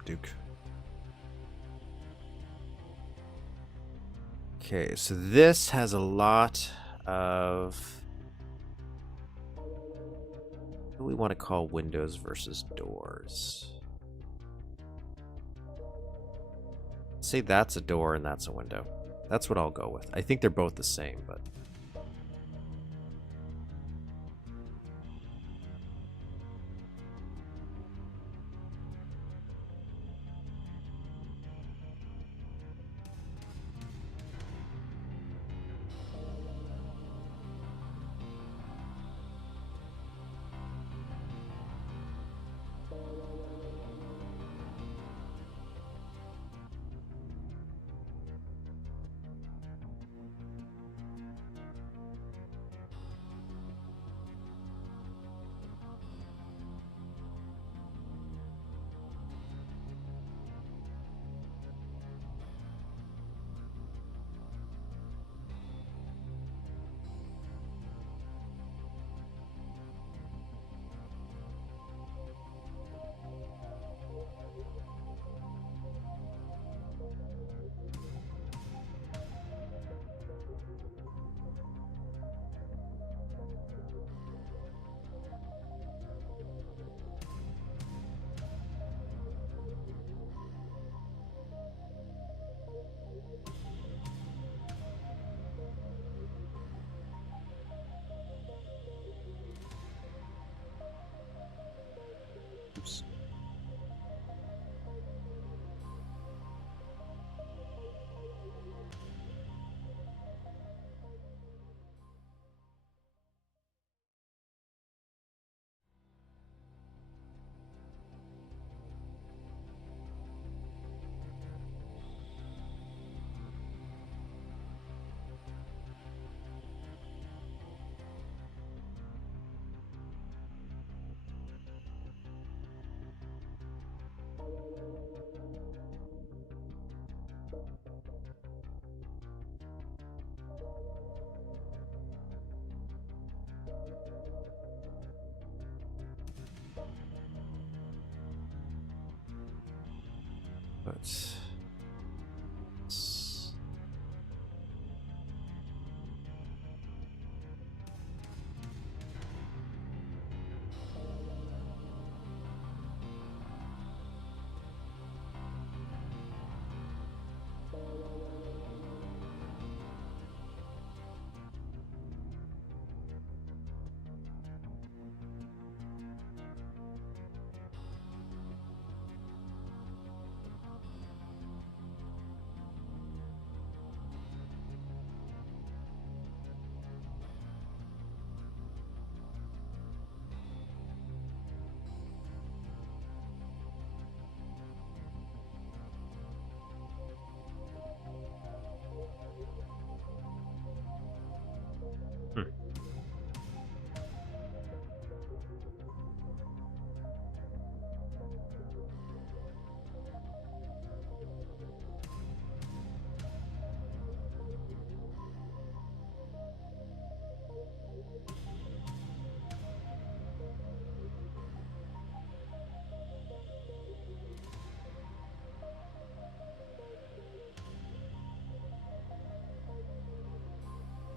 Duke. Okay, so this has a lot of what do we want to call windows versus doors. Say that's a door and that's a window. That's what I'll go with. I think they're both the same, but But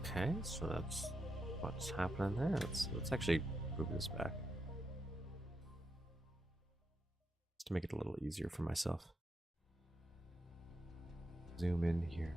okay, so that's what's happening there. Let's actually move this back just to make it a little easier for myself. Zoom in here.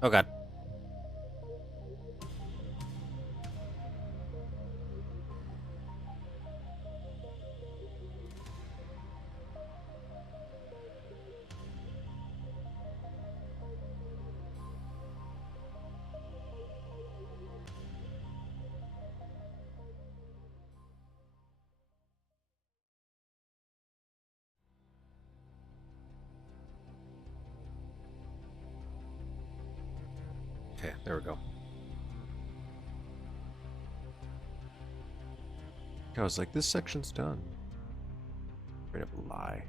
Oh god. Okay, there we go. I was like, this section's done. Straight up lie.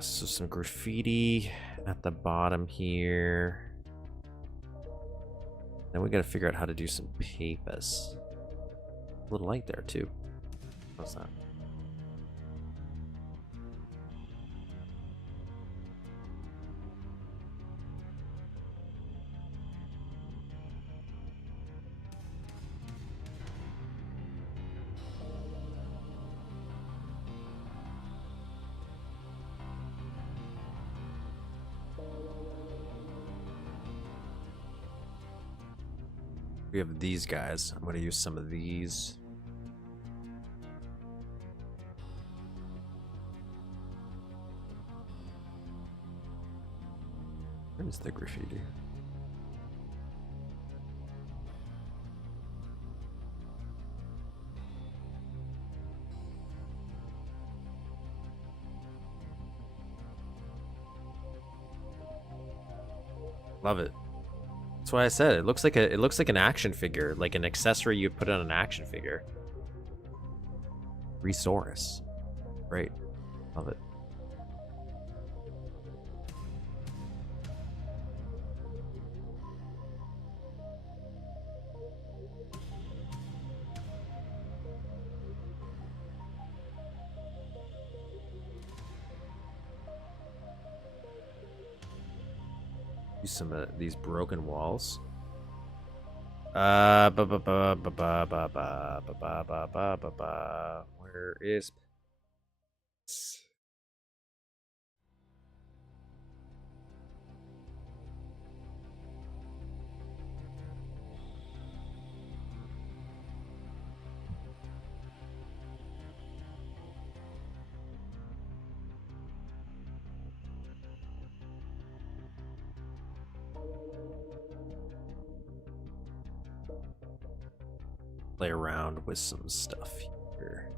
So some graffiti at the bottom here. Then we gotta figure out how to do some papers. A little light there too. What's that? We have these guys. I'm gonna use some of these. Where's the graffiti? Love it. That's why I said it looks like an action figure, like an accessory you put on an action figure. Resource. Great. Love it. Use some of these broken walls. Where is? Play around with some stuff here.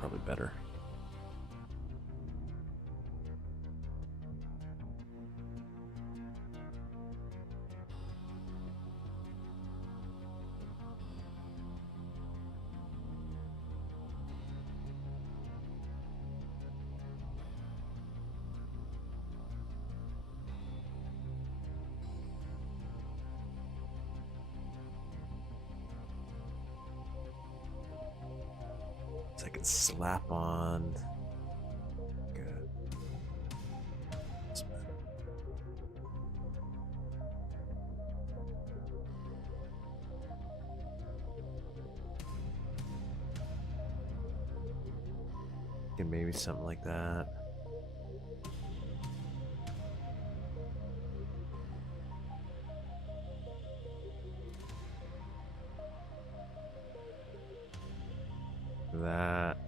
Probably better. So I can slap on. Good. And maybe something like that. That.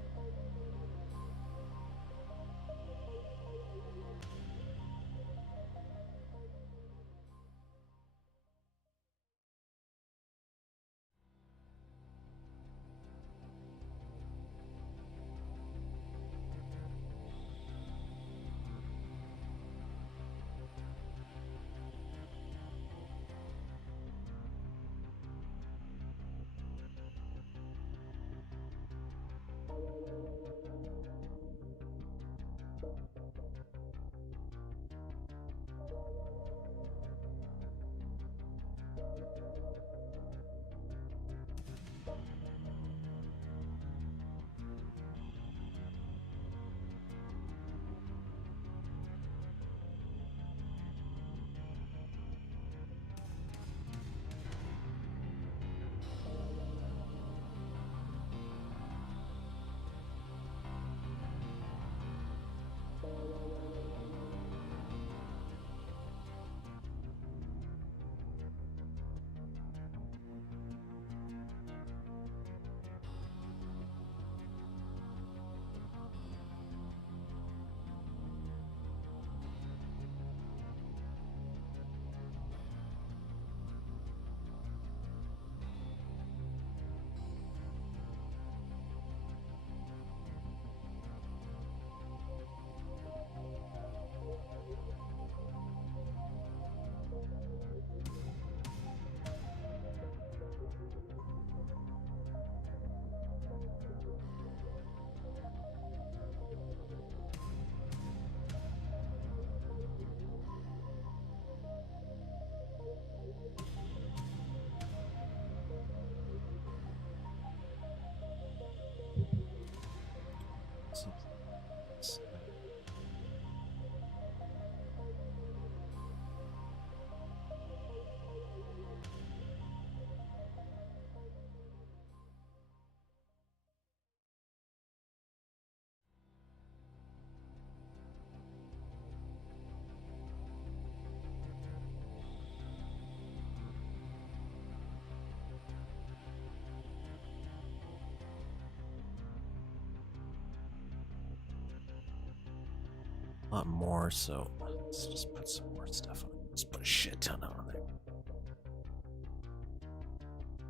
a lot more, so let's just put some more stuff on. Let's put a shit ton on there.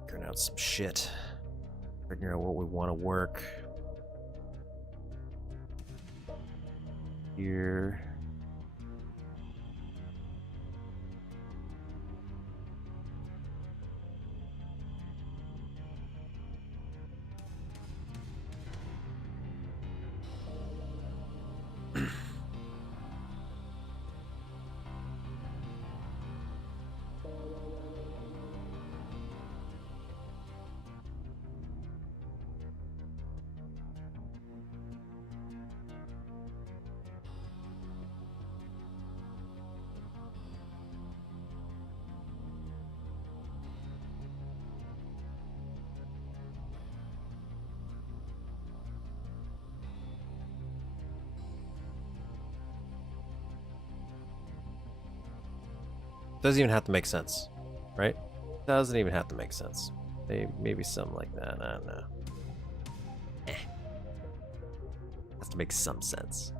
Figuring out some shit. Figuring out what we want to work. Here. Doesn't even have to make sense, right? Doesn't even have to make sense. Maybe something like that. I don't know. Has to make some sense.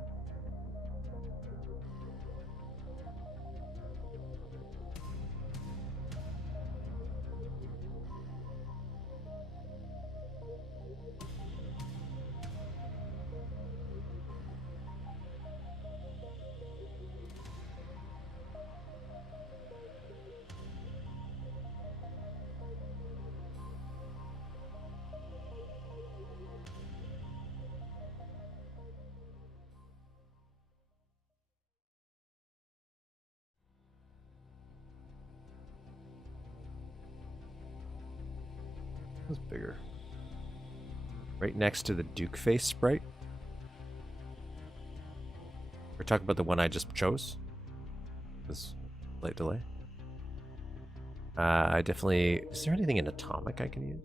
That's bigger. Right next to the Duke face sprite. We're talking about the one I just chose. This light delay. I definitely. Is there anything in atomic I can use?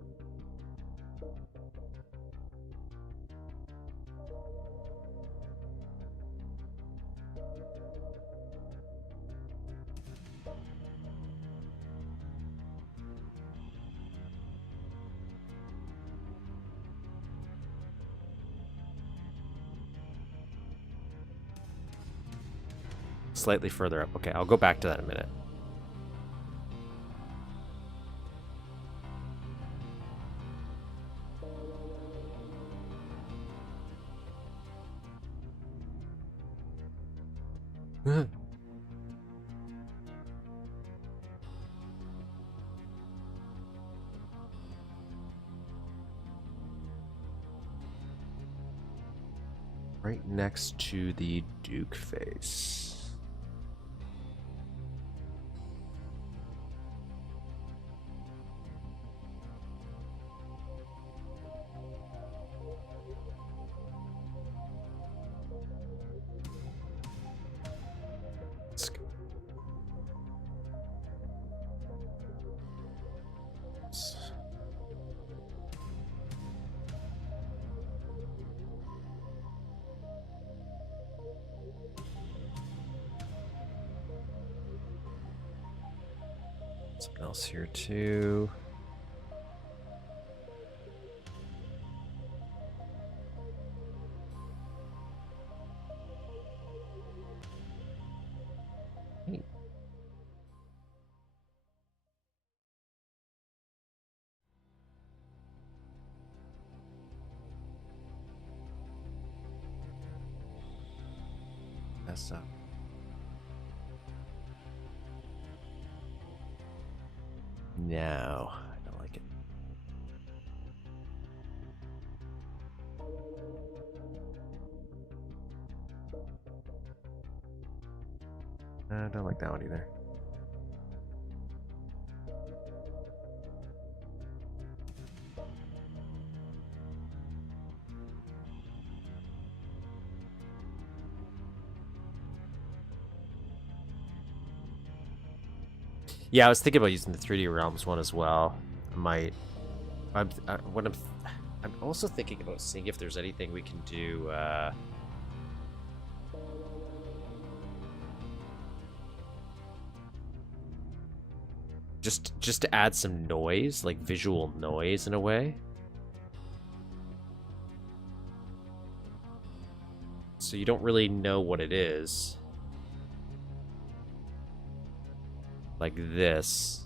Slightly further up. Okay, I'll go back to that in a minute. Right next to the Duke face. Something else here too. Hey. That's up. No, I don't like it. I don't like that one either. Yeah, I was thinking about using the 3D Realms one as well. I might. I'm also thinking about seeing if there's anything we can do. Just to add some noise, like visual noise in a way. So you don't really know what it is. Like this.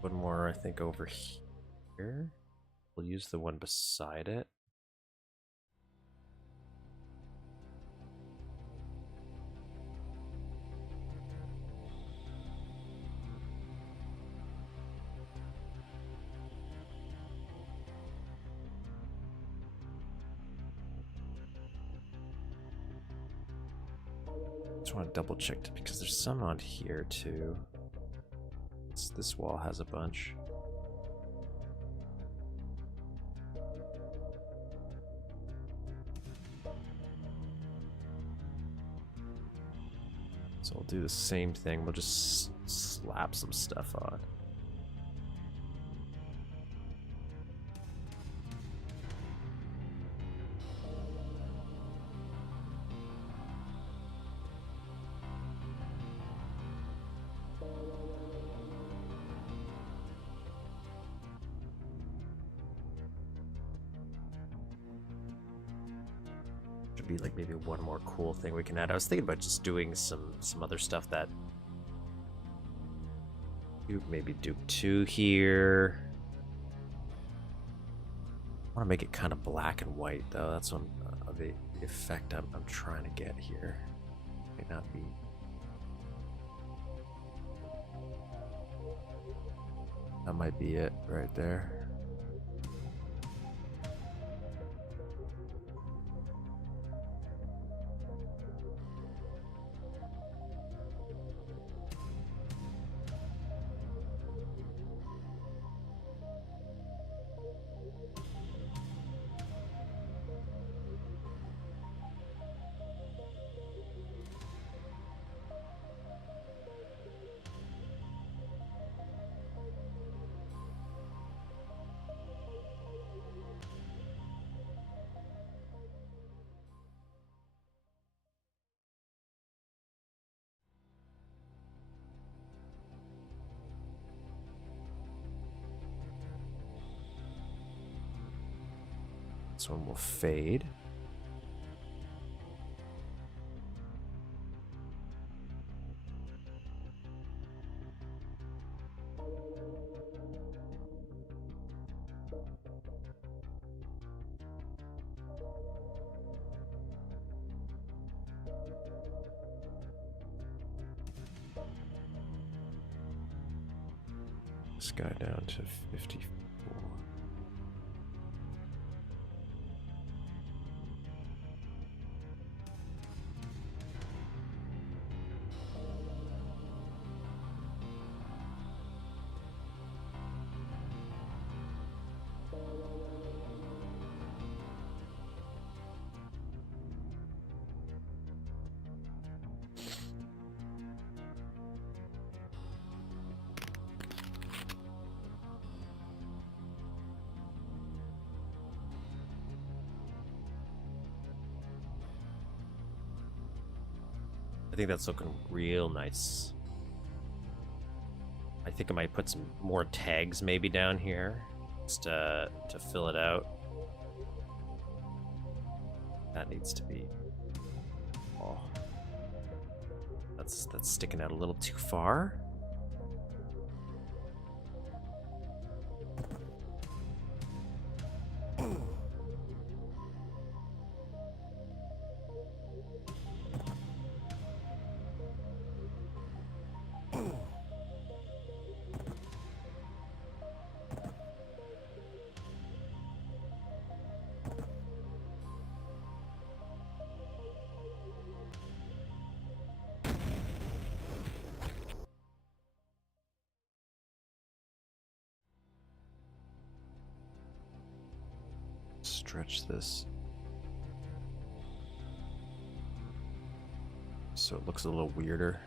One more, I think, over here. We'll use the one beside it. Just want to double check it because there's some on here too. This wall has a bunch. So we'll do the same thing. We'll just slap some stuff on. Should be like maybe one more cool thing we can add. I was thinking about just doing some other stuff that maybe Duke 2 here. I want to make it kind of black and white though. That's what the effect I'm trying to get here. May not be. That might be it right there. This one will fade. This guy down to 54. I think that's looking real nice. I think I might put some more tags maybe down here just to fill it out. That needs to be. Oh, that's sticking out a little too far. stretch this so it looks a little weirder.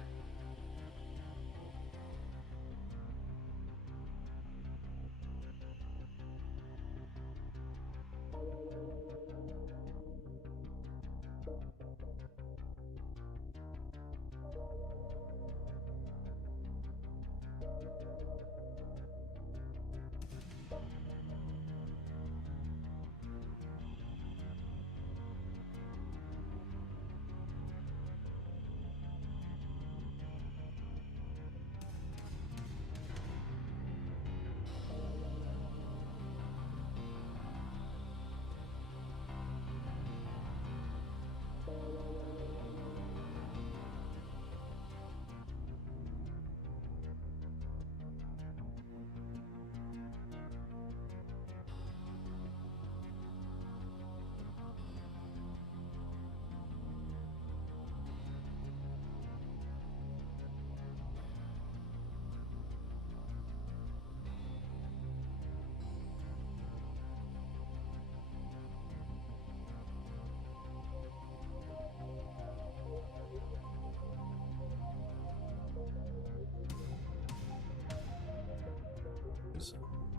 There's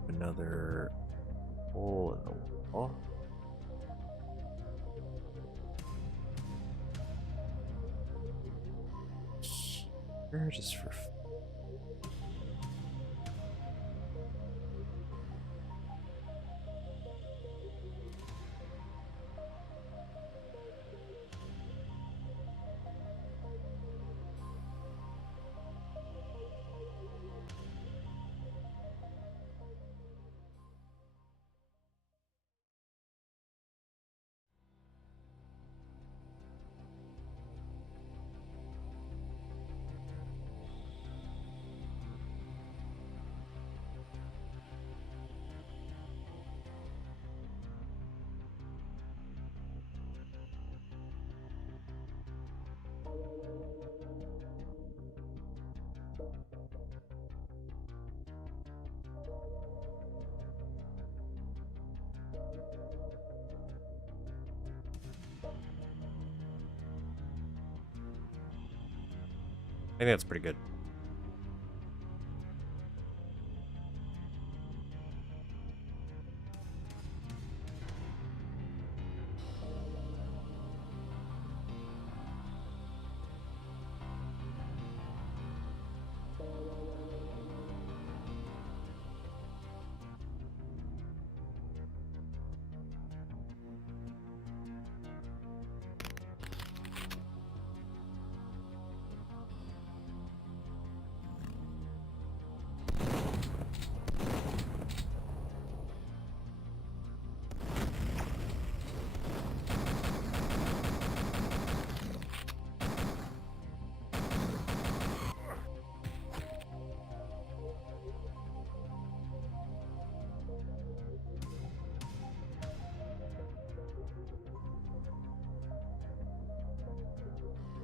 another hole in the wall. Here, just for I think that's pretty good.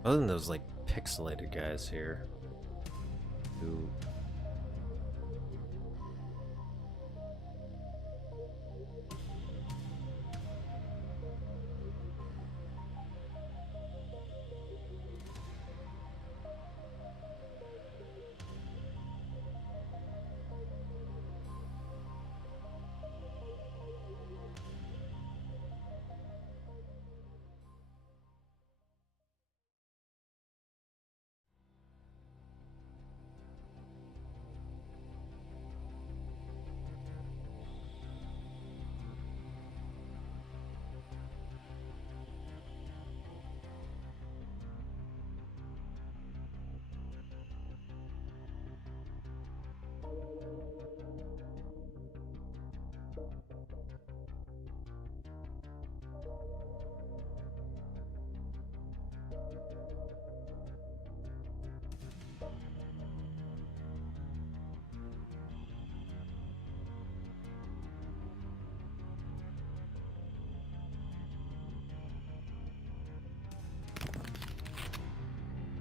Other than those like pixelated guys here who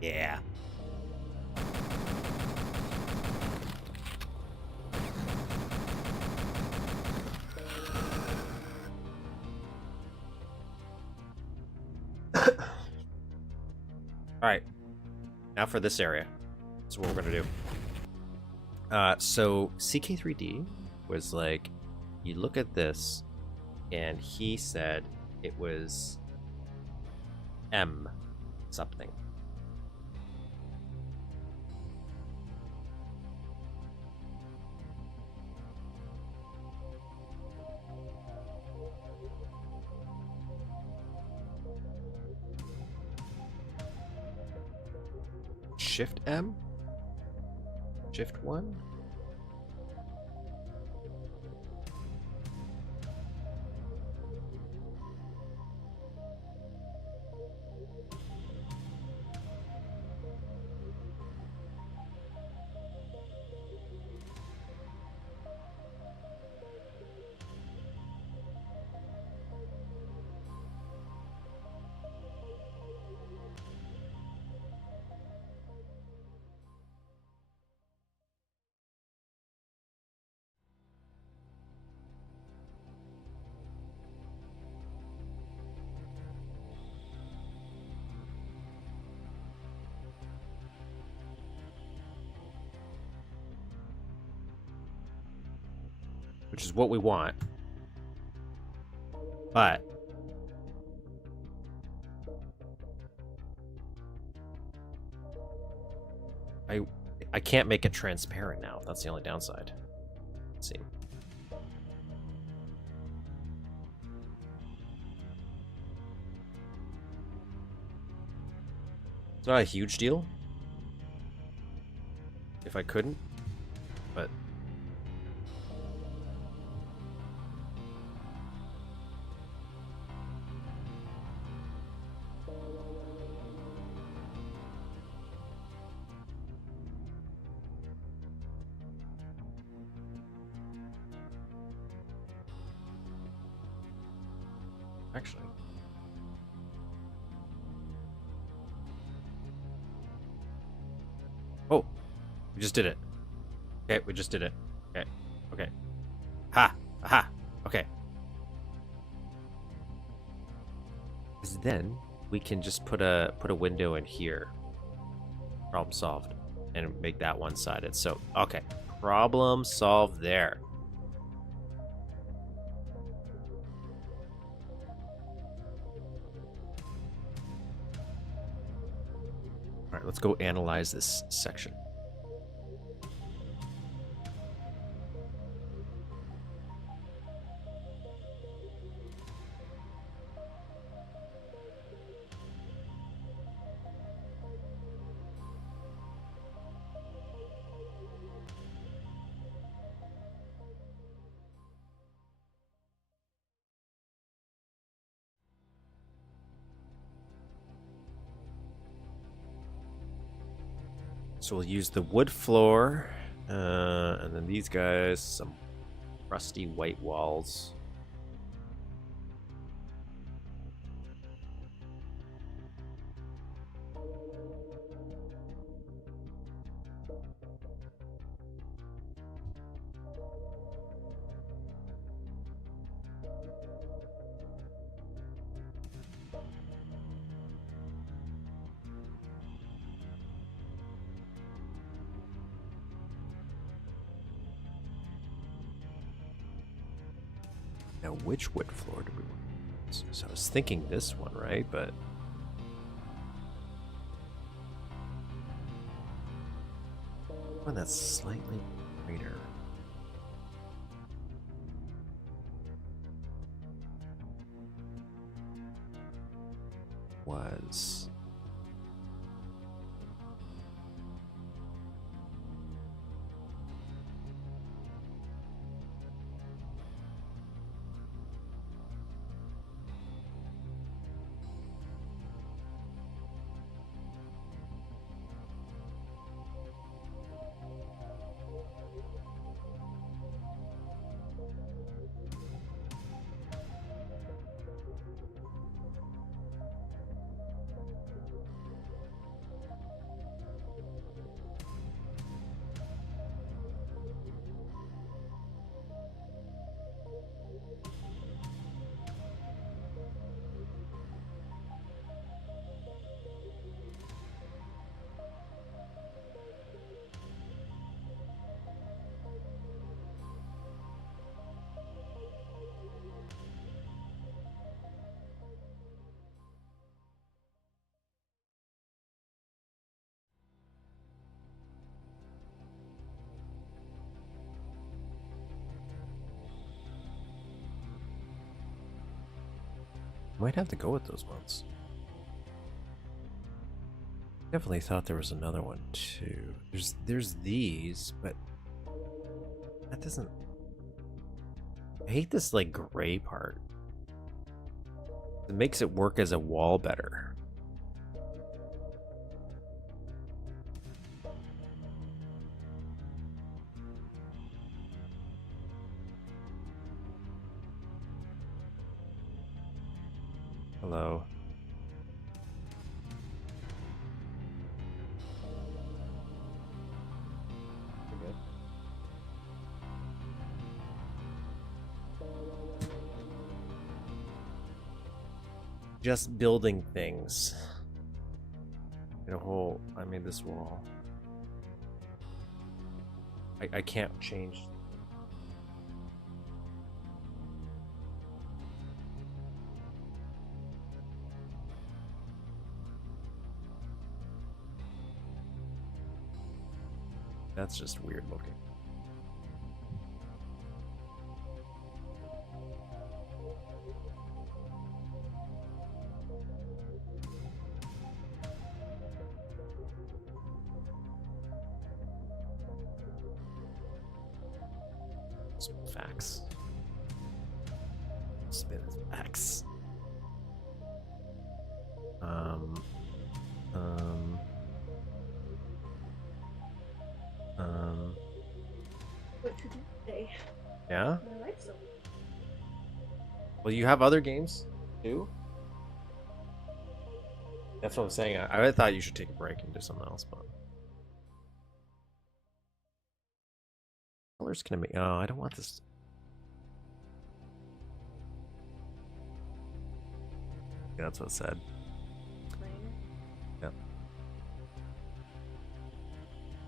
yeah. All right, now for this area. That's what we're gonna do. So CK3D was like, you look at this, and he said it was M something. Shift M? Shift 1? Which is what we want. But I can't make it transparent now. That's the only downside. Let's see. It's not a huge deal if I couldn't, but actually, oh, we just did it. Okay, we just did it. Okay, okay. Ha! Aha! Okay. Because then we can just put a window in here. Problem solved, and make that one-sided. So, okay, problem solved there. All right, let's go analyze this section. So we'll use the wood floor, and then these guys, some rusty white walls. Now, which wood floor do we want? So I was thinking this one, right? But one that's slightly greater. Was Might have to go with those ones. Definitely thought there was another one too. There's these, but that doesn't. I hate this like gray part. It makes it work as a wall better. Hello. Just building things. In a whole, I made this wall. I can't change. That's just weird looking. Facts. Spin facts. What to do today? Yeah? My life's so. Well, you have other games too? That's what I'm saying. I thought you should take a break and do something else, but. Colors can make. Oh, I don't want this. Yeah, that's what it said. Yeah.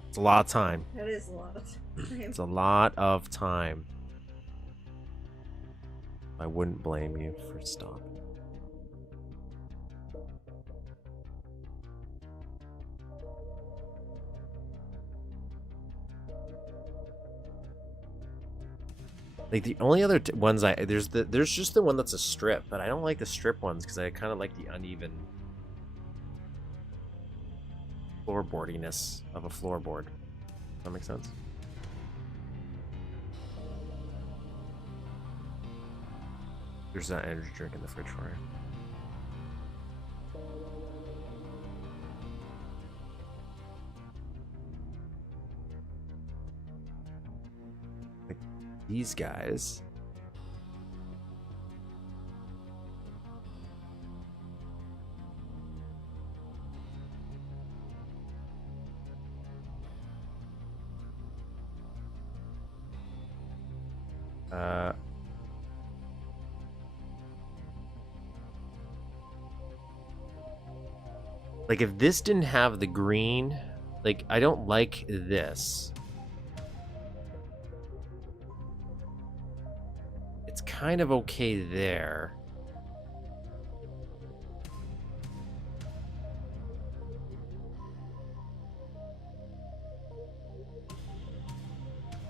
It's a lot of time. That is a lot of time. It's a lot of time. I wouldn't blame you for stopping. Like the only other ones there's just the one that's a strip, but I don't like the strip ones because I kind of like the uneven floorboardiness of a floorboard. Does that make sense? There's that energy drink in the fridge for you. Like these guys. Like if this didn't have the green, like I don't like this. It's kind of okay there.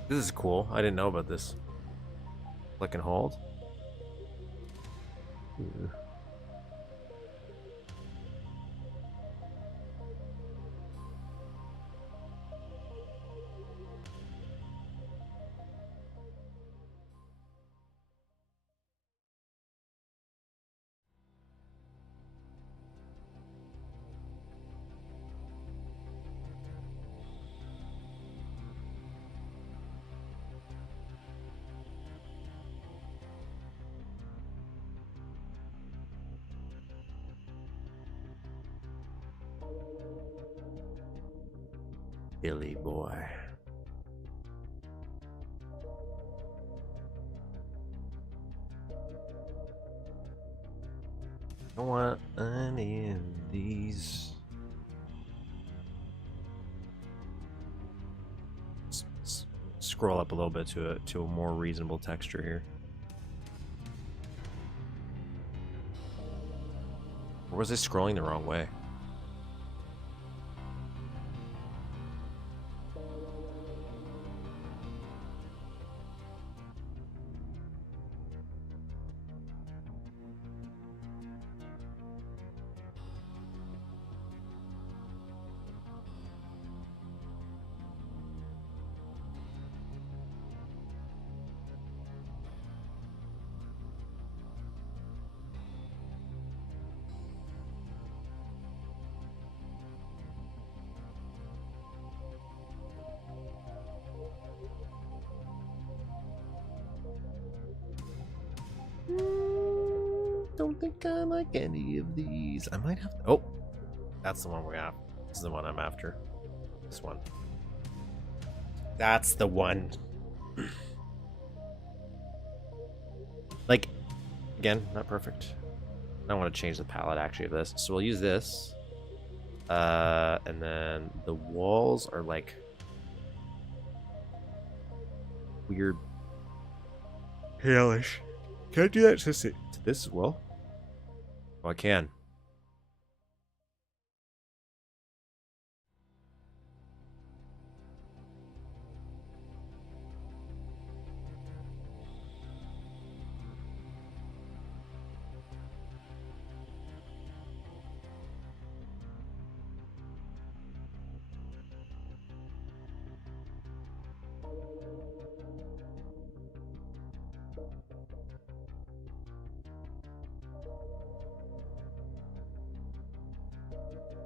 This is cool. I didn't know about this. Click and hold. Ooh. Billy boy. I don't want any of these. Scroll up a little bit to a more reasonable texture here. Or was I scrolling the wrong way? don't think I like any of these. I might have to... Oh, that's the one we have. This is the one I'm after. This one. That's the one. Like, again, not perfect. I want to change the palette actually of this. So we'll use this. And then the walls are like weird palish. Can I do that to this as well? Oh, I can.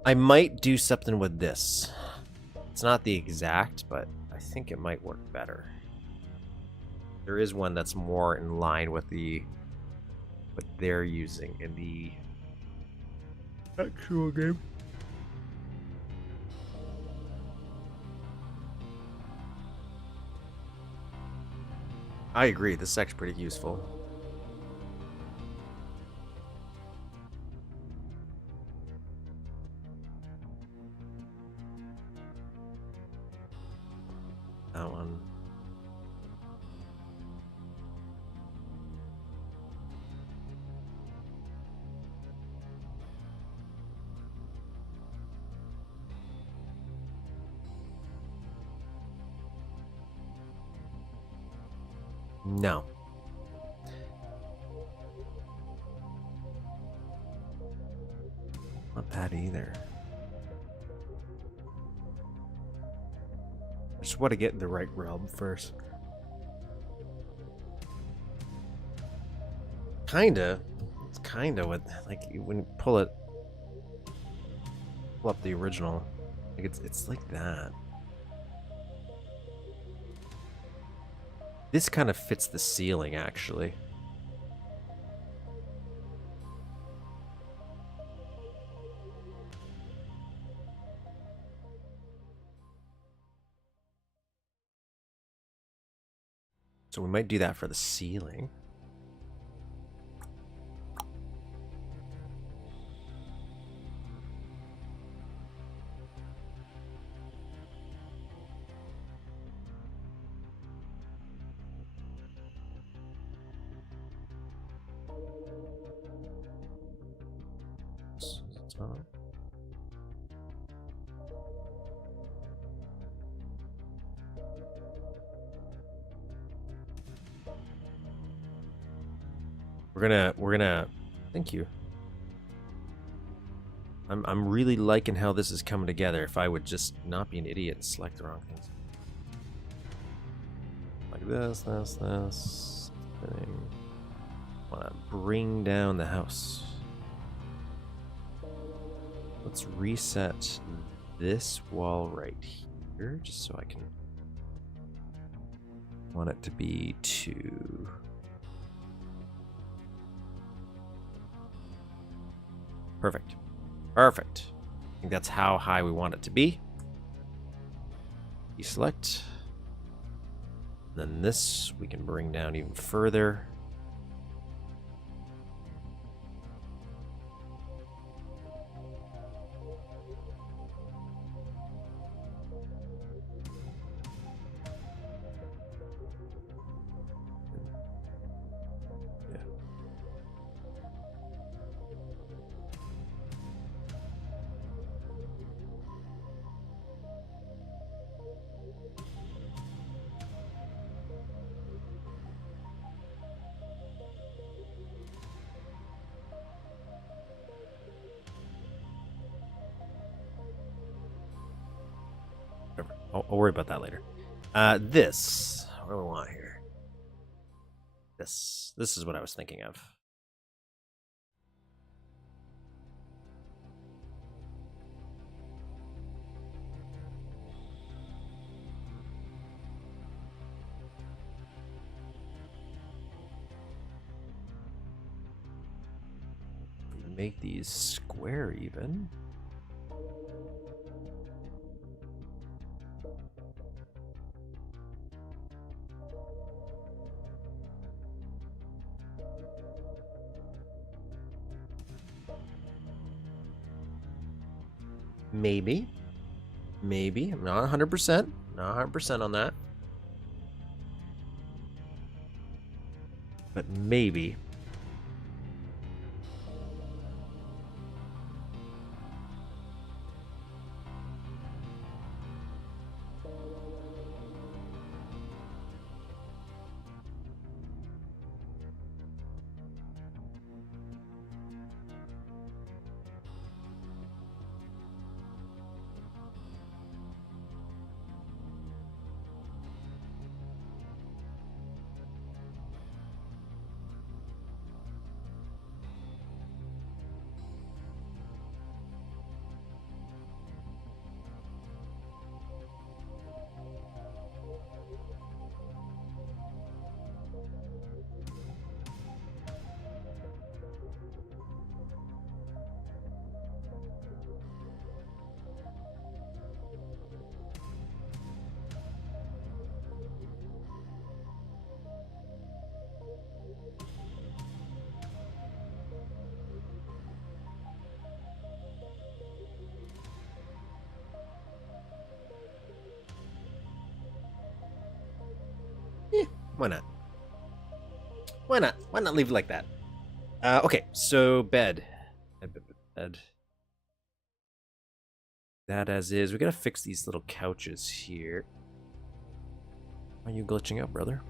I might do something with this. It's not the exact, but I think it might work better. There is one that's more in line with what they're using in the actual game. I agree, this is actually pretty useful. That one. No. Not bad either. I just want to get in the right realm first. Kinda. It's kinda what, like, when you pull up the original, like it's like that. This kind of fits the ceiling, actually. So we might do that for the ceiling. We're gonna thank you. I'm really liking how this is coming together. If I would just not be an idiot and select the wrong things. Like this. Wanna bring down the house. Let's reset this wall right here, just so I can want it to be 2. Perfect. Perfect. I think that's how high we want it to be. Deselect. Then this we can bring down even further. I'll worry about that later. This. What do we want here? This. This is what I was thinking of. make these square even. Maybe. Maybe. I'm not 100%. Not 100% on that. But maybe. Why not? Why not? Why not leave it like that? Okay, so bed. Bed. That as is. We gotta fix these little couches here. Are you glitching out, brother?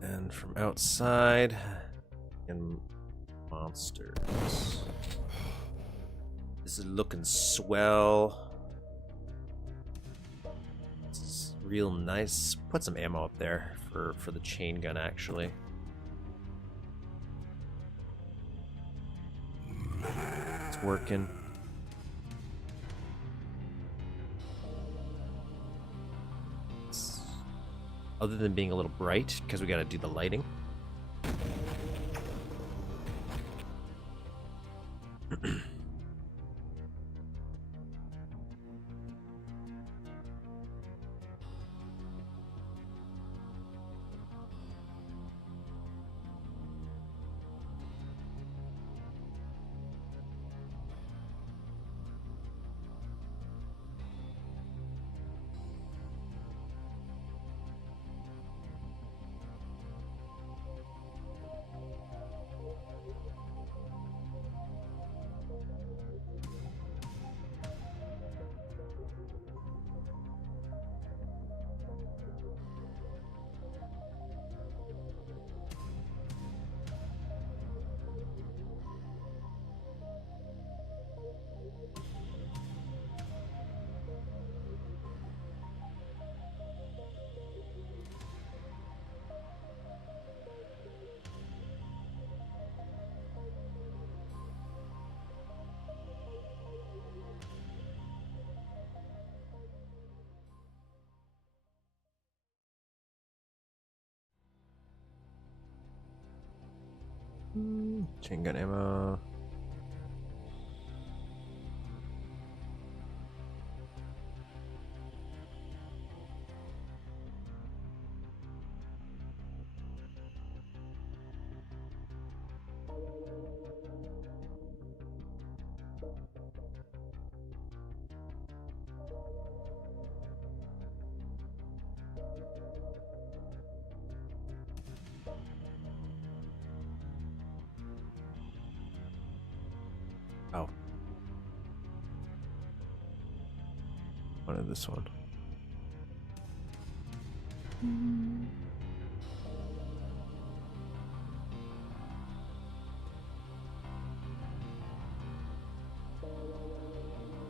And from outside, and monsters. This is looking swell. This is real nice. Put some ammo up there for the chain gun, actually. It's working. Other than being a little bright, because we gotta do the lighting. Chain gun ammo. Oh. Wanted this one.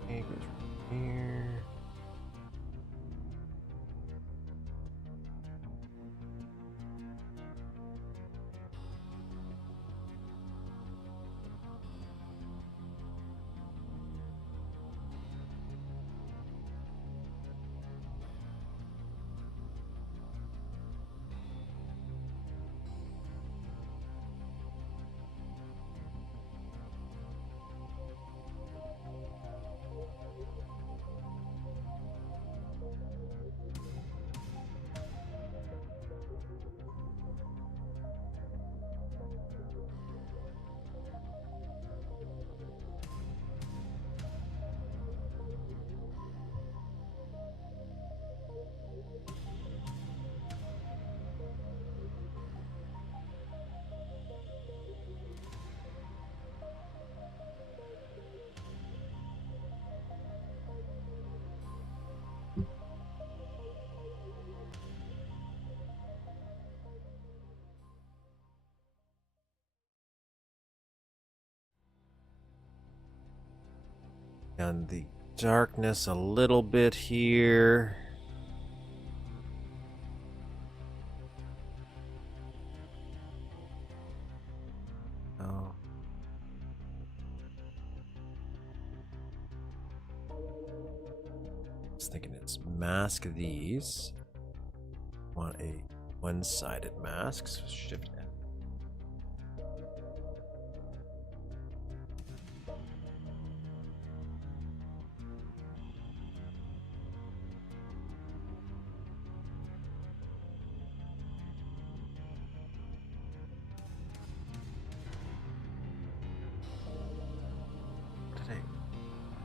Okay, goes right here. And the darkness a little bit here. Oh. I was thinking it's mask these. Want a one-sided mask, so shift F.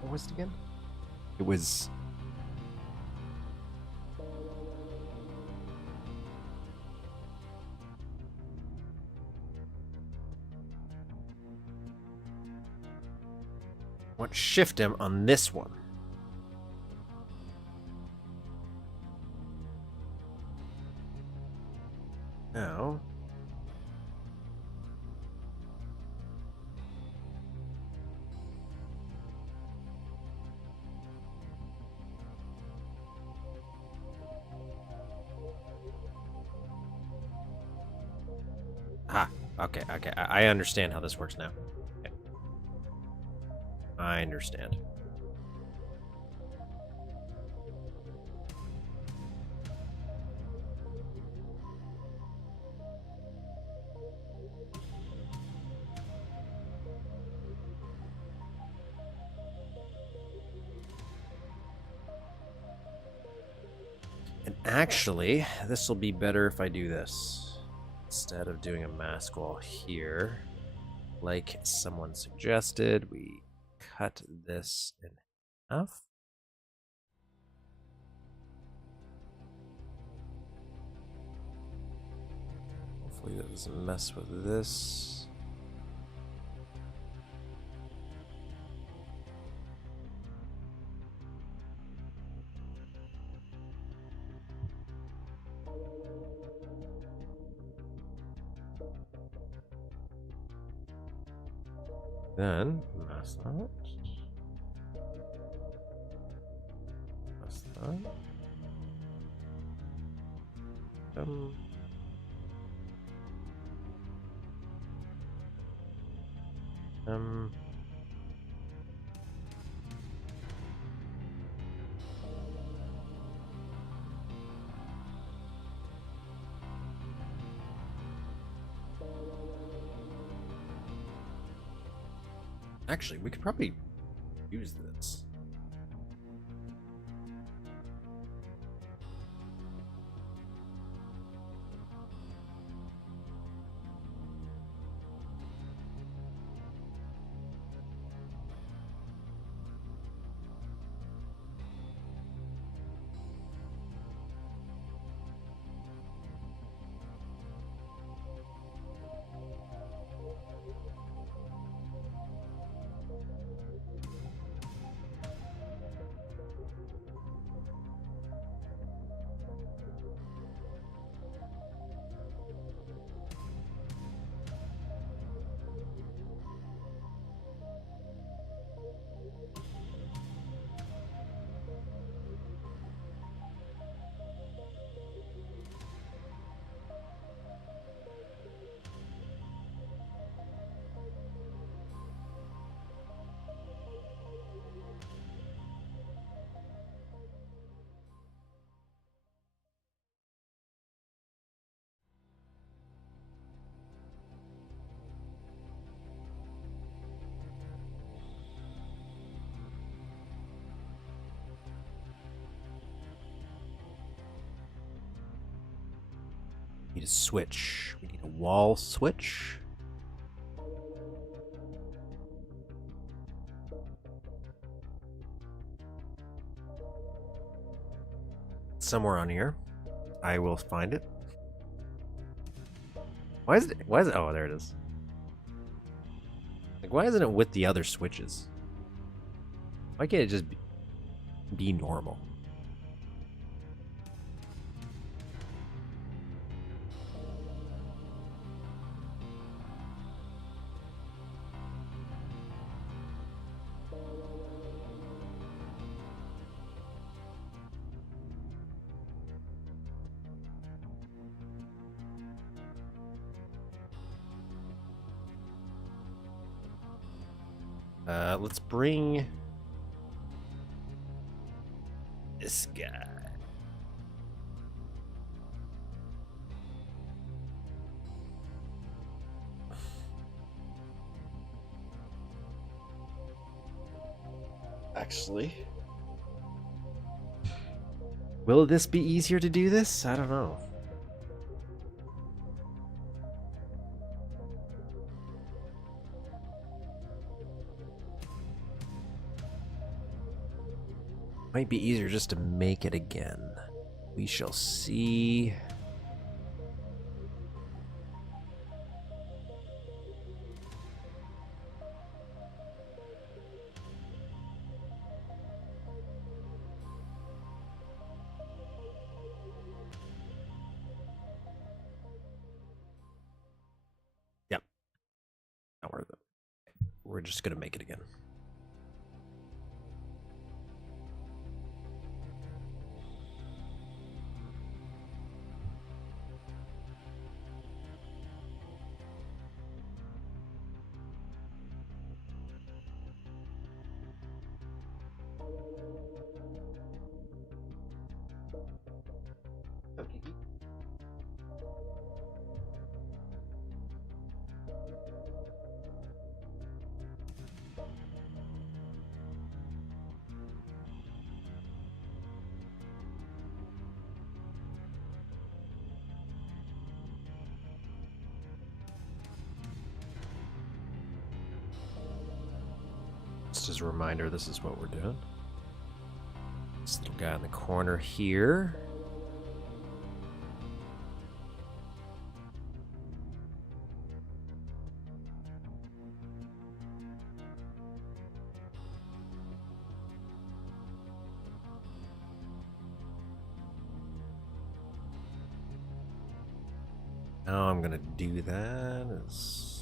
What was it again? It was... What shift him on this one? Now... Ah, okay. I understand how this works now. Okay. I understand. And actually, this will be better if I do this. Instead of doing a mask wall here, like someone suggested, we cut this in half. Hopefully that doesn't mess with this. Then mask that. Mask that. Actually, we could probably use this. Need a switch. We need a wall switch. Somewhere on here. I will find it. Why is it? Oh, there it is. Like, why isn't it with the other switches? Why can't it just be normal? Let's bring this guy. Actually, will this be easier to do this? I don't know. Might be easier just to make it again. We shall see. Yep. Not worth it. We're just gonna make it again. Just as a reminder, this is what we're doing. This little guy in the corner here. Now I'm gonna do that is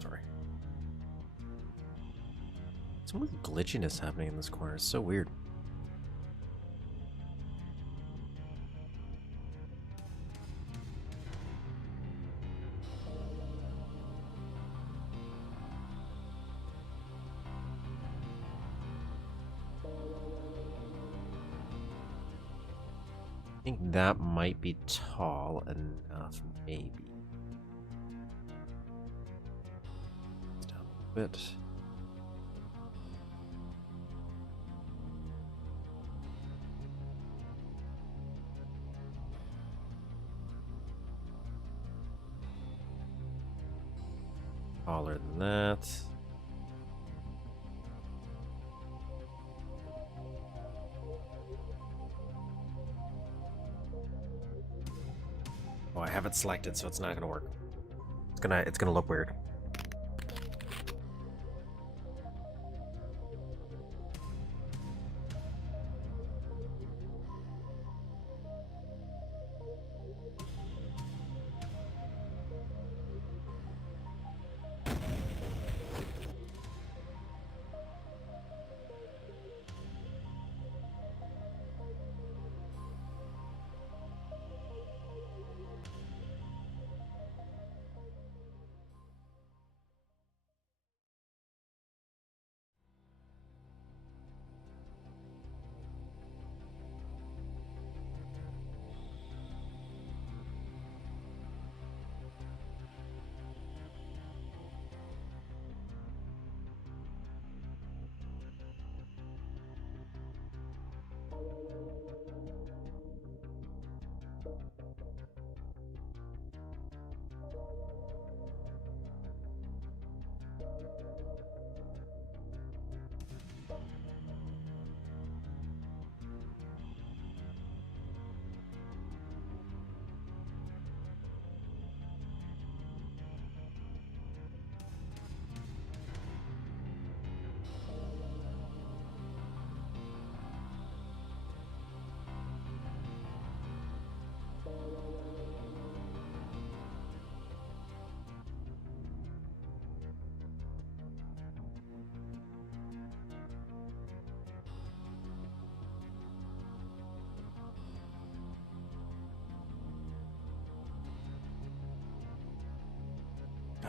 sorry. Some weird glitchiness happening in this corner. It's so weird. I think that might be tall enough, maybe. It's down a bit. Taller than that. Oh, I have it selected, so it's not gonna work. It's gonna look weird.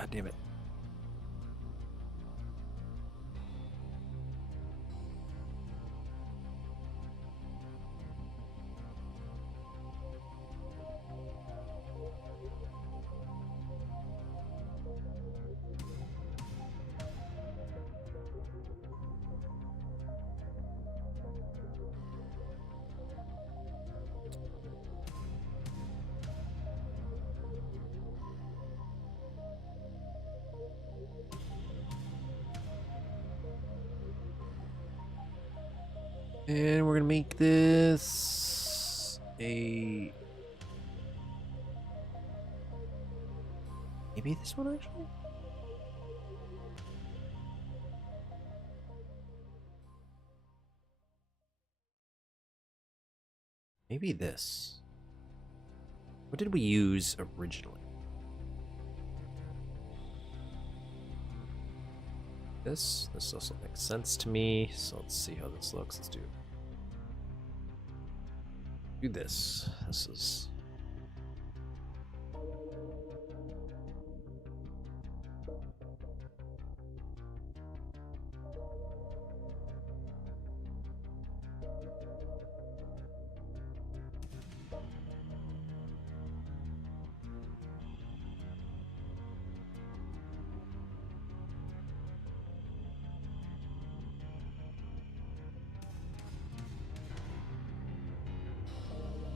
God damn it. And we're gonna make this a... Maybe this one, actually? Maybe this. What did we use originally? This also makes sense to me. So let's see how this looks. Let's do this. This is...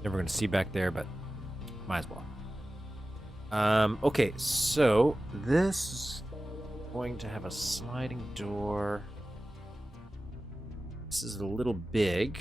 Never gonna see back there, but might as well. Okay, so this is going to have a sliding door. This is a little big.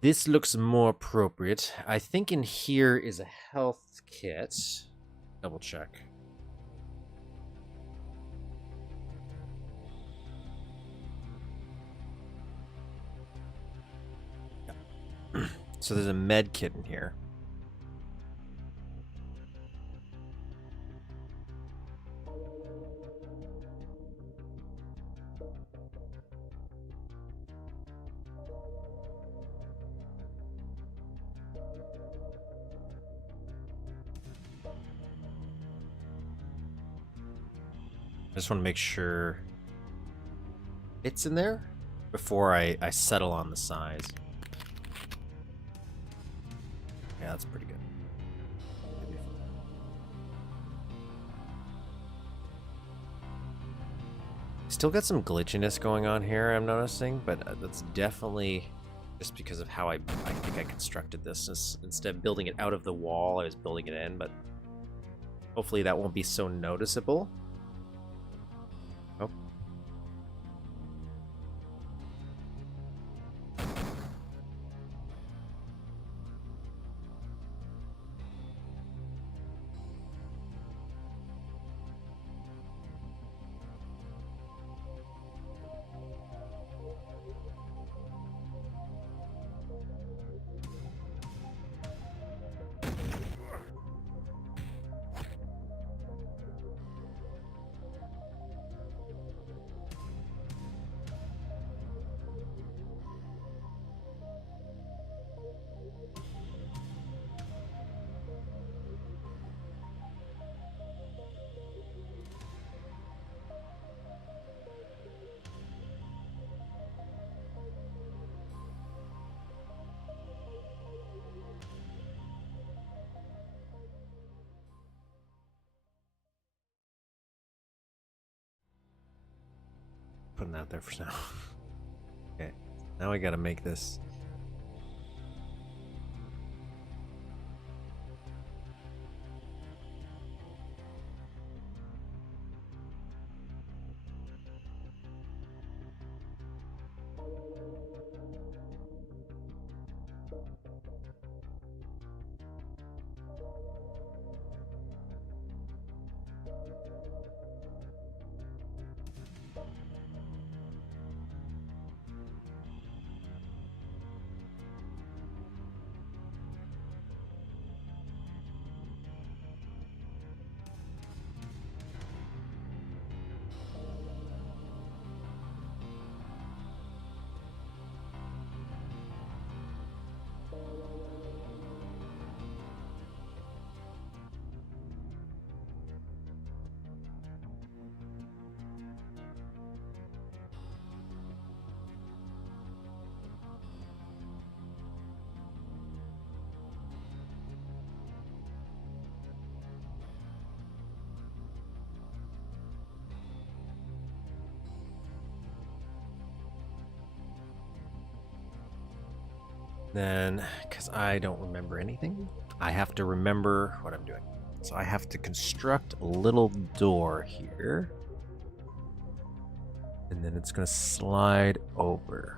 This looks more appropriate. I think in here is a health kit. Double check. Yeah. So there's a med kit in here. I just want to make sure it's in there before I settle on the size. Yeah, that's pretty good. Still got some glitchiness going on here, I'm noticing, but that's definitely just because of how I think I constructed this. Instead of building it out of the wall, I was building it in, but hopefully that won't be so noticeable. Oh. putting that there for now. Okay, now I gotta make this. Then, because I don't remember anything, I have to remember what I'm doing. So I have to construct a little door here. And then it's going to slide over.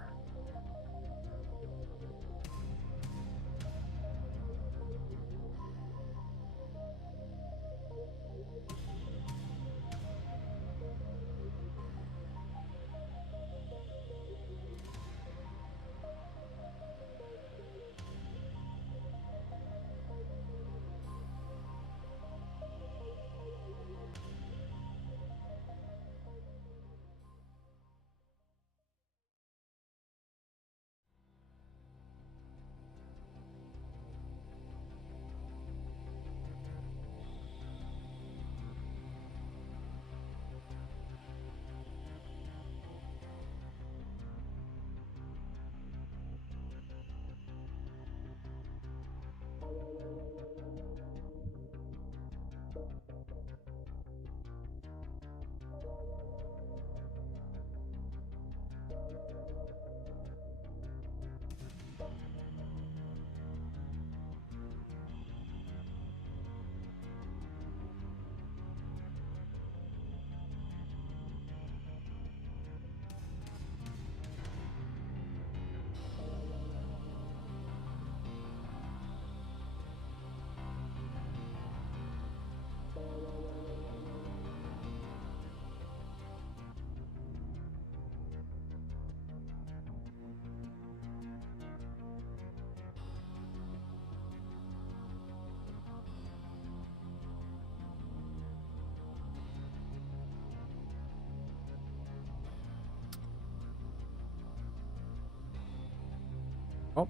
Oh.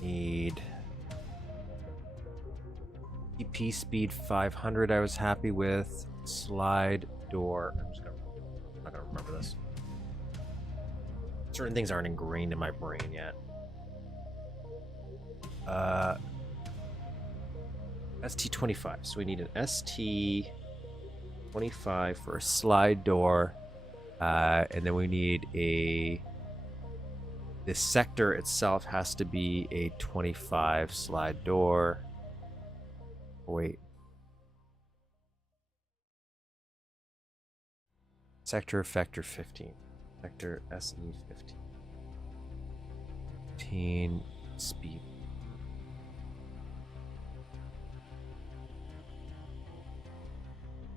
Need EP speed 500 I was happy with. Slide door. I'm not gonna remember this. Certain things aren't ingrained in my brain yet. ST25. So we need an ST25 for a slide door. And then we need the sector itself has to be a 25 slide door. Wait. Sector effector 15. Sector SE 15. 15 speed.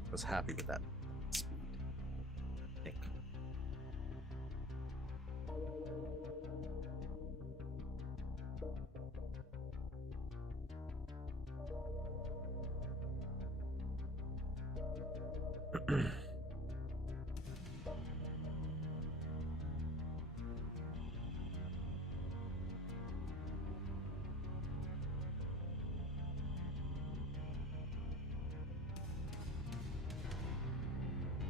I was happy with that speed. I think.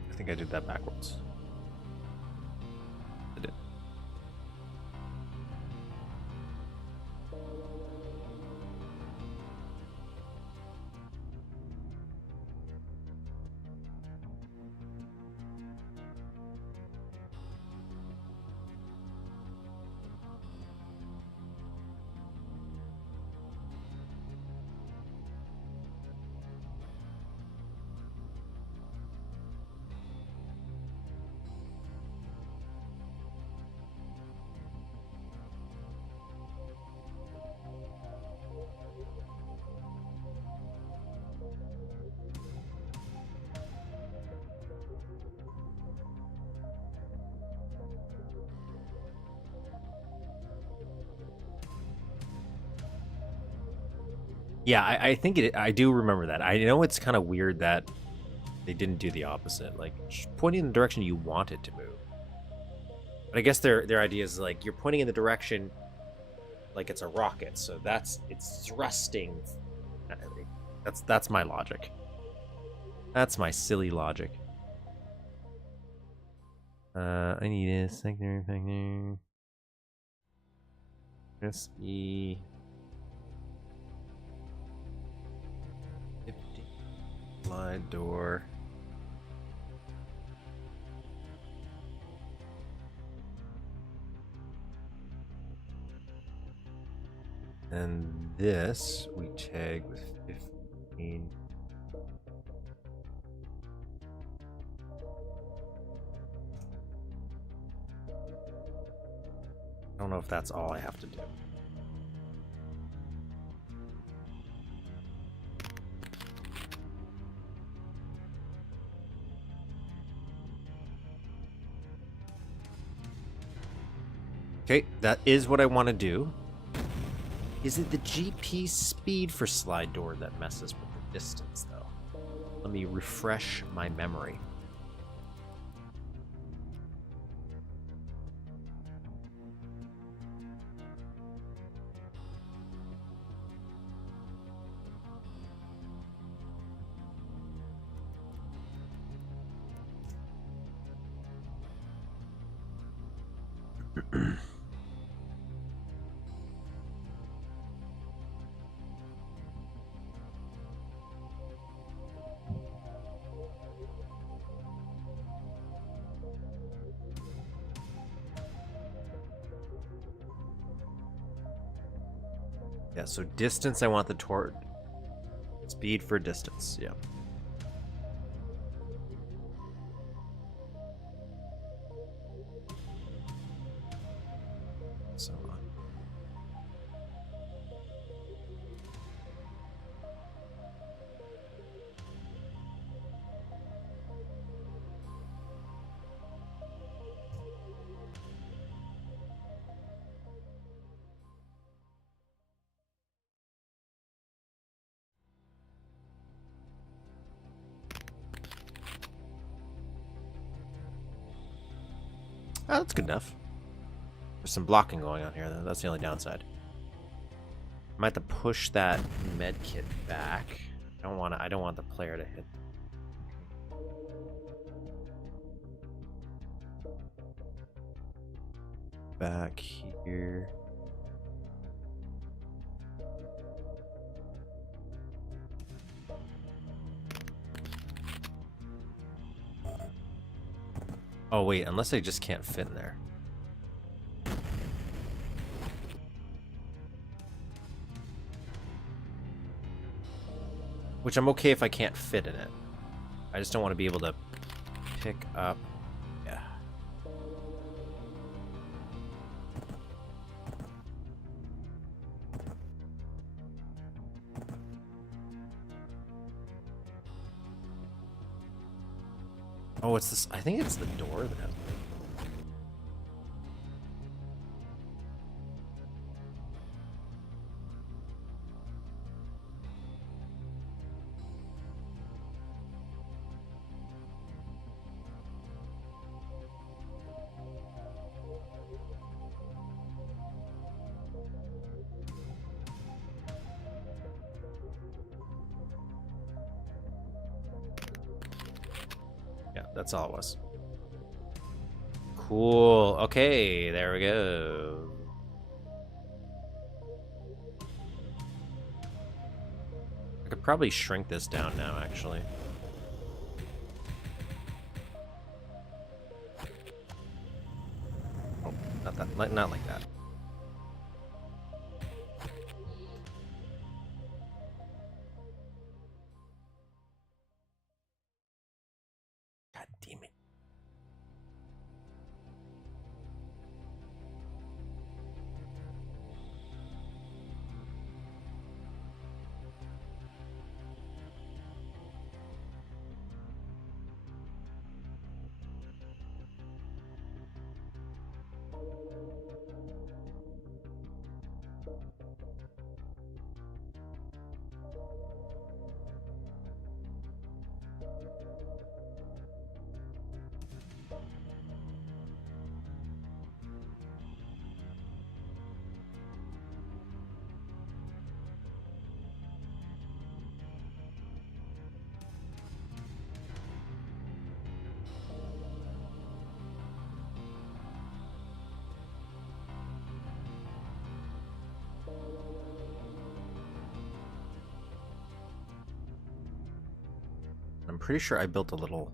I think I did that backwards. I did. Yeah, I think I do remember that. I know it's kind of weird that they didn't do the opposite, like pointing in the direction you want it to move. But I guess their idea is like you're pointing in the direction like it's a rocket, so it's thrusting. That's my logic. That's my silly logic. I need a secondary factor. Crispy. 50. Slide door. And this we tag with 15. I don't know if that's all I have to do. Okay, that is what I want to do. Is it the GP speed for slide door that messes with the distance, though? Let me refresh my memory. Yeah, so distance, I want the TROR. Speed for distance, yeah. So on. Oh, that's good enough. There's some blocking going on here, though. That's the only downside. I might have to push that med kit back. I don't want the player to hit. Back here. Oh wait, unless I just can't fit in there. Which I'm okay if I can't fit in it. I just don't want to be able to pick up. Yeah. Oh, it's this. I think it's the door that has. Yeah, that's all it was. Cool. Okay, there we go. I could probably shrink this down now, actually. Oh, not like that. God damn it. I'm pretty sure I built a little...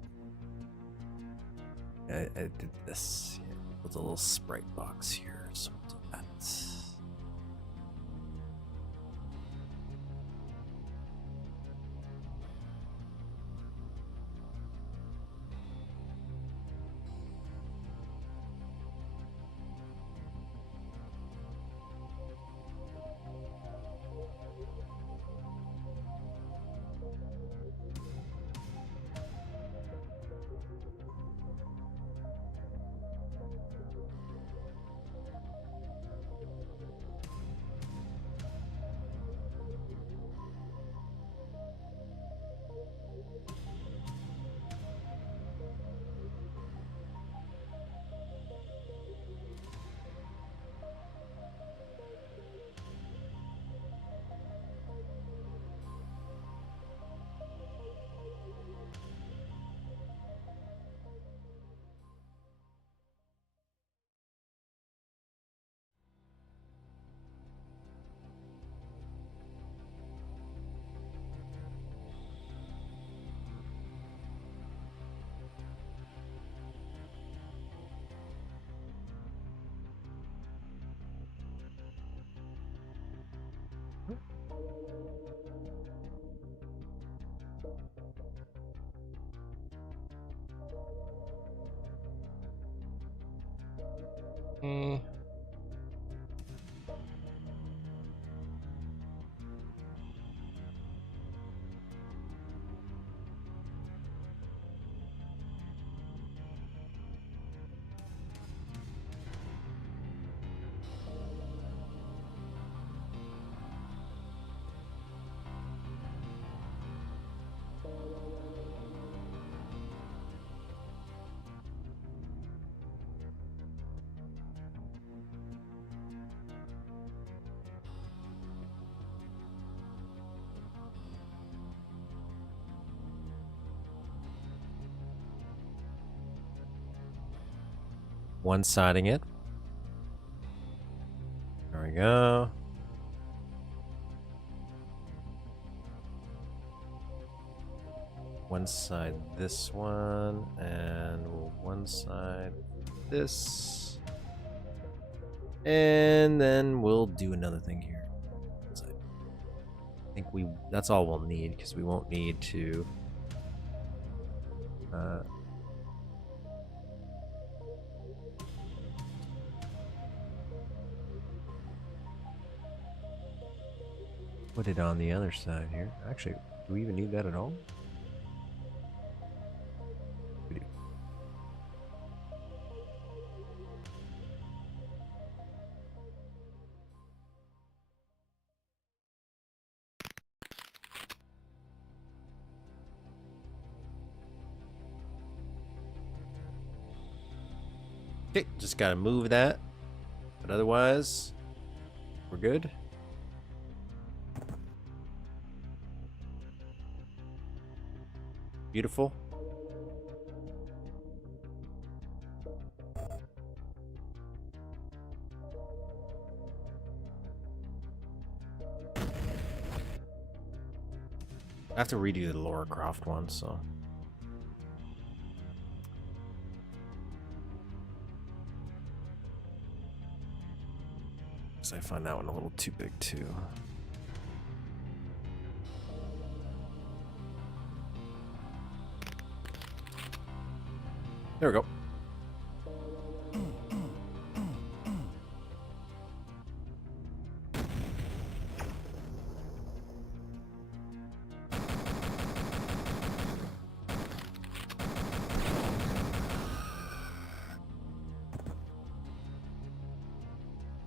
I did this. Yeah, built a little sprite box here, so we'll do that. One-siding it. There we go. One side this one, and we'll one side this. And then we'll do another thing here. I think that's all we'll need, because we won't need to put it on the other side here. Actually, do we even need that at all? We do. Okay, just gotta move that. But otherwise, we're good. Beautiful. I have to redo the Laura Croft one, so. Because I find that one a little too big, too. There we go.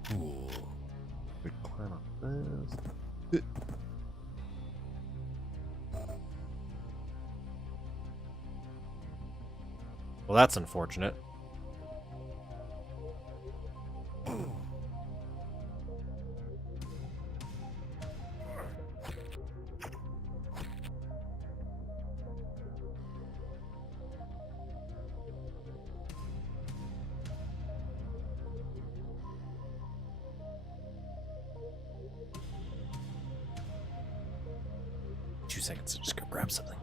Cool. We climb up this. Well, that's unfortunate. Two seconds to just go grab something.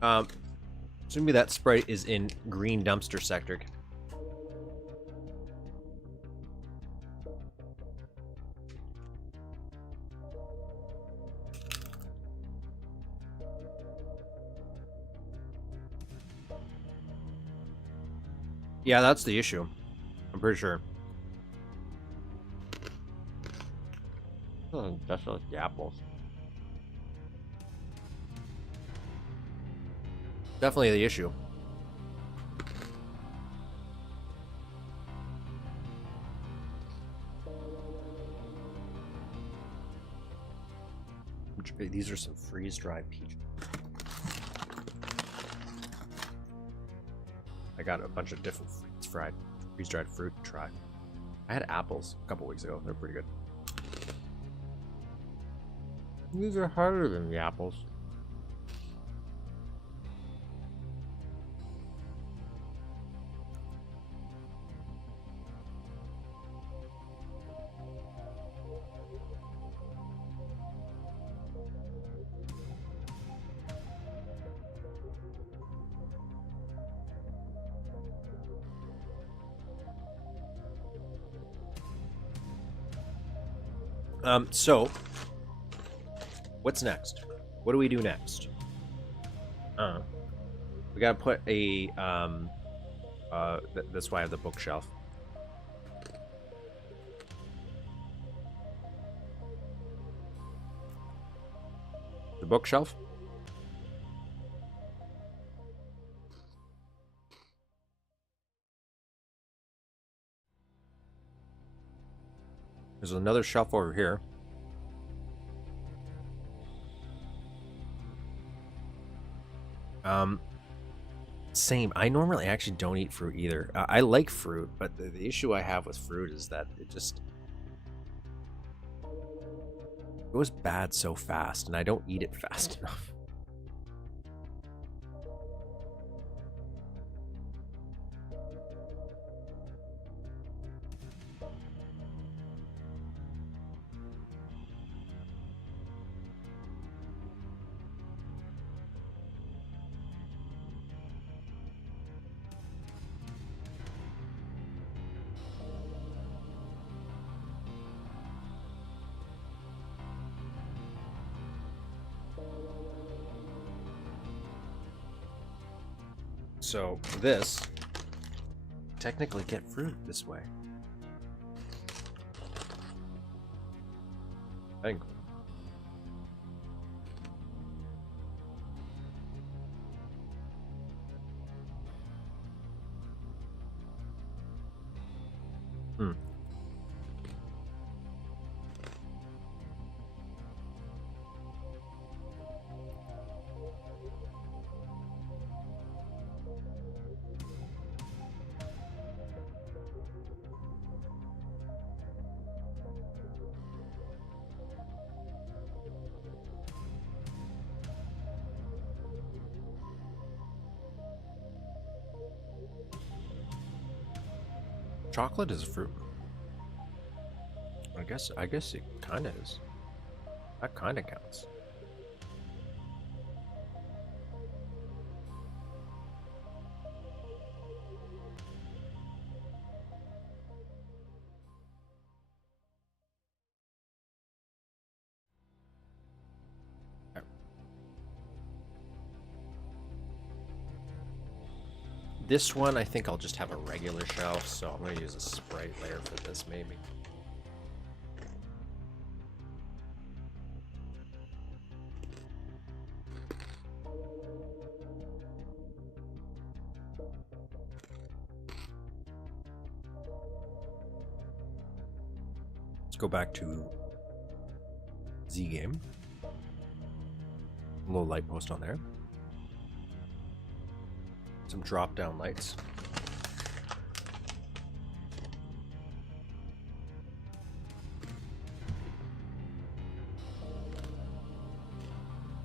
Assuming that sprite is in green dumpster sector. Yeah, that's the issue. I'm pretty sure. Oh, that's like the apples. Definitely the issue. These are some freeze-dried peaches. I got a bunch of different freeze-dried fruit to try. I had apples a couple weeks ago. They're pretty good. These are harder than the apples. So, what's next? What do we do next? We gotta put a, that's why I have the bookshelf. The bookshelf? There's another shelf over here. Same. I normally actually don't eat fruit either. I like fruit, but the issue I have with fruit is that it just goes bad so fast, and I don't eat it fast enough. So this technically get fruit this way. I think. Chocolate is a fruit. I guess it kind of is. That kind of counts. This one, I think I'll just have a regular shelf, so I'm going to use a sprite layer for this, maybe. Let's go back to Z game. A little light post on there. Some drop down lights.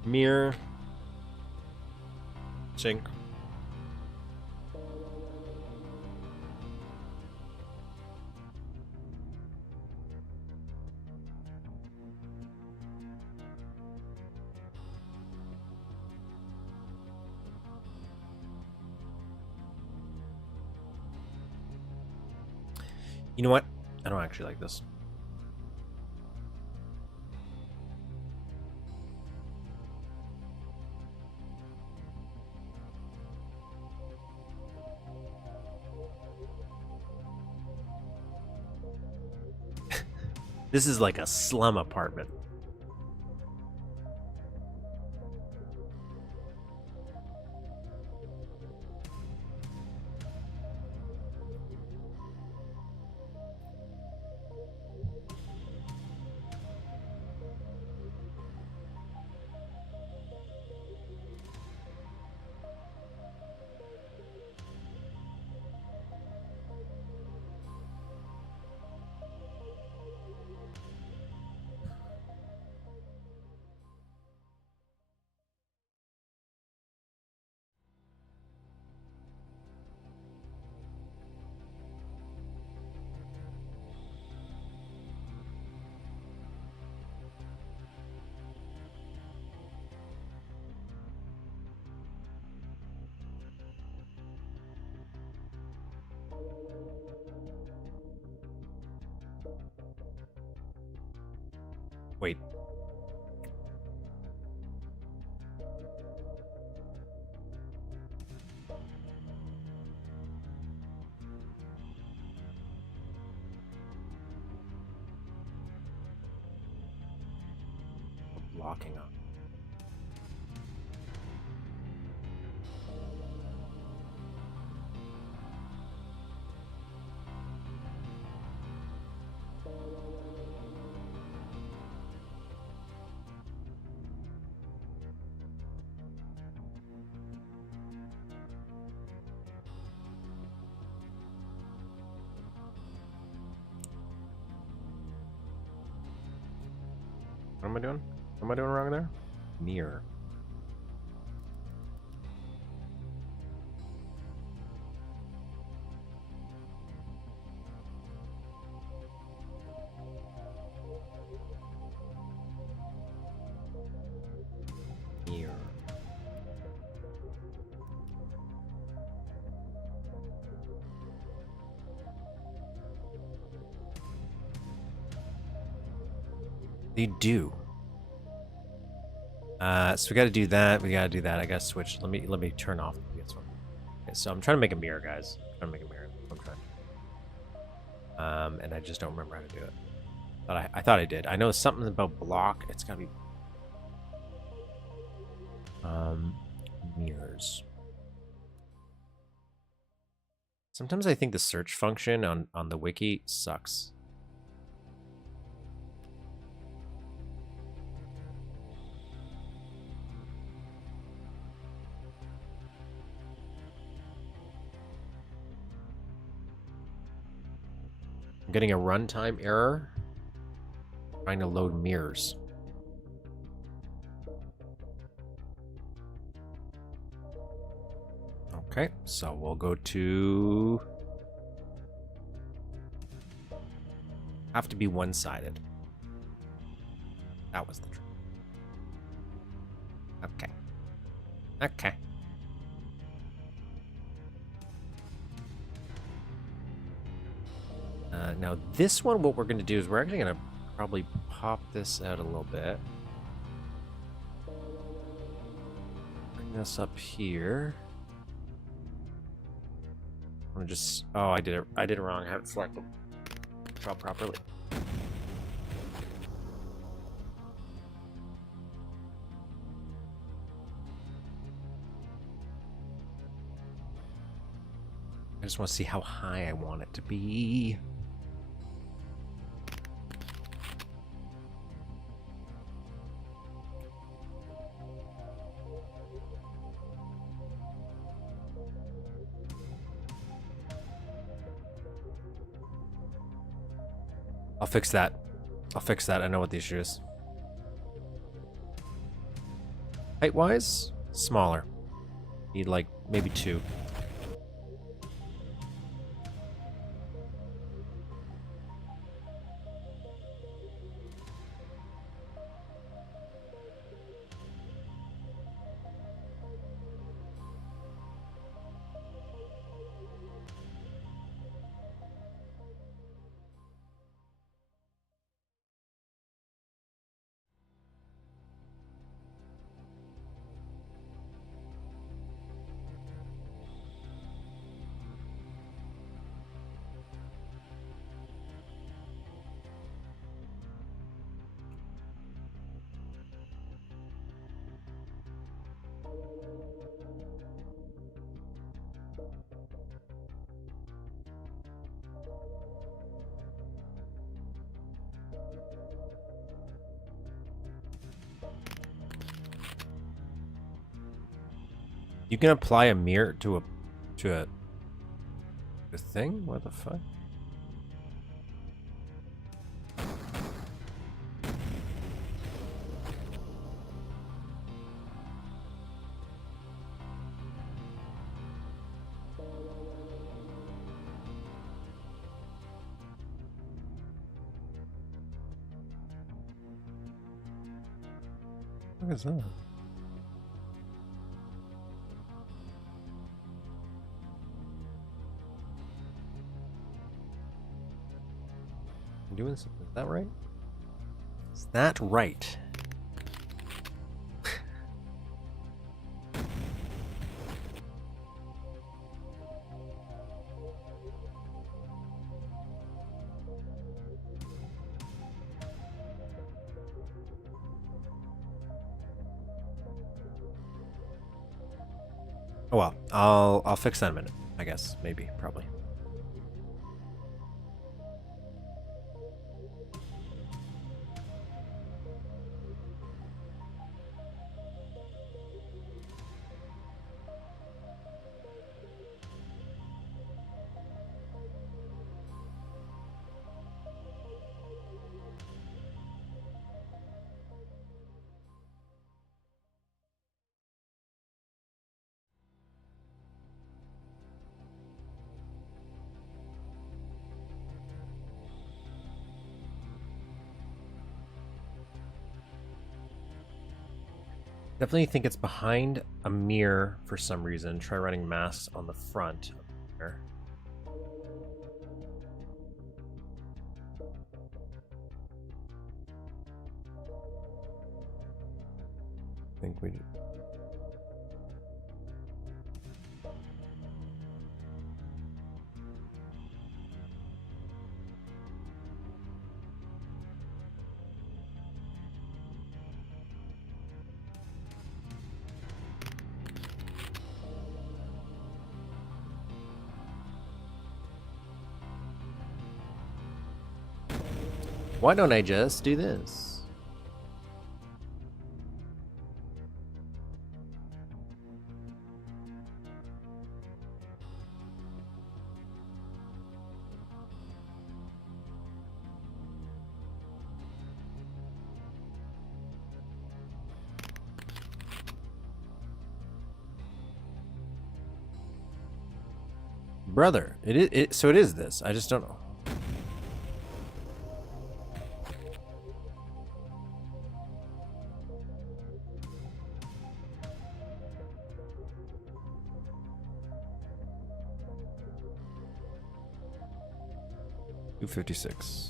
Mirror. Sink. You know what? I don't actually like this. This is like a slum apartment. Wait. Blocking up. What am I doing? What am I doing wrong there? Mirror. Mirror. They do. So we got to do that. We got to do that. I got to switch. Let me turn off this one. Okay, so I'm trying to make a mirror, guys. I'm trying to make a mirror. I'm trying. And I just don't remember how to do it. But I thought I did. I know something about block. It's got to be mirrors. Sometimes I think the search function on the wiki sucks. I'm getting a runtime error trying to load mirrors. Okay, so we'll go to... Have to be one-sided. That was the trick. Okay. Okay. Now this one, what we're going to do is we're actually going to probably pop this out a little bit. Bring this up here. I'm gonna just... Oh, I did it wrong. I haven't selected drop properly. I just want to see how high I want it to be. I'll fix that. I'll fix that. I know what the issue is. Height-wise, smaller. Need like maybe 2. You can apply a mirror to a thing? What the fuck? What is that? I'm doing something. Is that right? Is that right? Oh well, I'll fix that in a minute. I guess, maybe, probably. Definitely think it's behind a mirror for some reason. Try running masks on the front of the mirror. I think we... Why don't I just do this? Brother, so it is this. I just don't know. $256.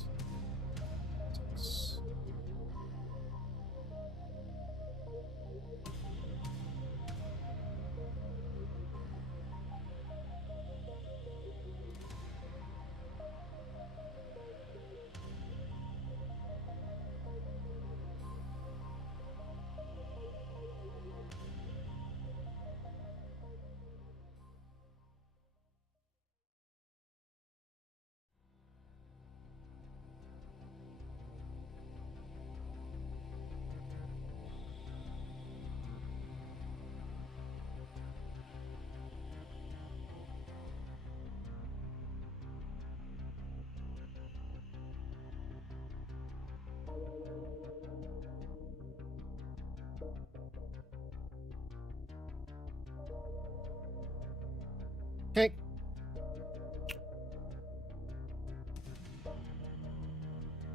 Okay.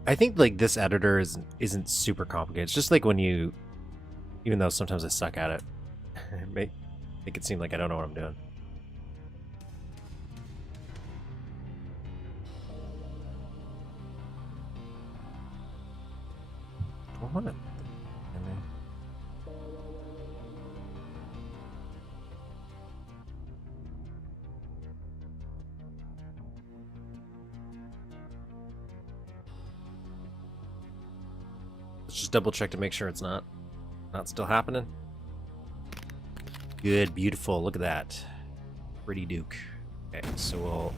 I think like this editor isn't super complicated. It's just like when you, even though sometimes I suck at it, make it seem like I don't know what I'm doing. What? Let's just double check to make sure it's not still happening. Good, beautiful. Look at that. Pretty Duke. Okay, so we'll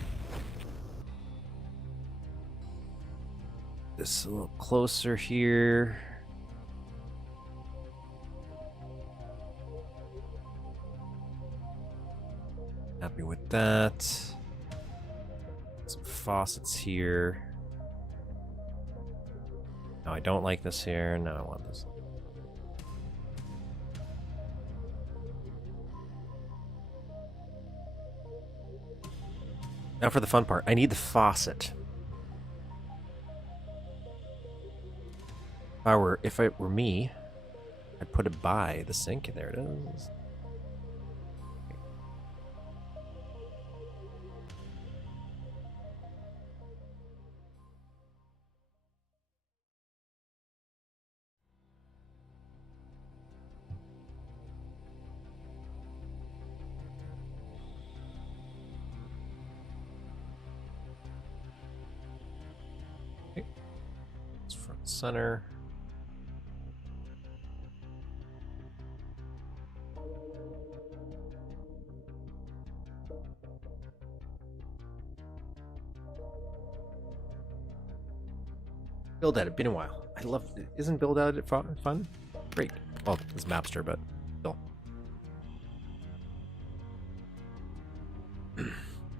this a little closer here. that. Some faucets here. No, I don't like this here. No, I want this. Now for the fun part. I need the faucet. If it were me, I'd put it by the sink, and there it is. Okay. It's front center. Build Edit, been a while. I love. Isn't Build Edit fun? Great. Well, it's Mapster, but still.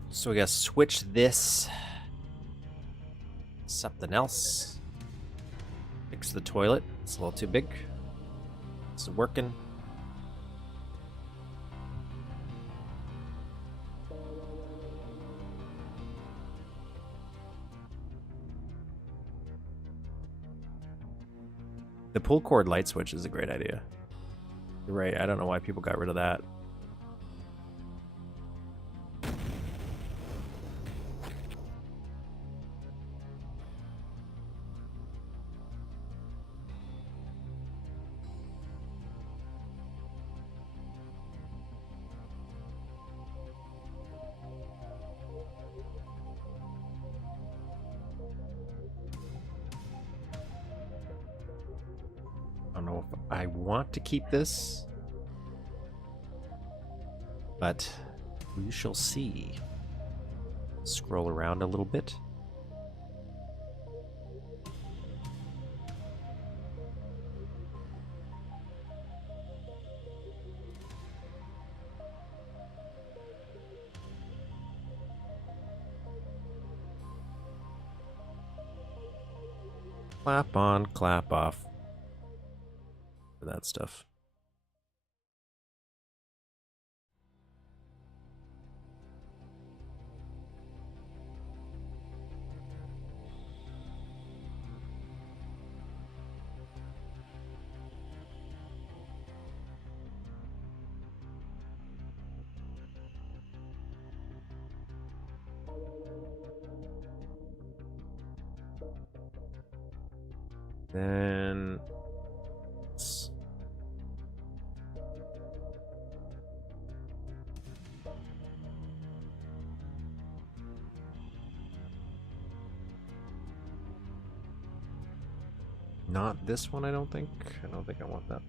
So I guess switch this. Something else. Fix the toilet. It's a little too big. It's working. The pull cord light switch is a great idea. You're right. I don't know why people got rid of that. I don't know if I want to keep this, but we shall see. Scroll around a little bit. Clap on, clap off. For that stuff. Then not this one, I don't think. I don't think I want that.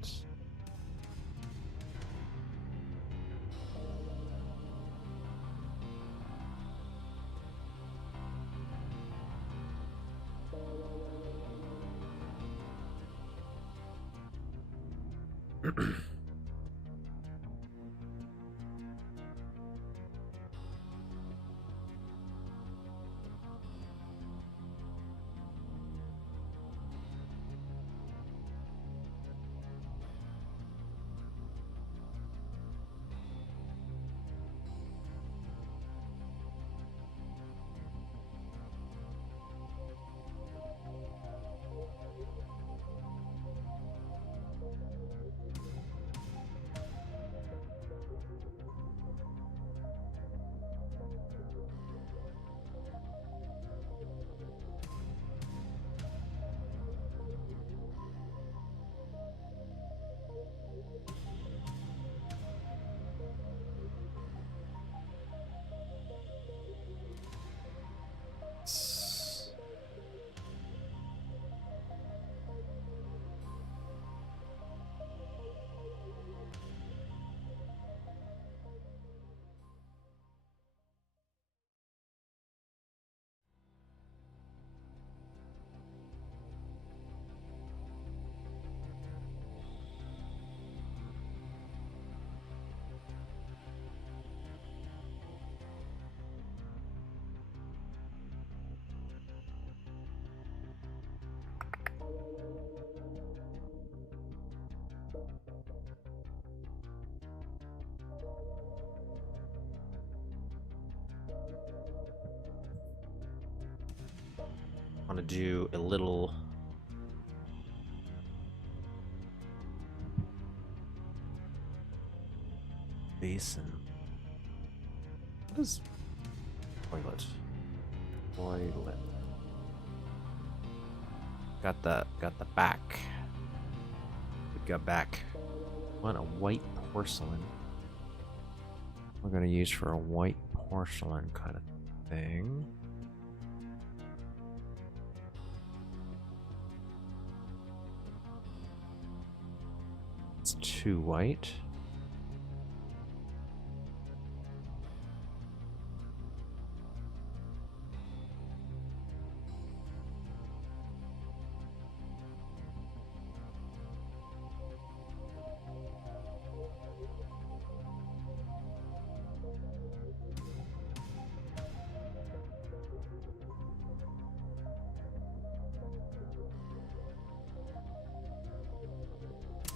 to do a little basin. What is toilet? Toilet. Got the back. We got back. Want a white porcelain. We're gonna use for a white porcelain kind of thing. It's too white.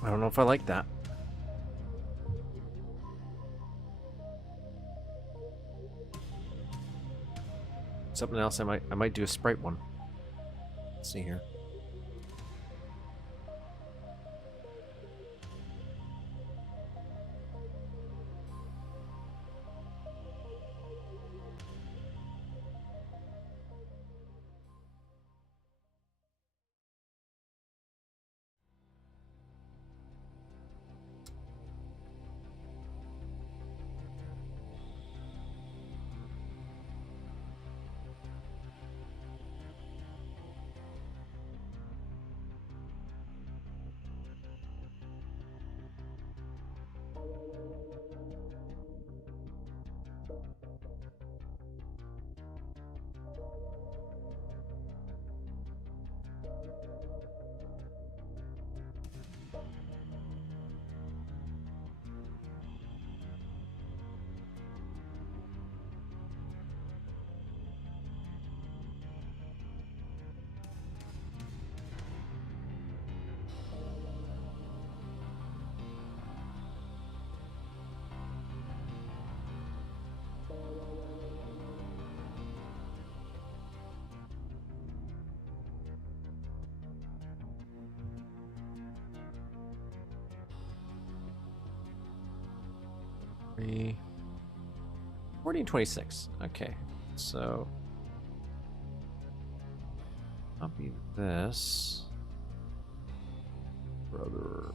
I don't know if I like that. Something else I might do a sprite one. Let's see here. Three. 1426. Okay, so copy this, brother.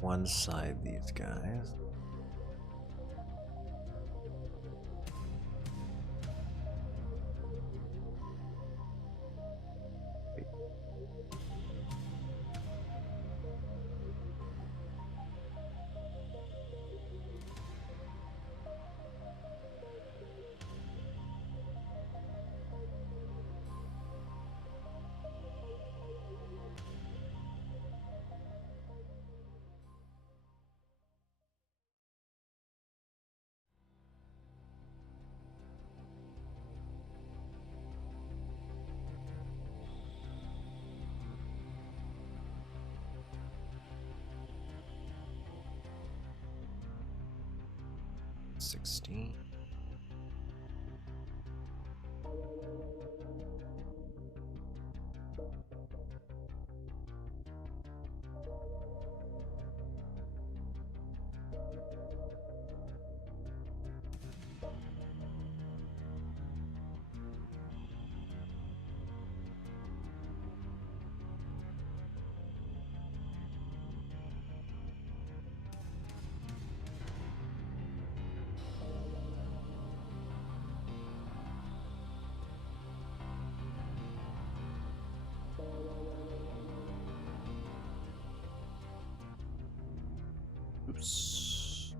One side these guys. $16. Oops.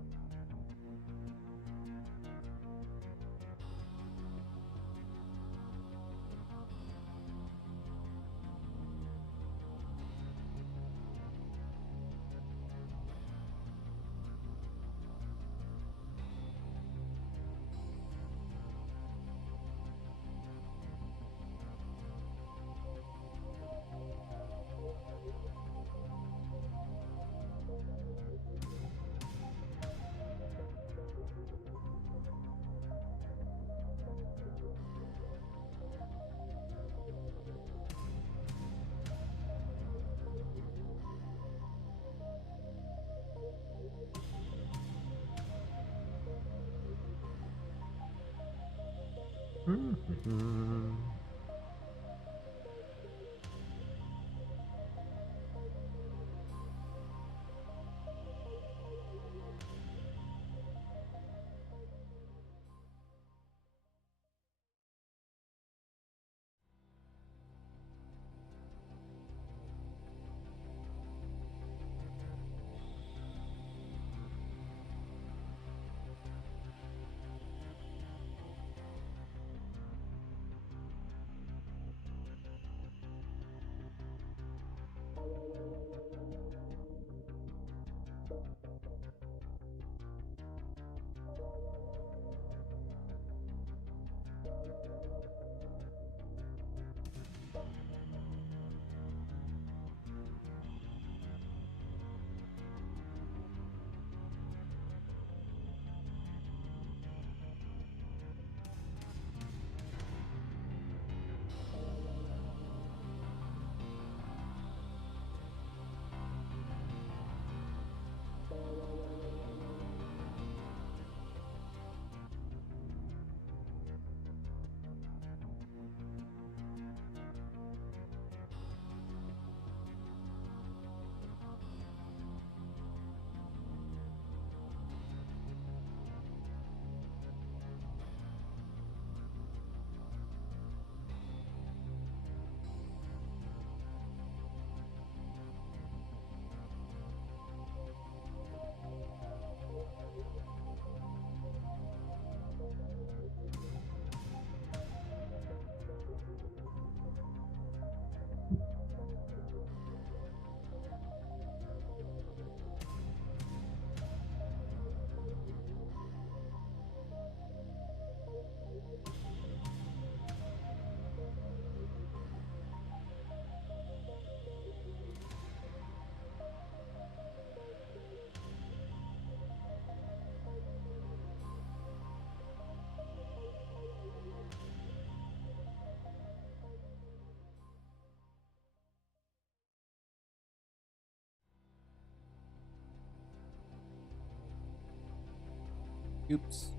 Oops.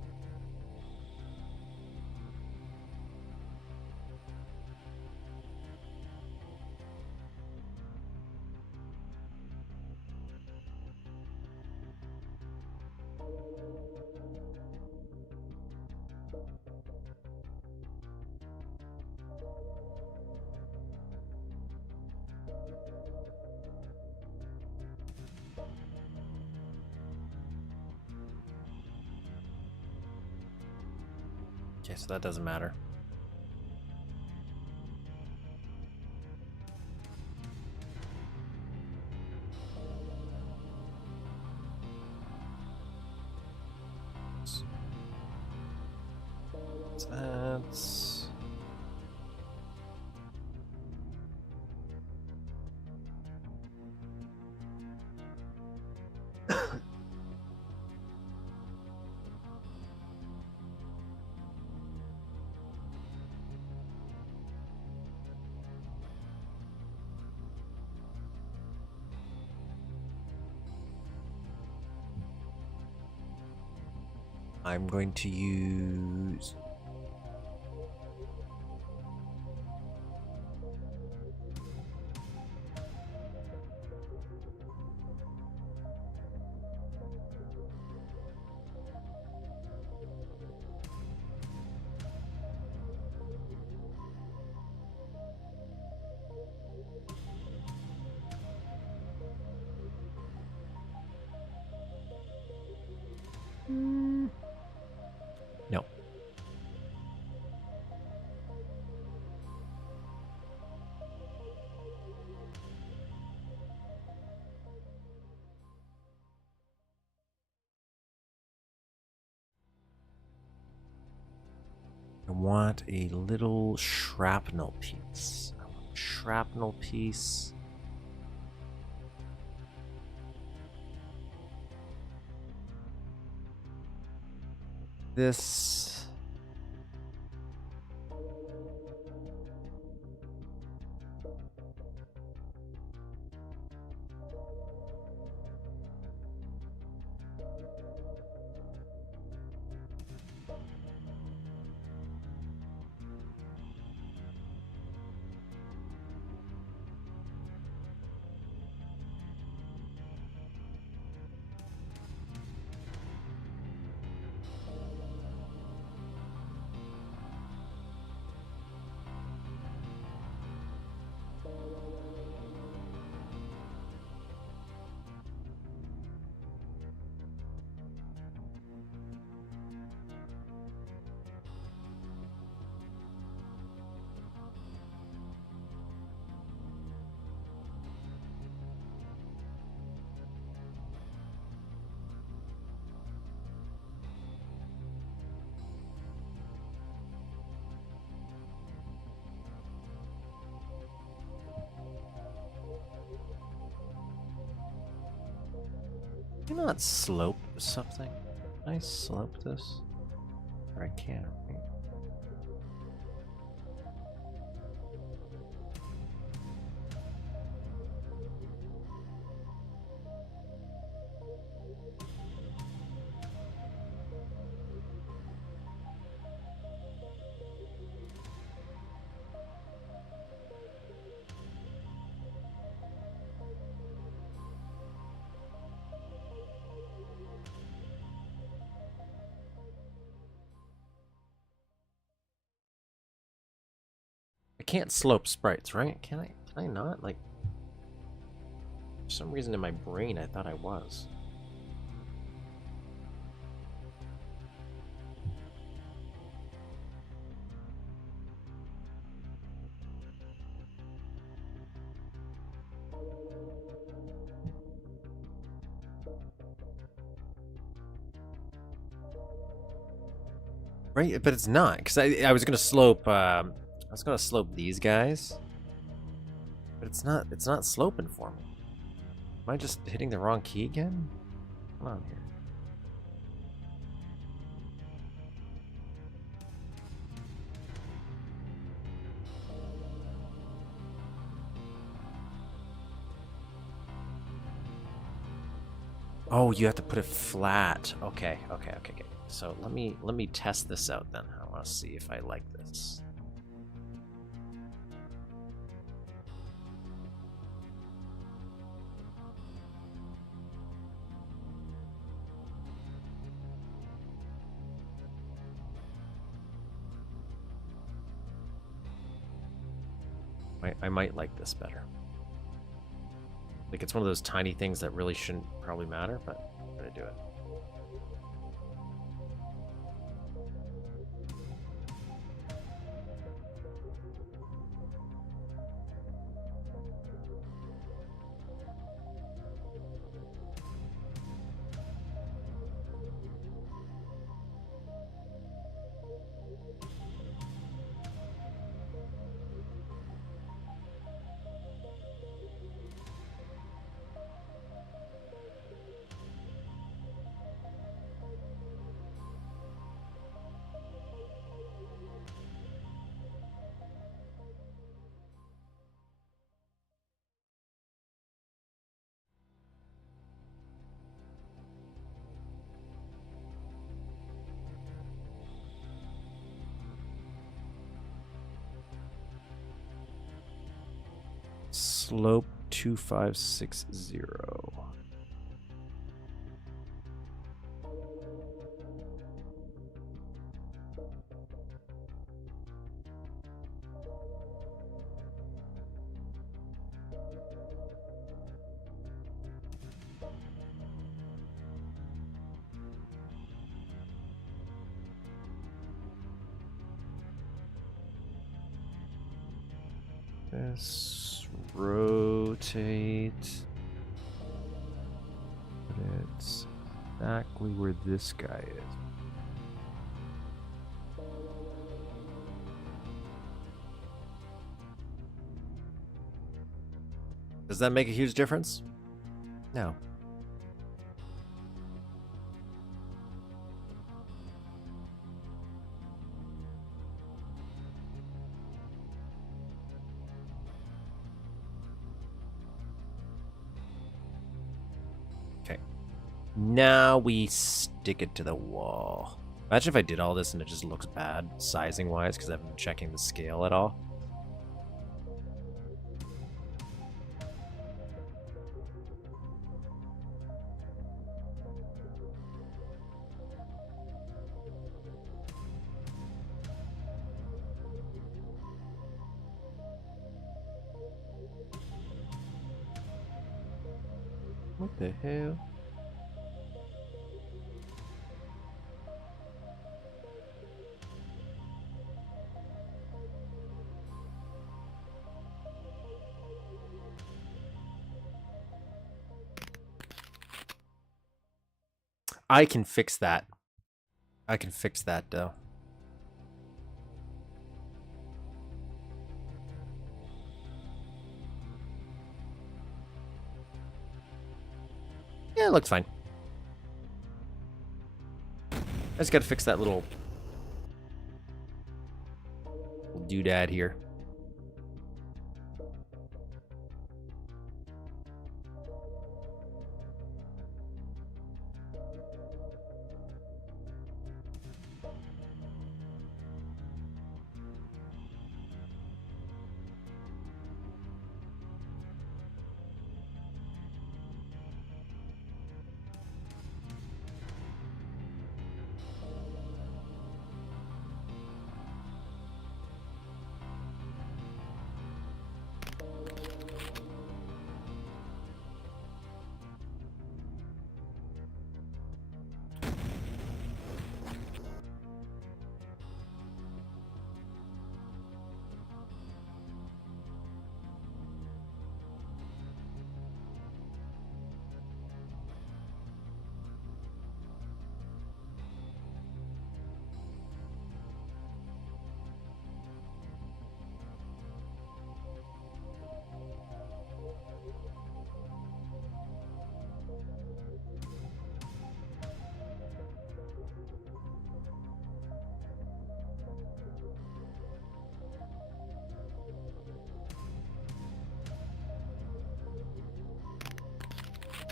Okay, so that doesn't matter. That's... I'm going to use... No. I want a little shrapnel piece. I want a shrapnel piece. This... Can I not slope something? Can I slope this? Or I can't, right? I can't slope sprites, right? Can I? Can I not? Like, for some reason in my brain, I thought I was. Right, but it's not, because I was gonna slope these guys, but it's not sloping for me. Am I just hitting the wrong key again? Come on here. Oh, you have to put it flat. Okay. So let me test this out then. I want to see if I like this. I might like this better. Like, it's one of those tiny things that really shouldn't probably matter, but I'm gonna do it. Slope 2560. This rotate. But it's exactly where this guy is. Does that make a huge difference? No. Okay. Now we stick it to the wall. Imagine if I did all this and it just looks bad sizing-wise because I haven't been checking the scale at all. What the hell? I can fix that. I can fix that, though. Yeah, it looks fine. just gotta fix that little doodad here.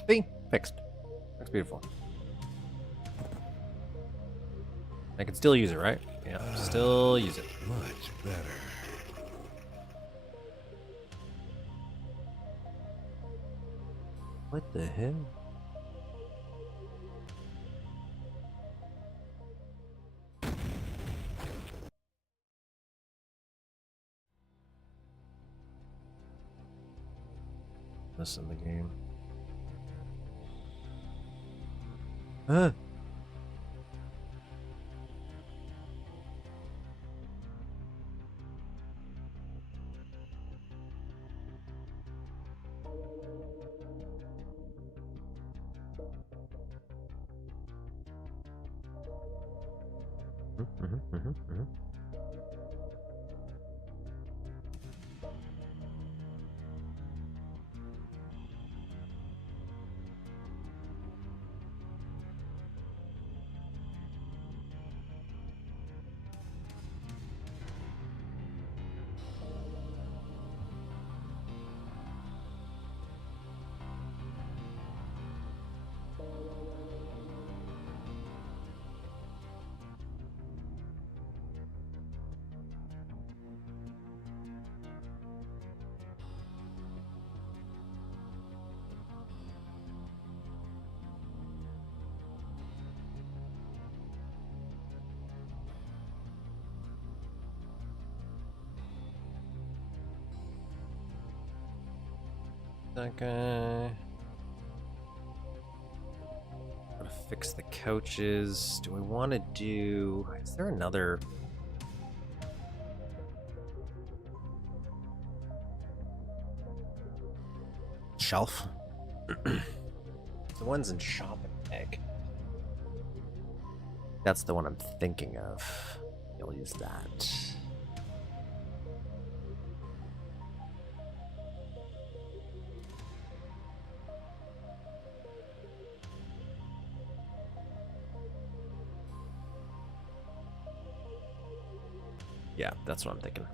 See? Fixed. Looks beautiful. I can still use it, right? Yeah, still use it. Much better. What the hell? This in the game. Huh? Okay. Gotta fix the couches. Do I want to do... Is there another... shelf? The one's in shopping bag. That's the one I'm thinking of. I'll use that. Yeah, that's what I'm thinking.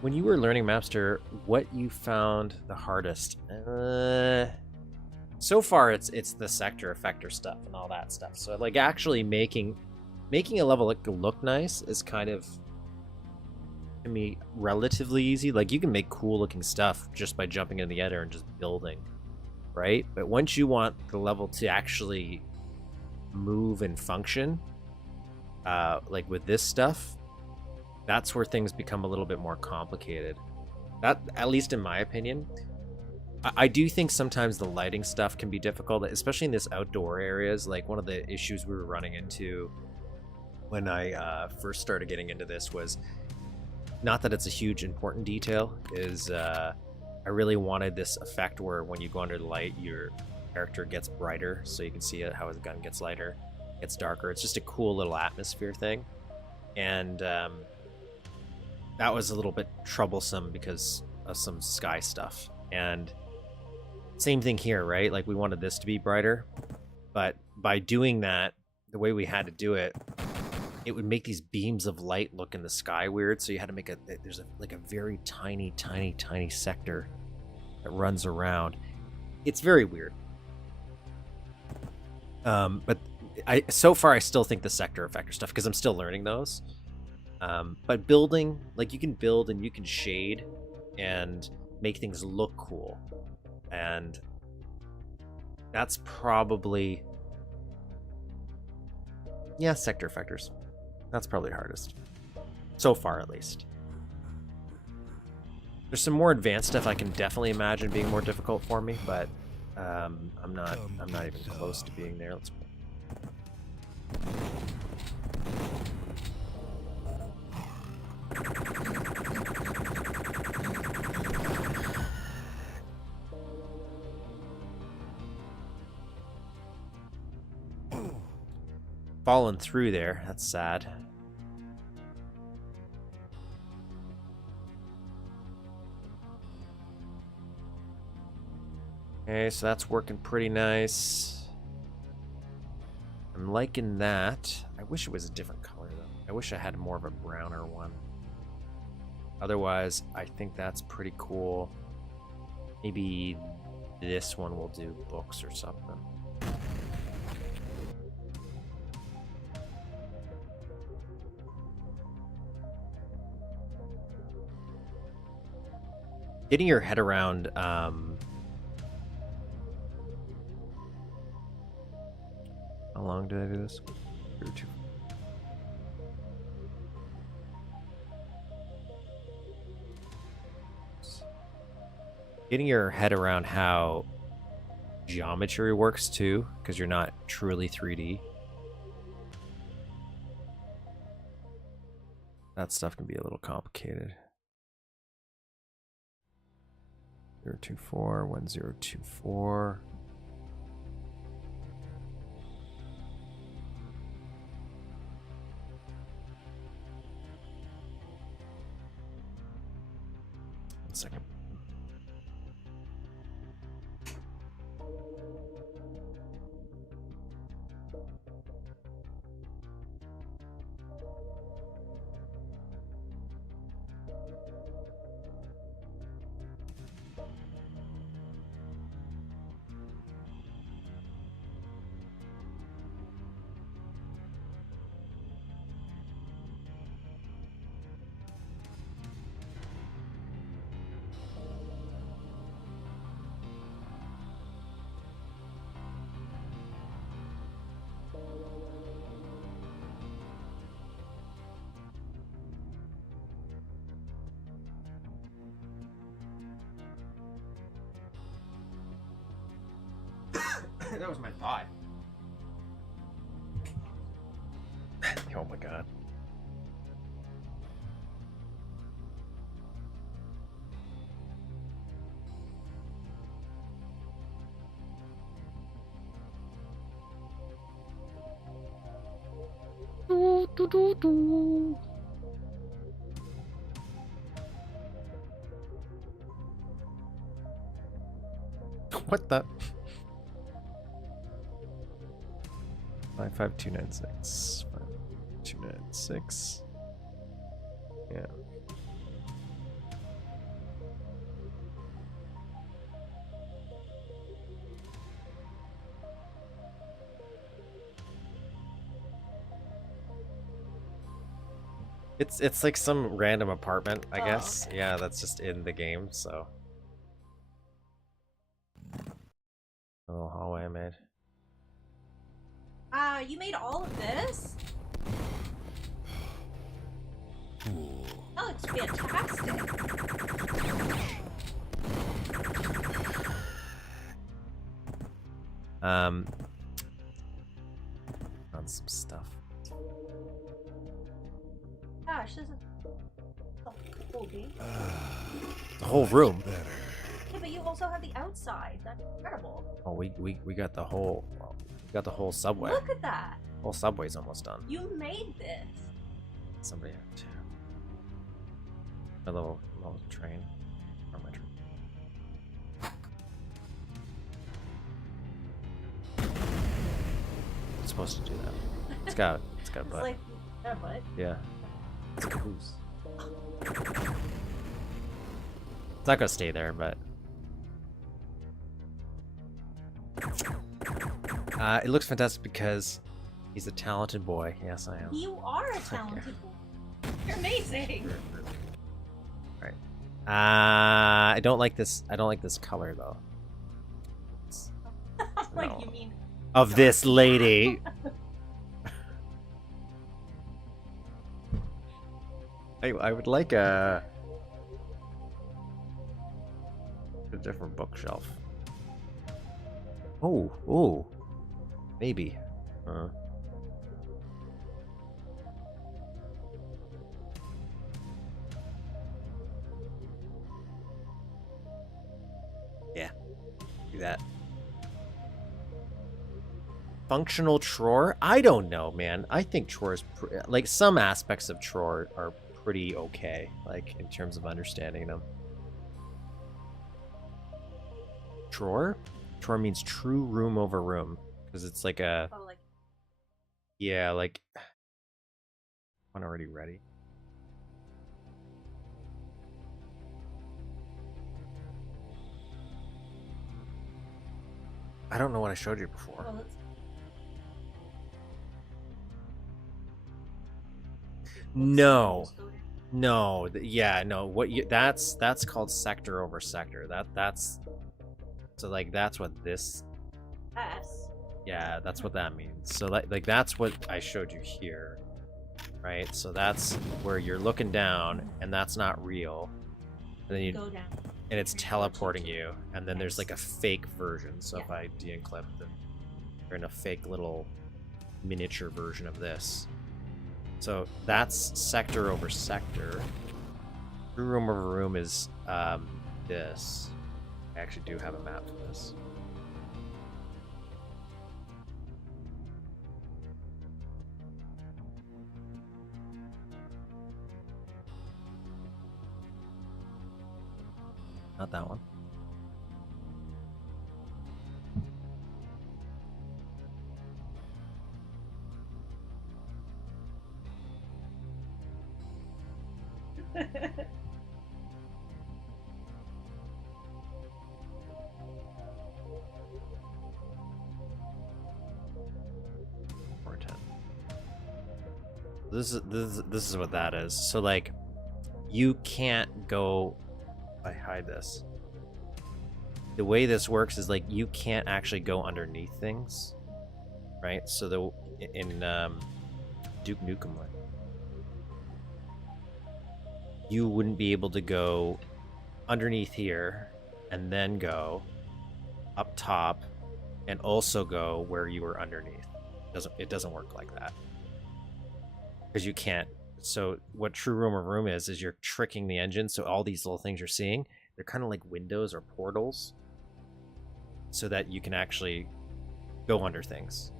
When you were learning Mapster, what you found the hardest? So far, it's the sector effector stuff and all that stuff. So like actually making making a level look nice is kind of, I mean, relatively easy. Like, you can make cool looking stuff just by jumping in the editor and just building, right? But once you want the level to actually move and function, like with this stuff, that's where things become a little bit more complicated. That, at least in my opinion. I do think sometimes the lighting stuff can be difficult, especially in this outdoor areas. Like, one of the issues we were running into when I first started getting into this was, not that it's a huge important detail, is I really wanted this effect where when you go under the light, your character gets brighter, so you can see how his gun gets lighter, gets darker. It's just a cool little atmosphere thing. And that was a little bit troublesome because of some sky stuff. And same thing here, right? Like, we wanted this to be brighter, but by doing that, the way we had to do it, it would make these beams of light look in the sky weird. So you had to make there's like a very tiny sector that runs around. It's very weird. But so far I still think the sector effector stuff, because I'm still learning those. But building, like, you can build and you can shade and make things look cool. And that's probably, yeah, sector effectors. That's probably the hardest. So far, at least. There's some more advanced stuff I can definitely imagine being more difficult for me, but I'm not even close to being there. Let's fallen through there. That's sad. Okay, so that's working pretty nice. I'm liking that. I wish it was a different color, though. I wish I had more of a browner one. Otherwise, I think that's pretty cool. Maybe this one will do books or something. Getting your head around how long did I do this? 3 or 2. Getting your head around how geometry works too, because you're not truly 3D. That stuff can be a little complicated. 024, 1024. One second. That was my thought. Oh my god. What the? 55296. 5296. Yeah. It's like some random apartment, I Oh, guess. okay. Yeah, that's just in the game, so. A little hallway I made. You made all of this? Fool. That looks fantastic. On some stuff. Gosh, this is so cool, dude. The whole room. Better. Yeah, but you also have the outside. That's incredible. Oh, we got the whole, well, we got the whole subway. Look at that. Whole subway's almost done. You made this. Somebody had to. A little train. Or my train. It's supposed to do that. It's got a It's butt. like, yeah, but Yeah. It's a caboose. It's not gonna stay there, but it looks fantastic because he's a talented boy. Yes, I am. you are a talented boy. You're amazing. Right. I don't like this. I don't like this color though. Like No. you mean Of this lady. I would like a different bookshelf. Oh, maybe. Yeah, do that. Functional TROR? I don't know, man. I think TROR is like some aspects of TROR are pretty okay, like in terms of understanding them. TROR? TROR means true room over room because it's like a oh, like yeah, like one already ready. I don't know what I showed you before. well, let's No. go down. No, yeah, no. What you that's called sector over sector. That's so like that's what this S. yeah, that's what that means. So like that's what I showed you here. Right? So that's where you're looking down and that's not real. And then you Go down. and it's teleporting you and then there's Yes. like a fake version. So if Yeah. I de-enclip then you're in a fake little miniature version of this. So that's sector over sector. True room over room is this. I actually do have a map for this. Not that one. Or 10. This is what that is. So like, you can't go. I hide this. The way this works is like you can't actually go underneath things, right? So in Duke Nukem, you wouldn't be able to go underneath here and then go up top and also go where you were underneath. It doesn't work like that because you can't. So what true room of room is you're tricking the engine. So all these little things you're seeing, they're kind of like windows or portals, so that you can actually go under things.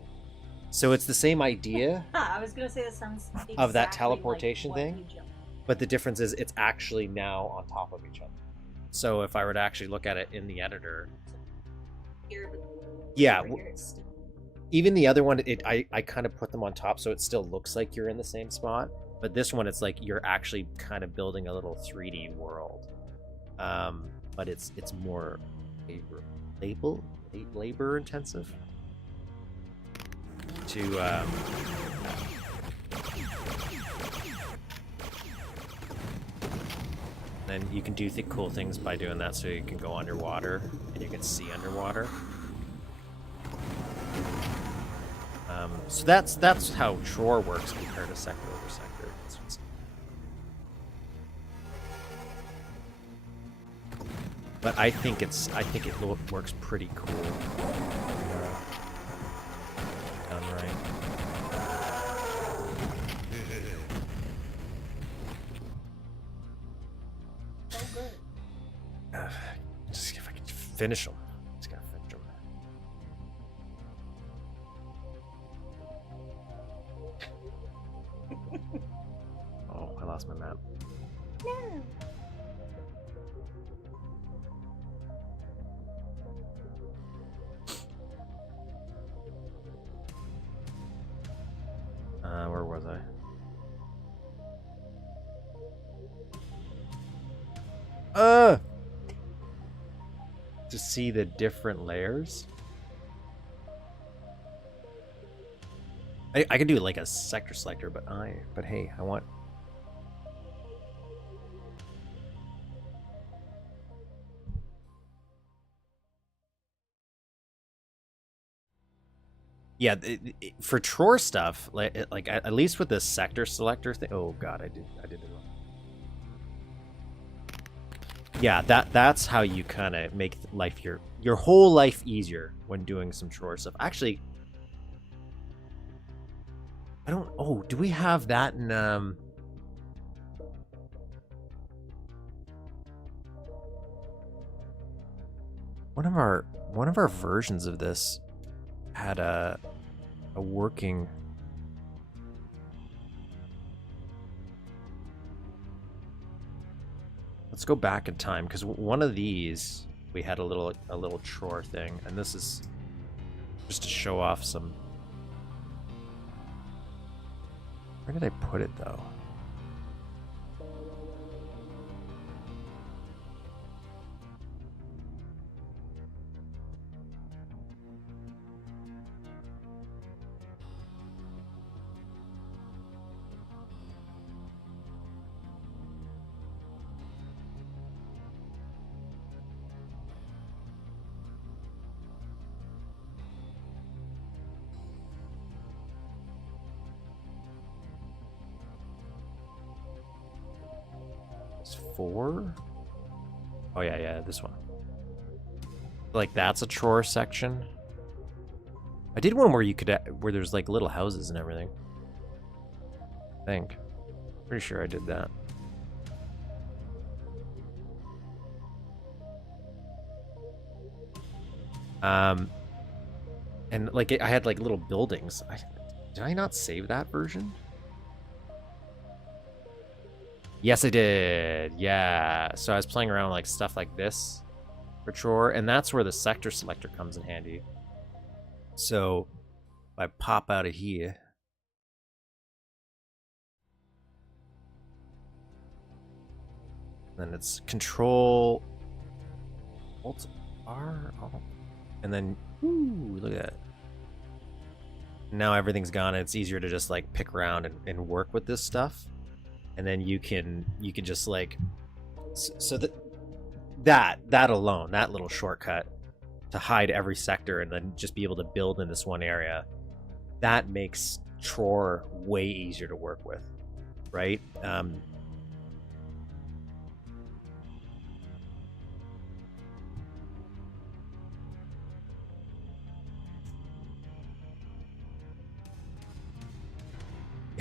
So it's the same idea I was gonna say that sounds of that exactly teleportation like what thing. you just- But the difference is it's actually now on top of each other. So if I were to actually look at it in the editor, Here, but yeah, over here it's still- even the other one, I kind of put them on top so it still looks like you're in the same spot. But this one, it's like you're actually kind of building a little 3D world. But it's more labor intensive to Then you can do cool things by doing that, so you can go underwater and you can see underwater. So that's how TROR works compared to sector over sector. But I think it works pretty cool. Done right. So good. Just if I can finish them. Just gotta finish them. Oh, I lost my map. No. Where was I? To see the different layers. I can do like a sector selector, but hey, I want. Yeah, for TROR stuff, like at least with the sector selector thing. Oh god, I did it wrong. Yeah, that's how you kind of make life your whole life easier when doing some TROR stuff. Actually, I don't. Oh, do we have that in one of our versions of this had a working. Let's go back in time, because one of these we had a little TROR thing, and this is just to show off some. Where did I put it though? It's 4? Oh yeah, this one. Like that's a TROR section. I did one where you could where there's like little houses and everything. I think. Pretty sure I did that. And like I had like little buildings. Did I not save that version? Yes, I did. Yeah. So I was playing around with like stuff like this for TROR, and that's where the sector selector comes in handy. So if I pop out of here, then it's Control Alt R, and then ooh, look at that. Now everything's gone, and it's easier to just like pick around and work with this stuff. And then you can just like so that alone, that little shortcut to hide every sector and then just be able to build in this one area, that makes TROR way easier to work with, right?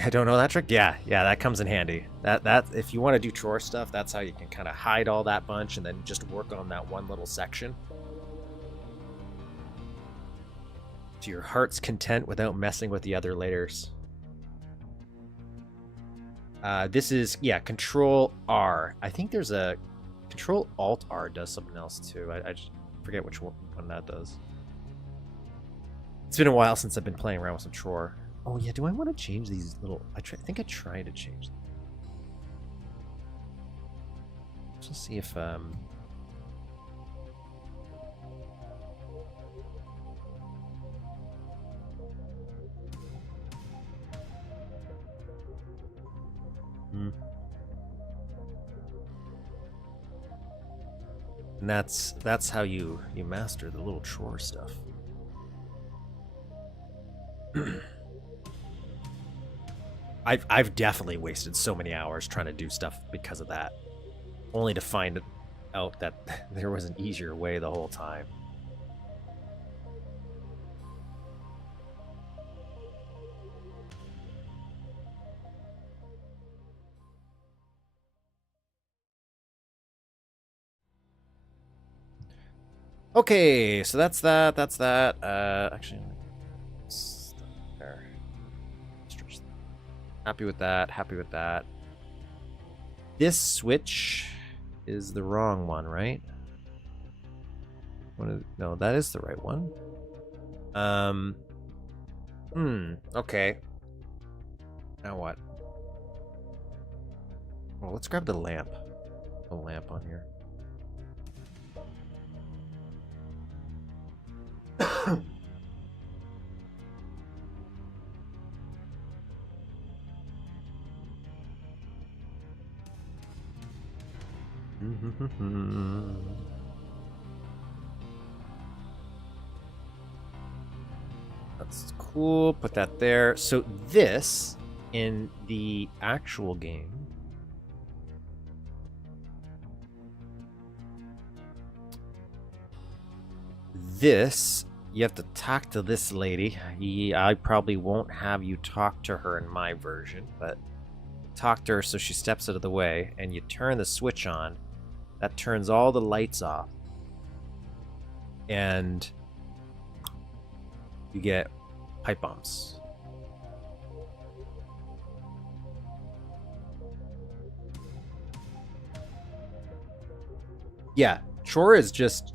I don't know that trick. Yeah, that comes in handy. That if you want to do TROR stuff, that's how you can kind of hide all that bunch and then just work on that one little section to your heart's content without messing with the other layers. This is Control R. I think there's a Control Alt R does something else too. I just forget which one that does. It's been a while since I've been playing around with some TROR. Oh yeah, do I want to change these little? I think I tried to change them. Let's see if And that's how you master the little TROR stuff. I've definitely wasted so many hours trying to do stuff because of that, only to find out that there was an easier way the whole time. Okay, so that's that. That's that. Actually, there. Happy with that. Happy with that. This switch is the wrong one, right? No, that is the right one. Okay. Now what? Well, let's grab the lamp. The lamp on here. That's cool. Put that there. So this, in the actual game, this, you have to talk to this lady. I probably won't have you talk to her in my version, but talk to her so she steps out of the way, and you turn the switch on. That turns all the lights off. And you get pipe bombs. Yeah, TROR is just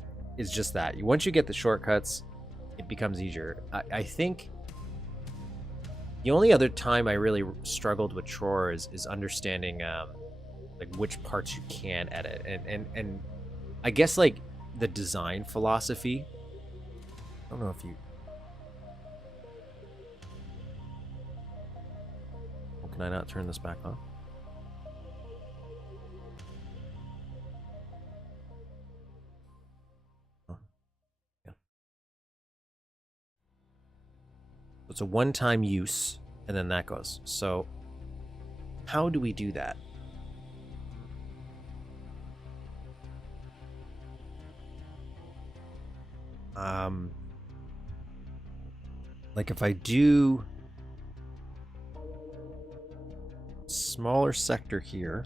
that. Once you get the shortcuts, it becomes easier. I think the only other time I really struggled with TROR is understanding like which parts you can edit, and I guess like the design philosophy. I don't know if you. Well, can I not turn this back on? Oh. Yeah. It's a one-time use, and then that goes. So, how do we do that? Like if I do smaller sector here,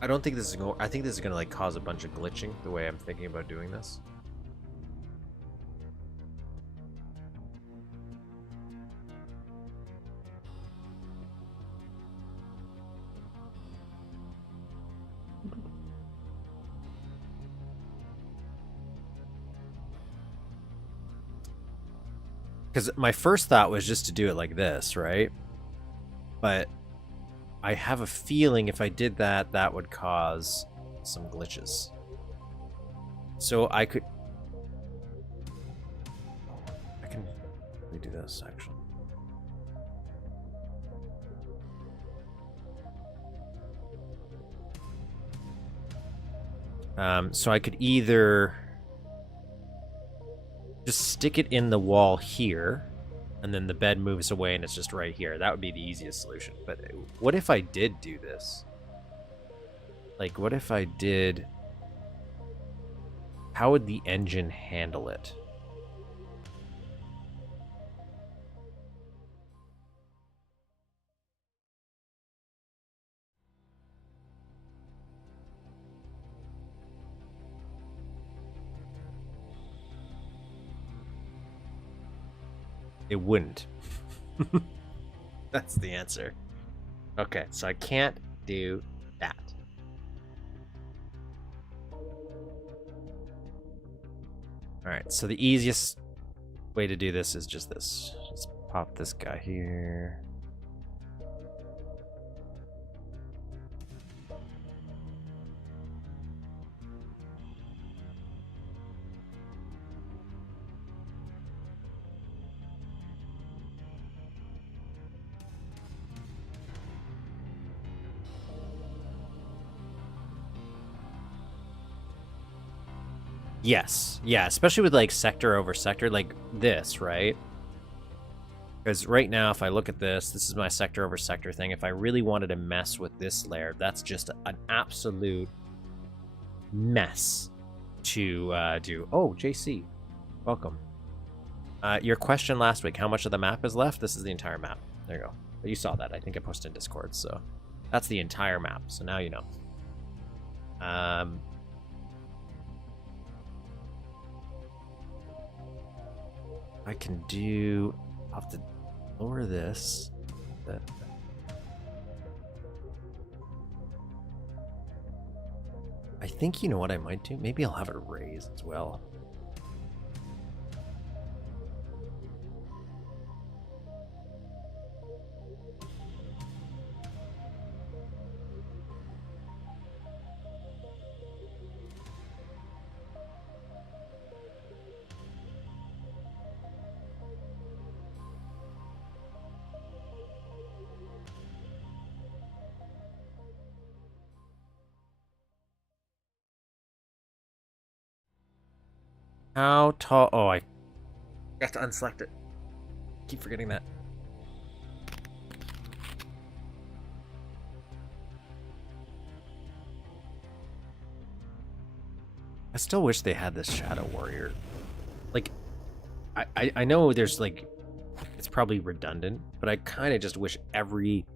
I don't think this is going. I think this is gonna like cause a bunch of glitching the way I'm thinking about doing this. Because my first thought was just to do it like this, right? But I have a feeling if I did that, that would cause some glitches. So I can redo this actually. So I could either just stick it in the wall here, and then the bed moves away and it's just right here. That would be the easiest solution. But what if I did do this? Like, what if I did... How would the engine handle it? It wouldn't. That's the answer. Okay, so I can't do that. Alright, so the easiest way to do this is just this. Just pop this guy here. Yes, yeah, especially with like sector over sector, like this, right? Because right now, if I look at this is my sector over sector thing. If I really wanted to mess with this layer, that's just an absolute mess to do. Oh, JC, welcome. Your question last week, how much of the map is left? This is the entire map. There you go. You saw that. I think I posted in Discord, so that's the entire map. So now you know. I can do... I'll have to lower this. I think you know what I might do? Maybe I'll have it raised as well. How tall? Oh, I got to unselect it. Keep forgetting that. I still wish they had this Shadow Warrior. Like, I know there's like, it's probably redundant, but I kind of just wish every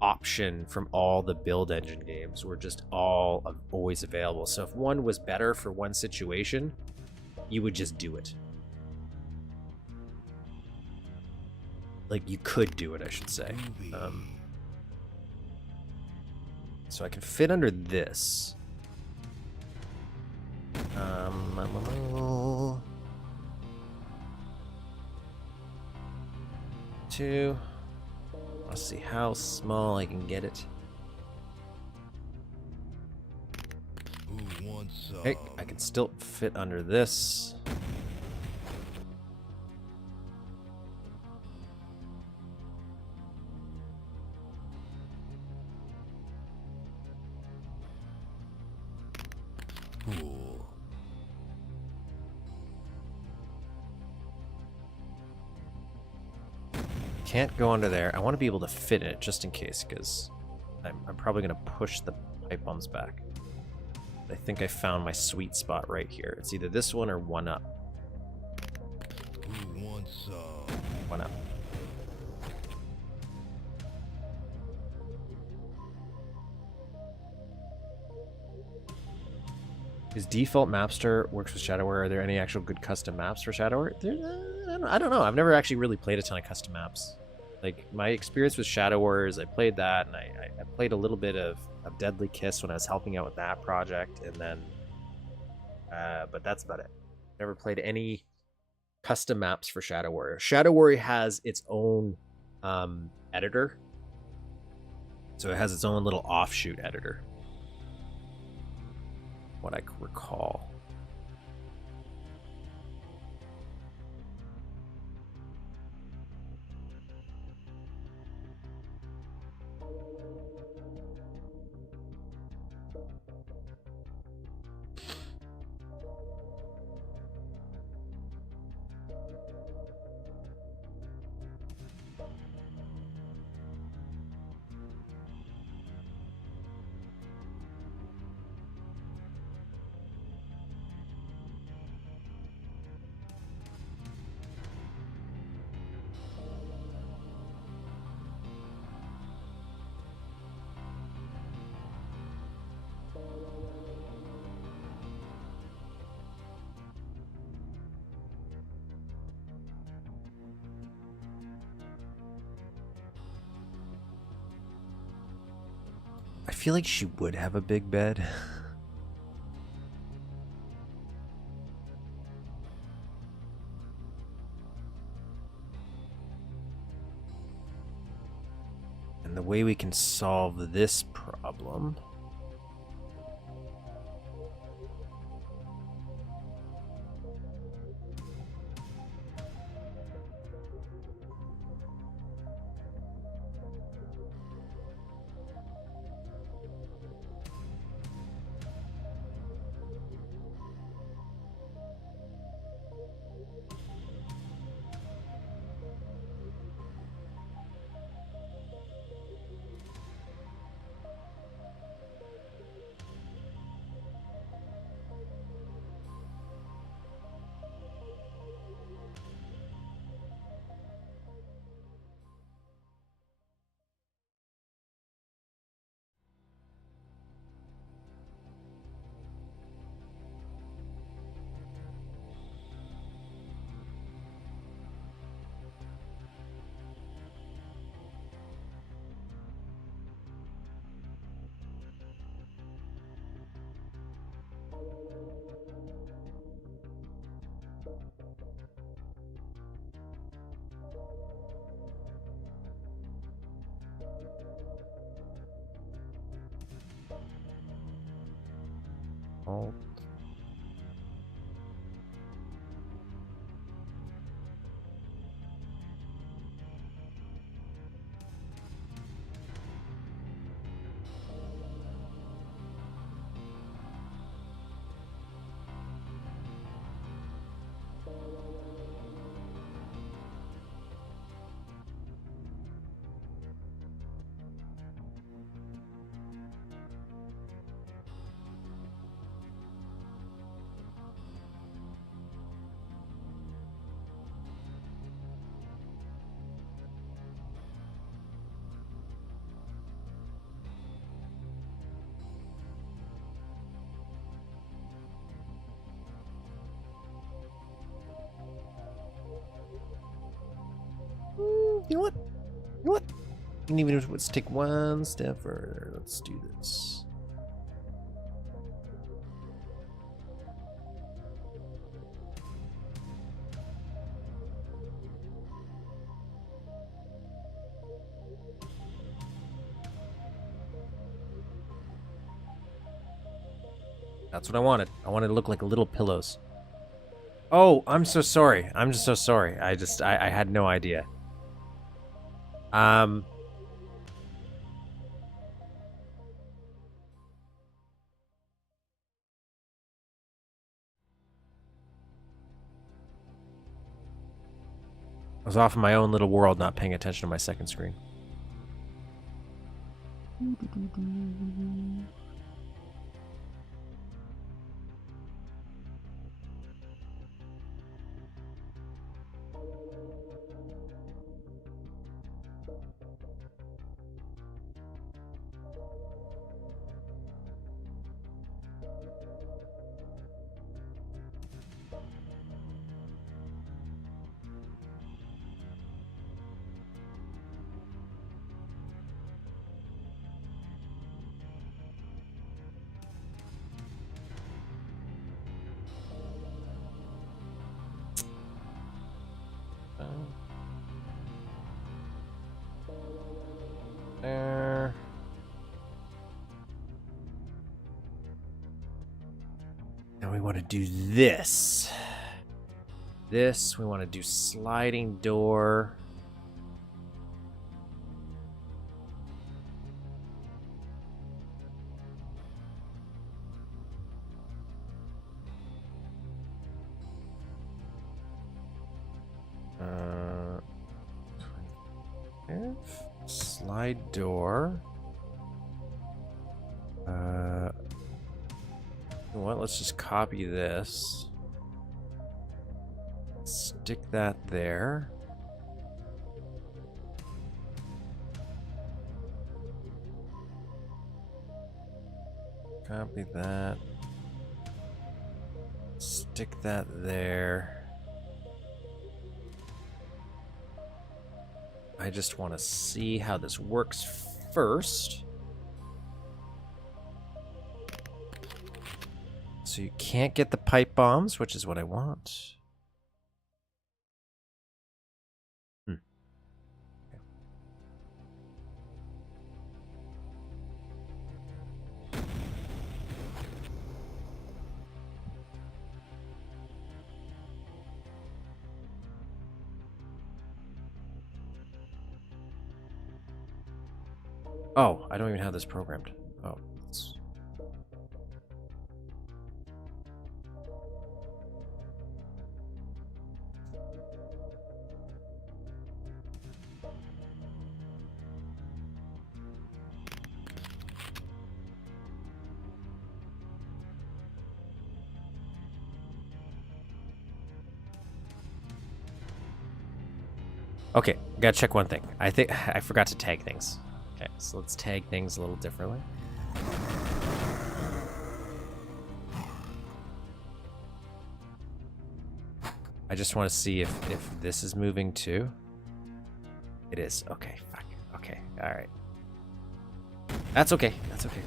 option from all the build engine games were just all always available. So if one was better for one situation, you would just do it. Like, you could do it, I should say. So I can fit under this. Two. Let's see how small I can get it. Okay, I can still fit under this. Cool. Can't go under there. I want to be able to fit in it just in case, because I'm probably going to push the pipe bombs back. I think I found my sweet spot right here. It's either this one or one up. Who wants some? One up. Is default Mapster works with Shadowware? Are there any actual good custom maps for Shadowware? I don't know. I've never actually really played a ton of custom maps. Like, my experience with Shadowware is I played that, and I played a little bit of Deadly Kiss when I was helping out with that project, and then, but that's about it. Never played any custom maps for Shadow Warrior. Shadow Warrior has its own editor, so it has its own little offshoot editor. What I recall. I feel like she would have a big bed. the way we can solve this problem... Alt. You know what? You know what? And even if let's take one step further. Let's do this. That's what I wanted. I wanted to look like little pillows. Oh, I'm so sorry. I'm just so sorry. I had no idea. I was off in my own little world, not paying attention to my second screen. There. Now we want to do this. This, we want to do sliding door. Slide door. You know what? Let's just copy this. Stick that there. Copy that. Stick that there. I just want to see how this works first. So you can't get the pipe bombs, which is what I want. Oh, I don't even have this programmed. Oh, it's... Okay, gotta check one thing. I think I forgot to tag things. Okay, so let's tag things a little differently. I just want to see if this is moving too. It is. Okay, fuck. Okay, alright. That's okay. That's okay.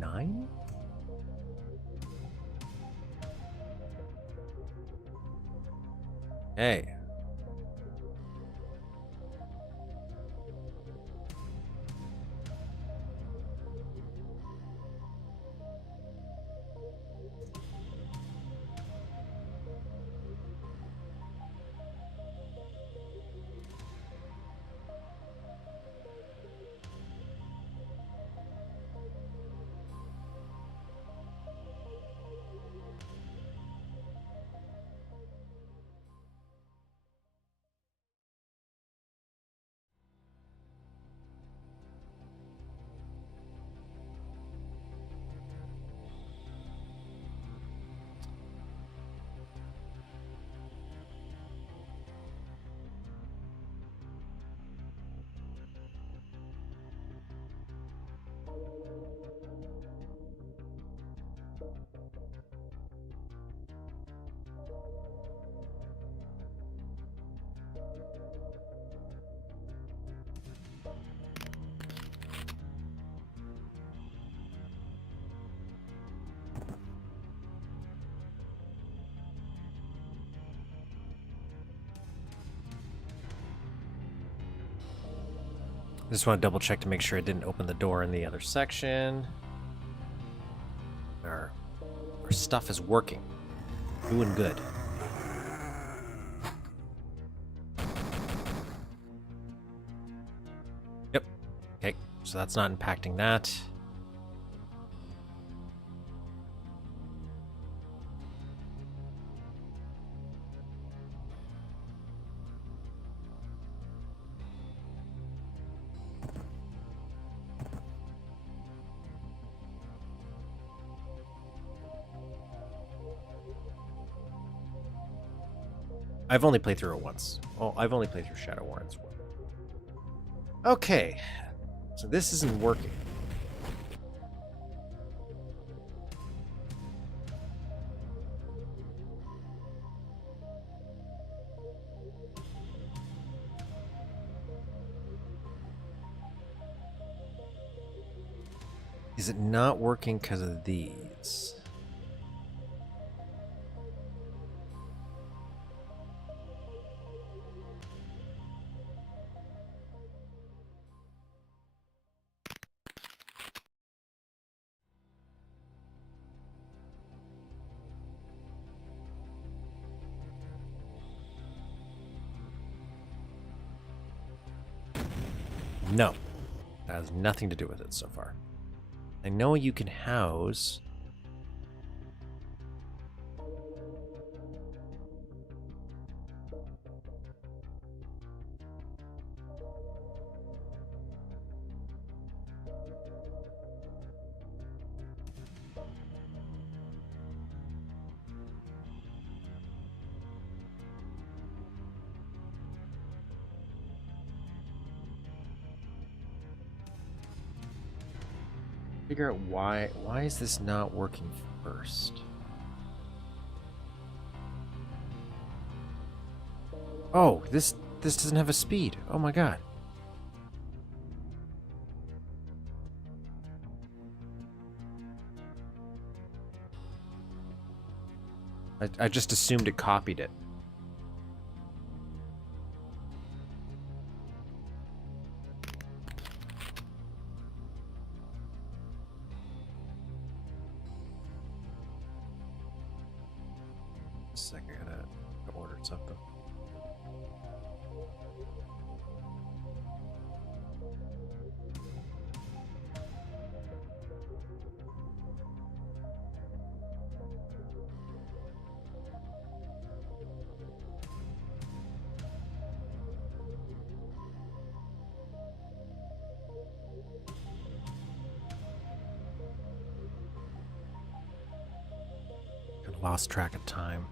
Nine? Hey. Just want to double check to make sure it didn't open the door in the other section. Our stuff is working. Doing good. Yep. Okay, so that's not impacting that. I've only played through it once. Oh, I've only played through Shadow Warrens. Okay, so this isn't working. Is it not working because of these? No, that has nothing to do with it so far. I know you can house... Figure out why is this not working first? Oh, this doesn't have a speed. Oh my god. I just assumed it copied it. Just a second, I gotta order something. Lost track of time.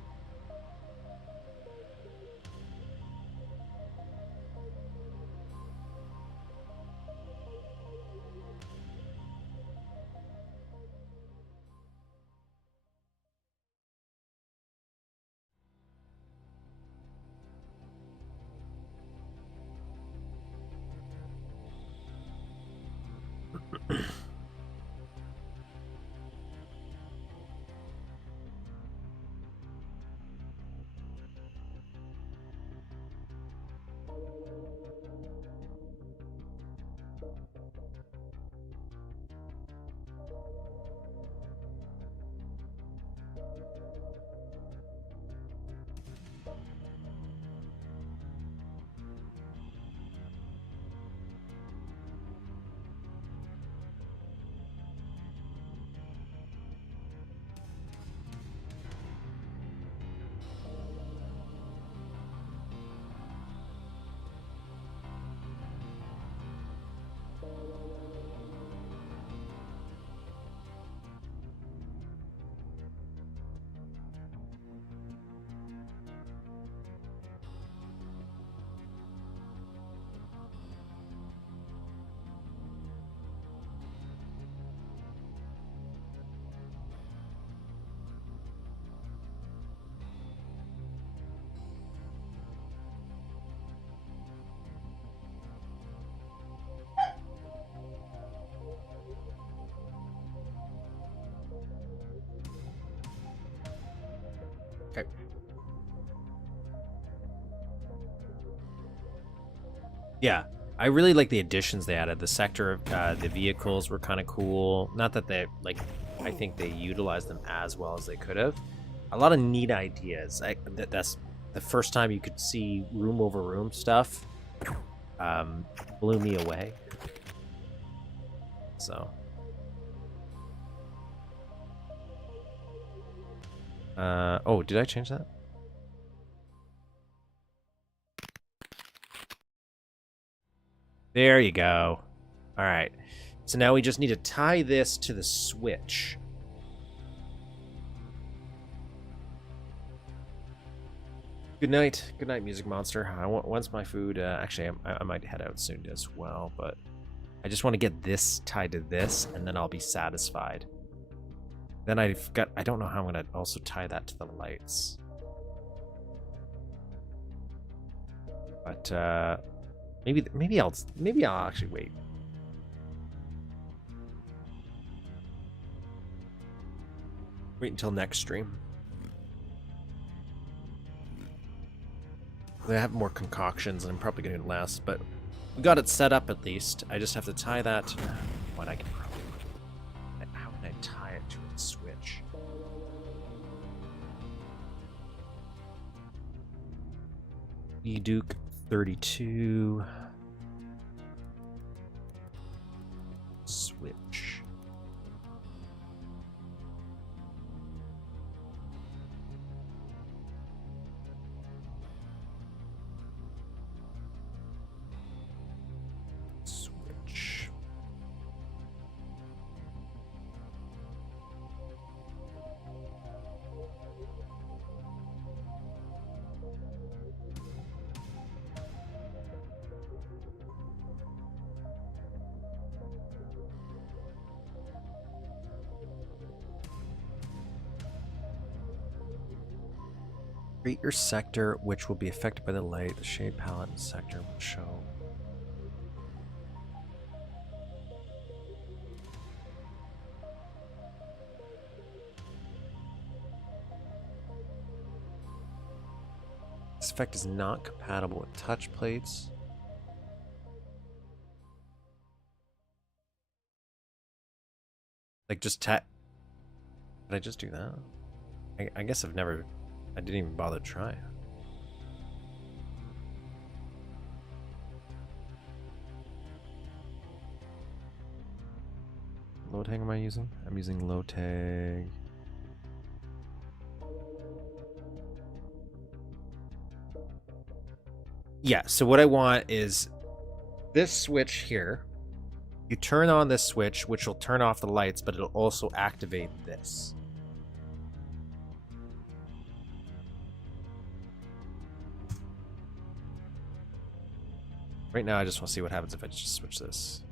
Okay. Yeah, I really like the additions they added. The sector, the vehicles were kind of cool. Not that they, like, I think they utilized them as well as they could have. A lot of neat ideas. That's the first time you could see room over room stuff. Blew me away. So. Oh, did I change that? There you go. All right. So now we just need to tie this to the switch. Good night. Good night, Music Monster. Once my food... actually, I might head out soon as well, but I just want to get this tied to this, and then I'll be satisfied. Then I've got... I don't know how I'm going to also tie that to the lights. But, maybe I'll actually wait. Wait until next stream. I have more concoctions, and I'm probably going to last, but we got it set up at least. I just have to tie that. What I can probably... How can I tie it to the switch? Duke 32. Switch. Switch. Create your sector, which will be affected by the light. The shade palette and sector will show. This effect is not compatible with touch plates. Like just tap. Did I just do that? I guess I've never I didn't even bother trying. Low tag am I using? I'm using low tag. Yeah, so what I want is this switch here. You turn on this switch, which will turn off the lights, but it'll also activate this. Right now, I just want to see what happens if I just switch this.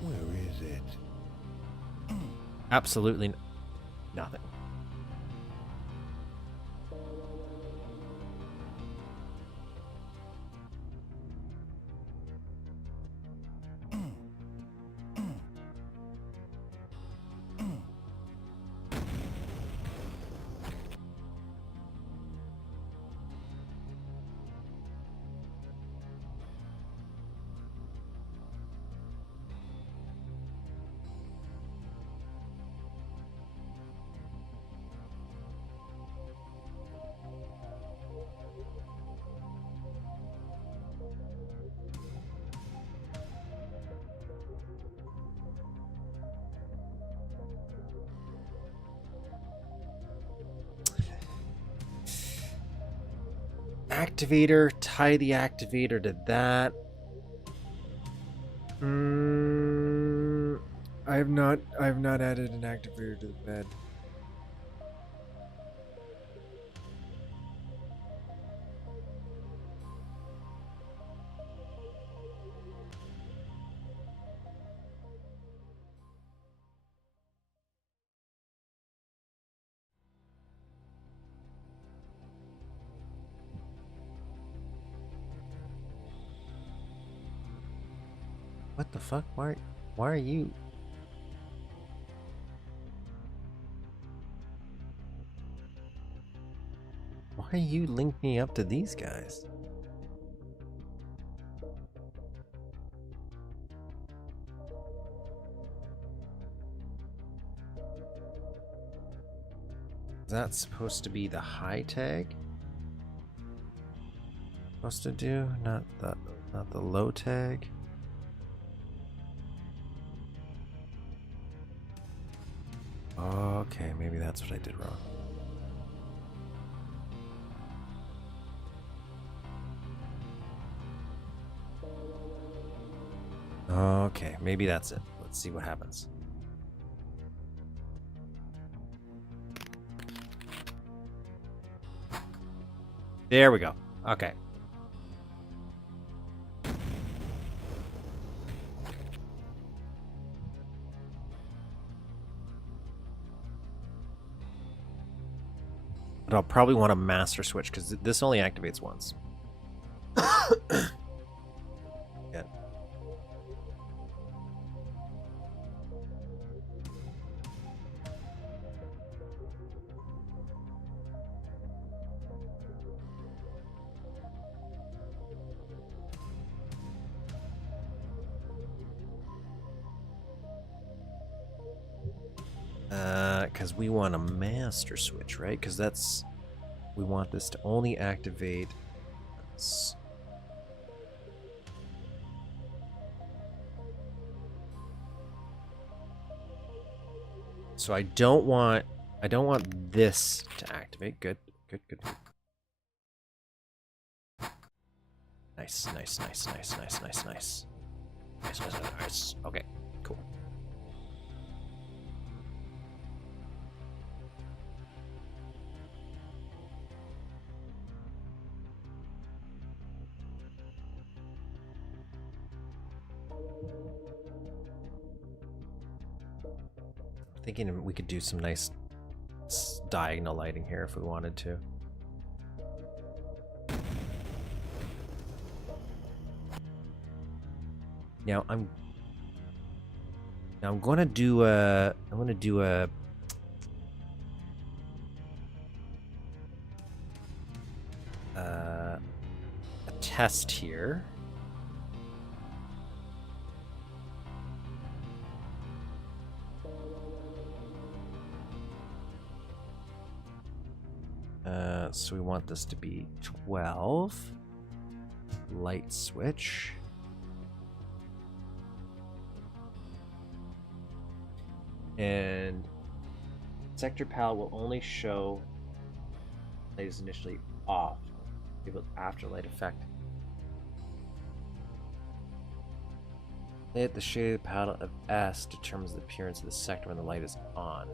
Where is it? Absolutely nothing. Activator, tie the activator to that. I have not added an activator to the bed. What the fuck? Why are you? Why you link me up to these guys? Is that supposed to be the high tag? Supposed to do? Not the low tag? Okay, maybe that's what I did wrong. Okay, maybe that's it. Let's see what happens. There we go. Okay. But I'll probably want a master switch because this only activates once. Yeah. Because we want a master switch, right? Because that's... We want this to only activate... So I don't want this to activate. Good. Nice. Nice. Okay, cool. Thinking we could do some nice diagonal lighting here if we wanted to. Now I'm gonna do a test here. So we want this to be 12. Light switch. And sector pal will only show light is initially off. Give after light effect. Hit the shaded paddle of S determines the appearance of the sector when the light is on.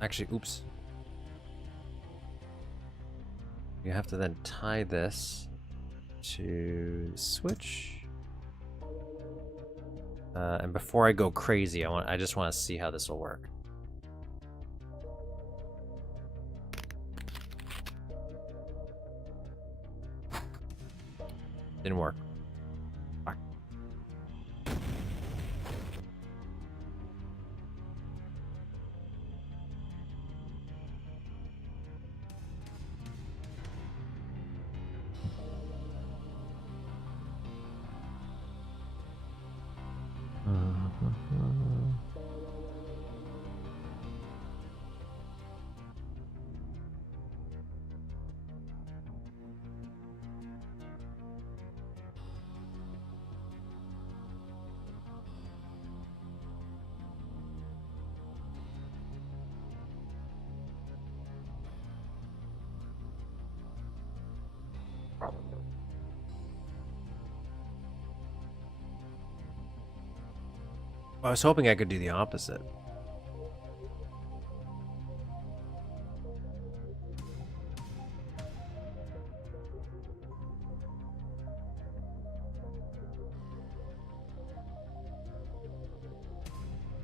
Actually, oops. You have to then tie this to the switch. And before I go crazy, I just want to see how this will work. Didn't work. Fuck. I was hoping I could do the opposite.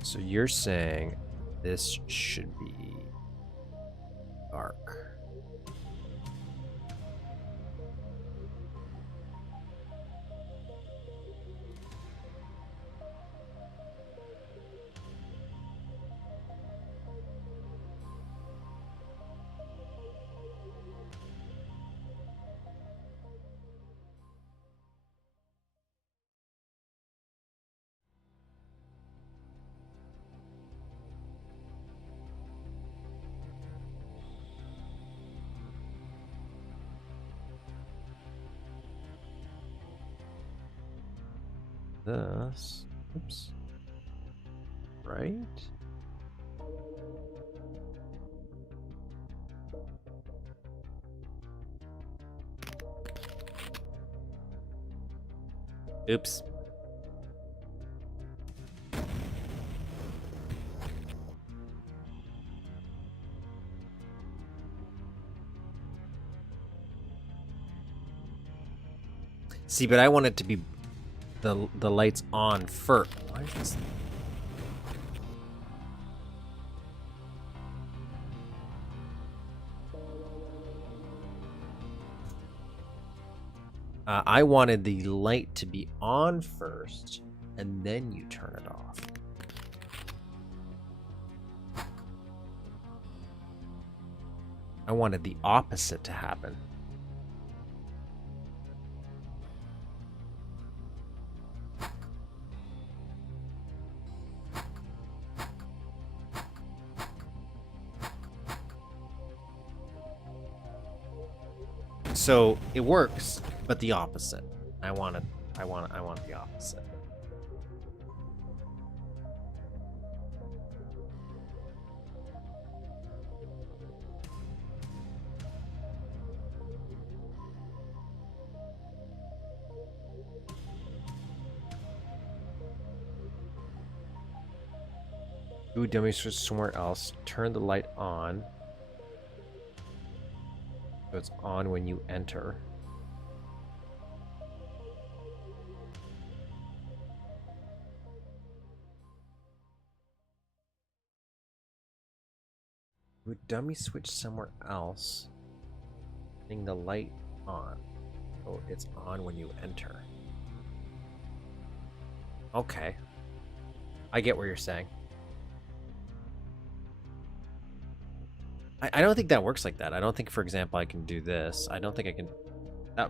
So you're saying this should be dark. This, oops, right? Oops. See, but I want it to be the lights on first. Why is this? I wanted the light to be on first, and then you turn it off. I wanted the opposite to happen. So it works, but the opposite. I want the opposite. Ooh, dummy switch somewhere else. Turn the light on. So it's on when you enter. Ooh, dummy switch somewhere else. Turning the light on. So it's on when you enter. Okay. I get what you're saying. I don't think that works like that. I don't think, for example, I can do this. I don't think I can... Oh.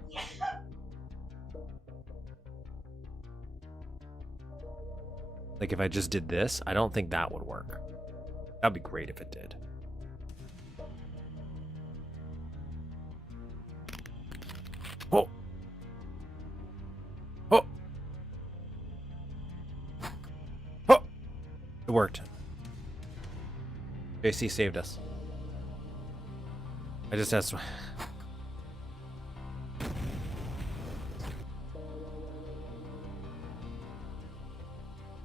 Like, if I just did this, I don't think that would work. That'd be great if it did. Oh! Oh! Oh! It worked. JC saved us. I just asked...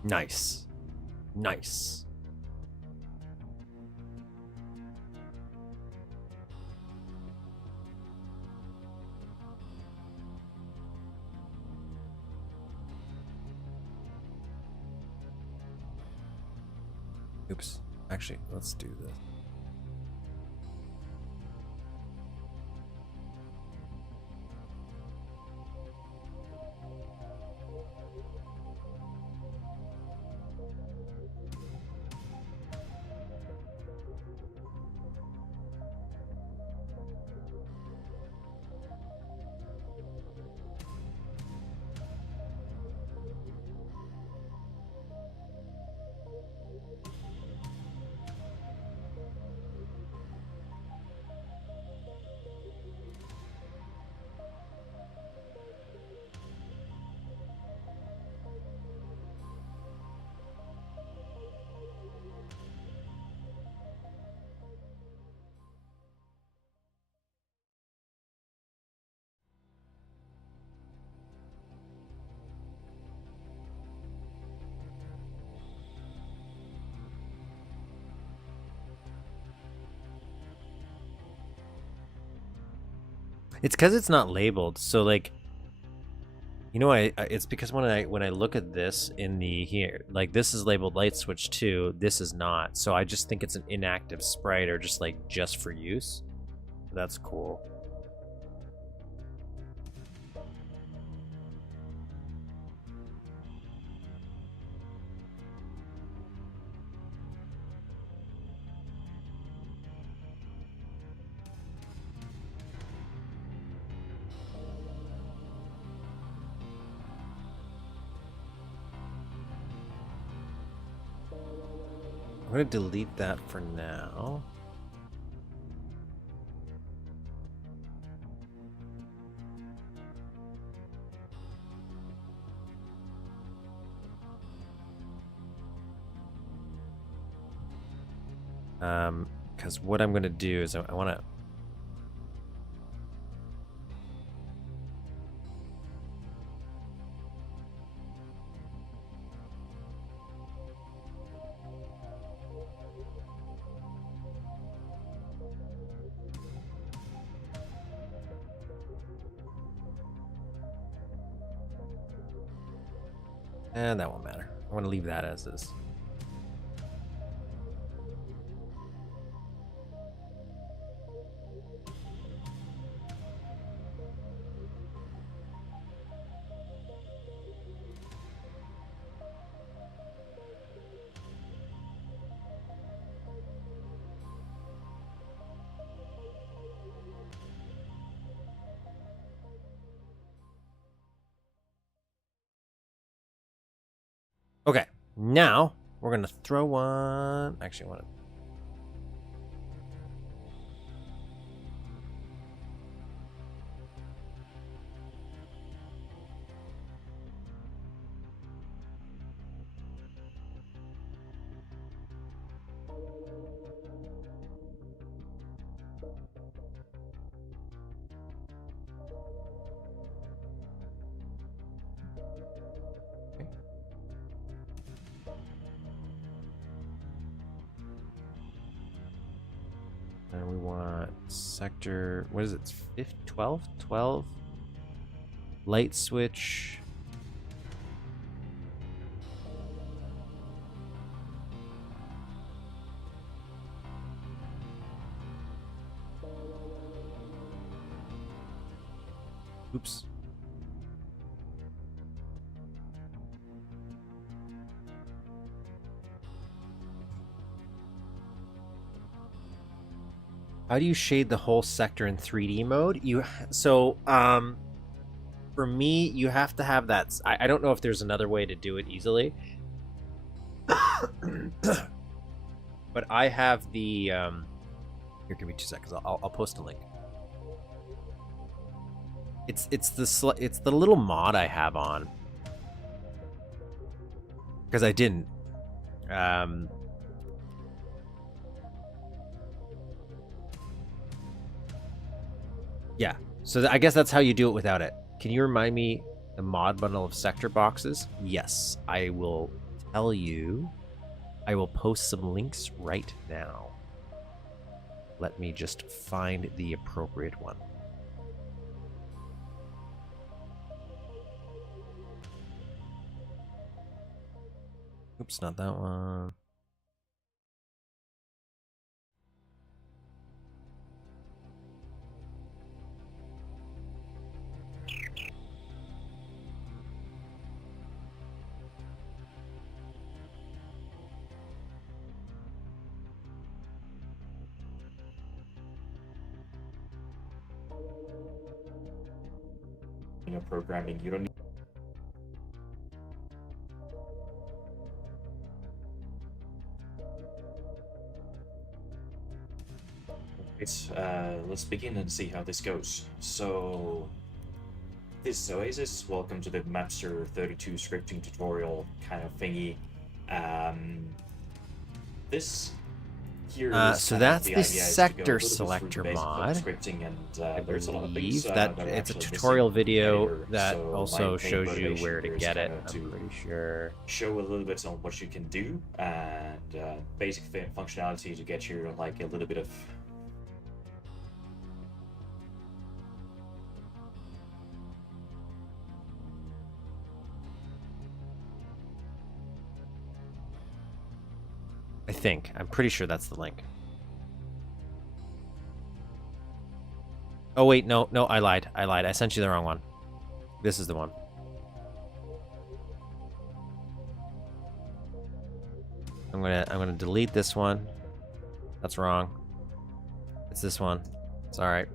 Nice. Nice. Oops. Actually, let's do this. It's because it's not labeled. So like, you know, it's because when I look at this in the here, like this is labeled light switch 2, this is not. So I just think it's an inactive sprite or just like just for use. That's cool. I'm going to delete that for now. Because what I'm going to do is I want to... And that won't matter. I want to leave that as is. Okay, now we're gonna throw one. Actually, I want to. And we want sector, what is it? 12? 12? Light switch. Oops. How do you shade the whole sector in 3D mode? For me, you have to have that. I don't know if there's another way to do it easily. But I have the here, give me 2 seconds. I'll post a link. It's the little mod I have on because I didn't. Yeah, so I guess that's how you do it without it. Can you remind me the mod bundle of sector boxes? Yes, I will tell you. I will post some links right now. Let me just find the appropriate one. Oops, not that one. Programming, you don't need let's begin and see how this goes. So this is Oasis. Welcome to the Mapster 32 scripting tutorial kind of thingy. This here so that's the sector selector mod. Scripting and I there's a lot of believe things that are it's a actually tutorial missing video later. that So also my shows you motivation where to here is get it. kinda I'm to pretty sure. show a little bit on what you can do and basic functionality to get you like a little bit of I'm pretty sure that's the link. Oh wait, no, I lied. I sent you the wrong one. This is the one. I'm gonna delete this one. That's wrong. It's this one. It's all right.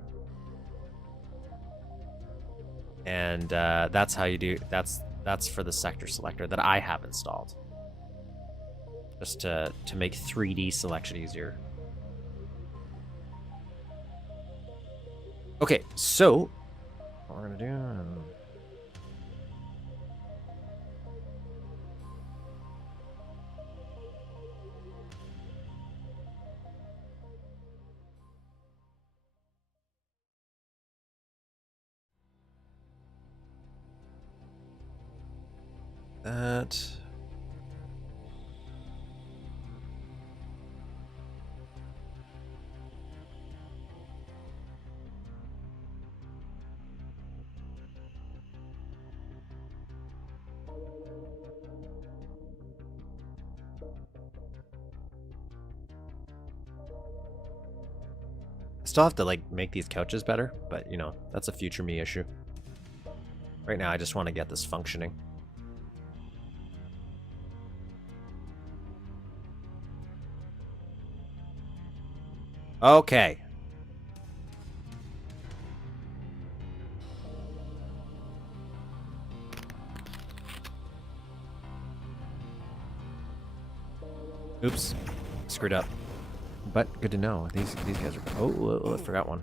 And that's how you do. That's for the sector selector that I have installed. Just to make 3D selection easier. Okay, so what we're gonna do. That. Still have to like make these couches better, but you know, that's a future me issue. Right now I just want to get this functioning. Okay. Oops. Screwed up. But good to know. These guys are... Oh, I forgot one.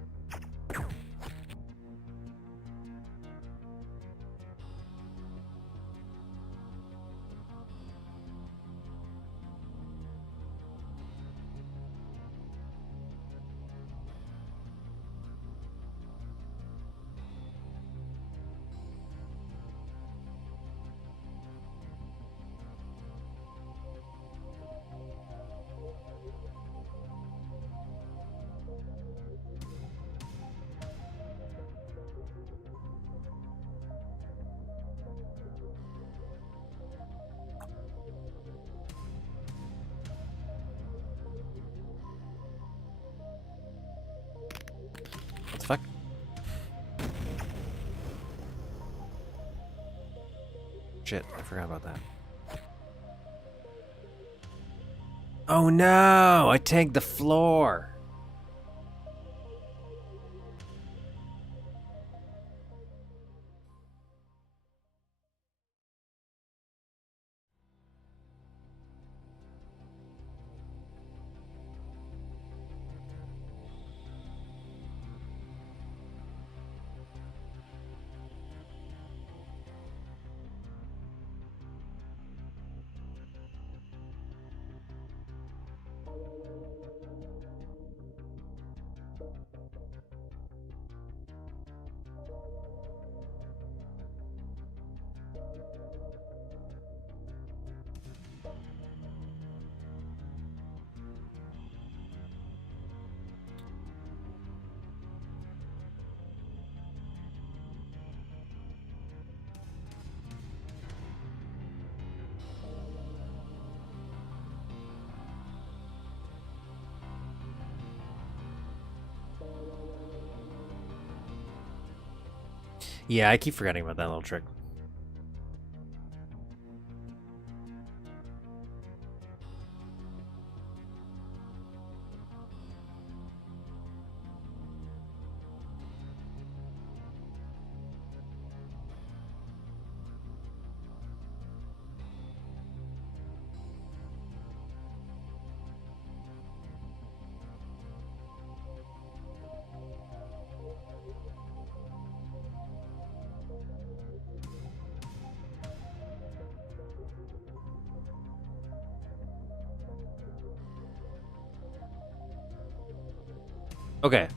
Shit, I forgot about that. Oh no! I tagged the floor! Yeah, I keep forgetting about that little trick. Okay.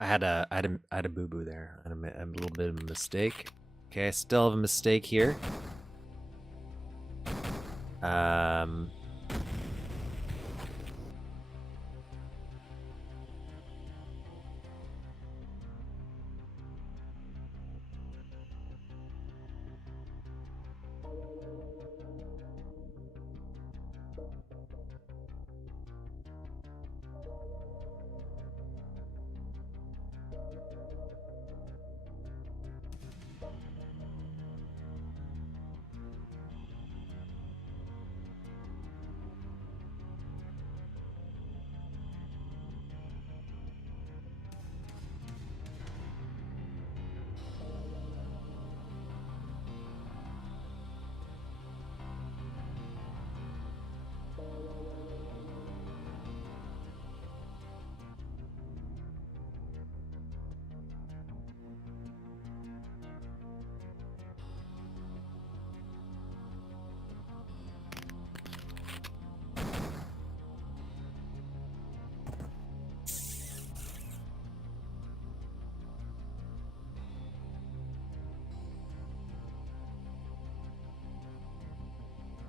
I had a boo boo there. I had a little bit of a mistake. Okay, I still have a mistake here.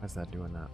Why's that doing that?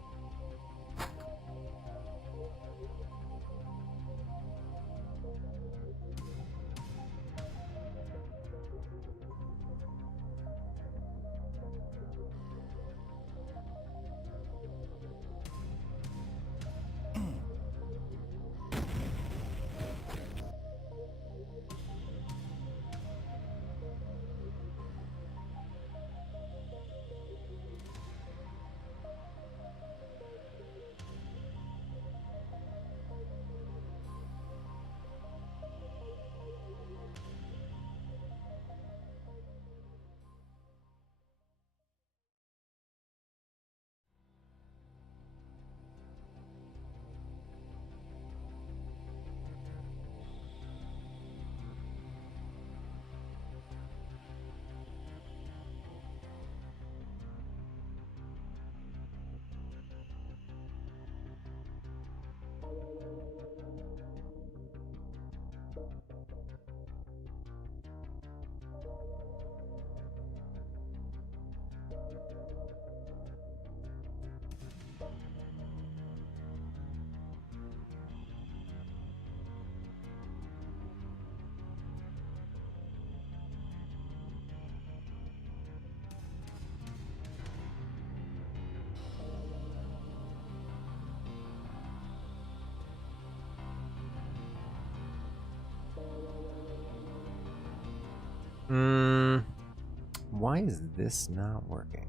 Why is this not working?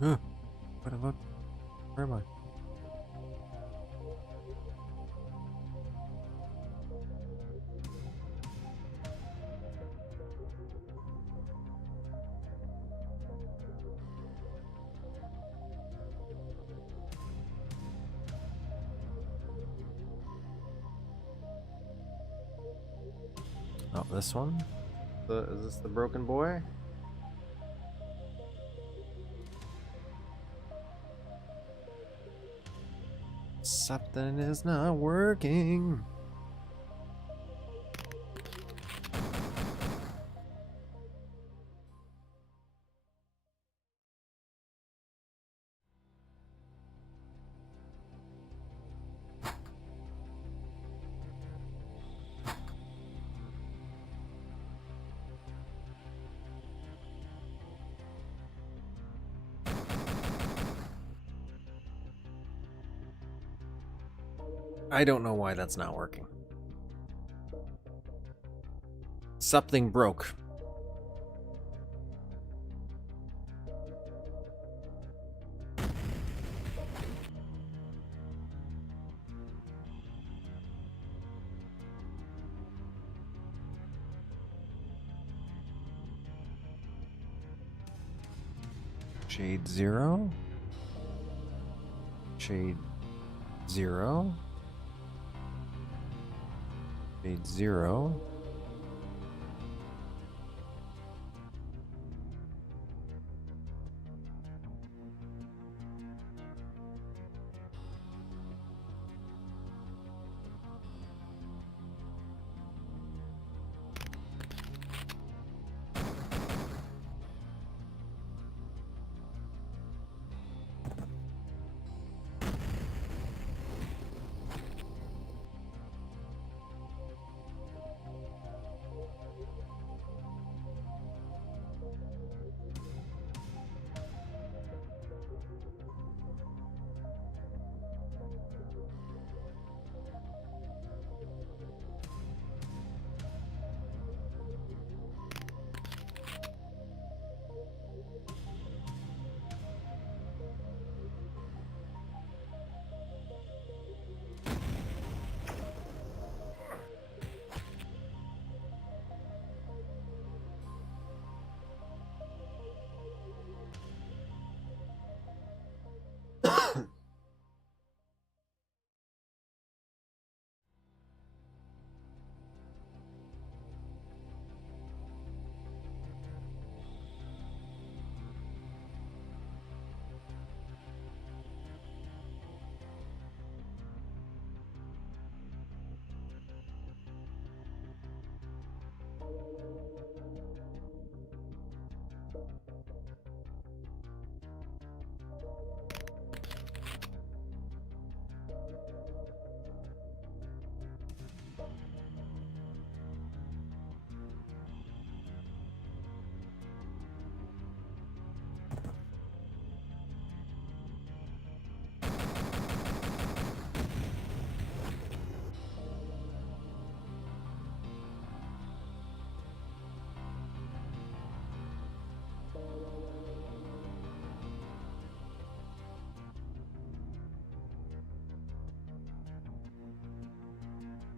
What the fuck? Where am I? Oh, this one? Is this the broken boy? Something is not working. I don't know why that's not working. Something broke. Shade 0. Shade 0. Shade 0.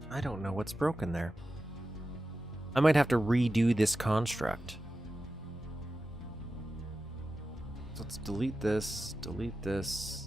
I don't know what's broken there. I might have to redo this construct. So let's delete this, delete this.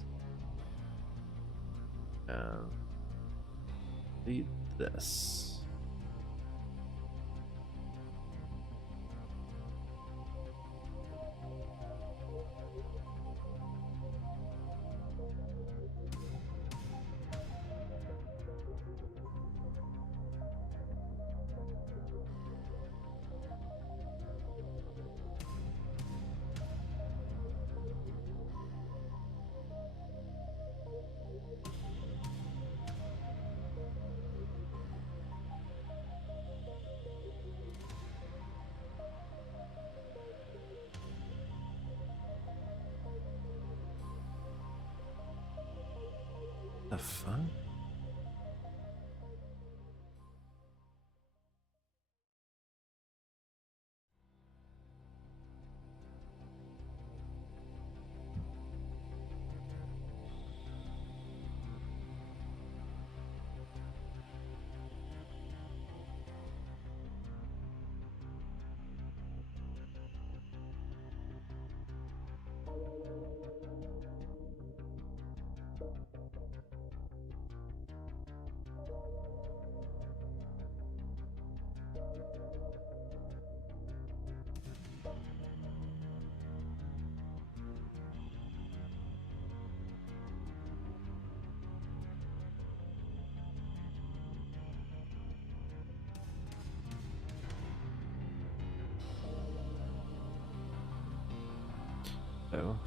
Oh.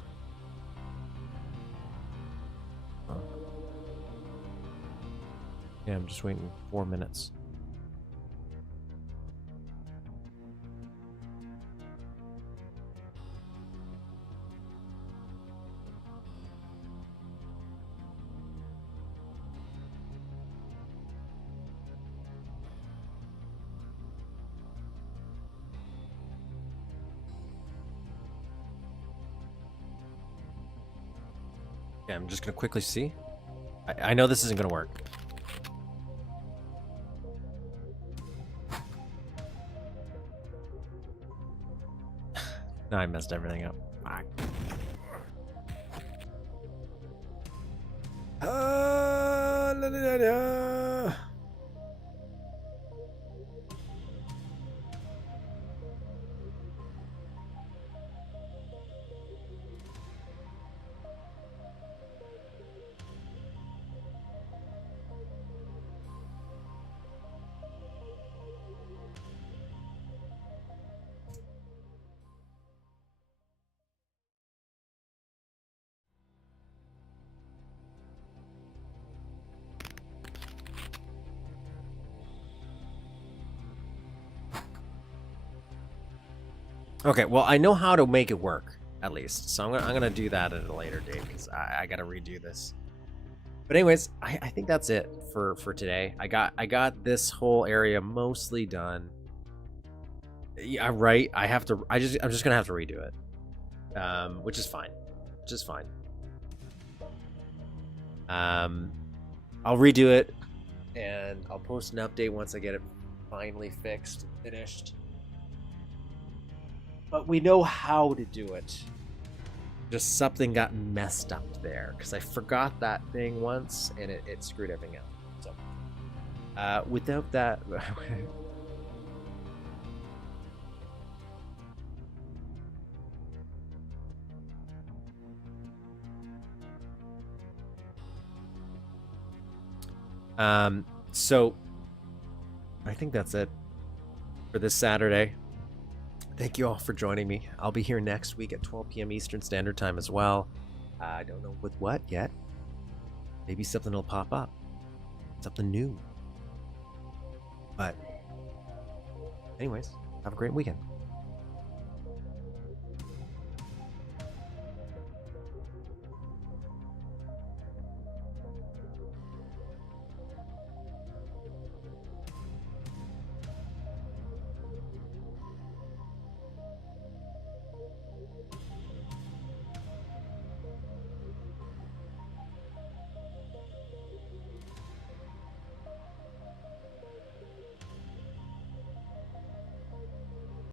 Oh. Yeah, I'm just waiting 4 minutes. Yeah, I'm just gonna quickly see. I know this isn't gonna work. No, I messed everything up. Fuck. La, la, la, la. Okay, well, I know how to make it work, at least. So I'm gonna do that at a later date, because I gotta redo this. But anyways, I think that's it for today. I got this whole area mostly done. Yeah, right. I'm just gonna have to redo it. Which is fine. Which is fine. I'll redo it, and I'll post an update once I get it finally fixed, finished. But we know how to do it. Just something got messed up there, because I forgot that thing once, and it screwed everything up. So, without that... So, I think that's it for this Saturday. Thank you all for joining me. I'll be here next week at 12 p.m. Eastern Standard Time as well. I don't know with what yet. Maybe something will pop up. Something new. But anyways, have a great weekend.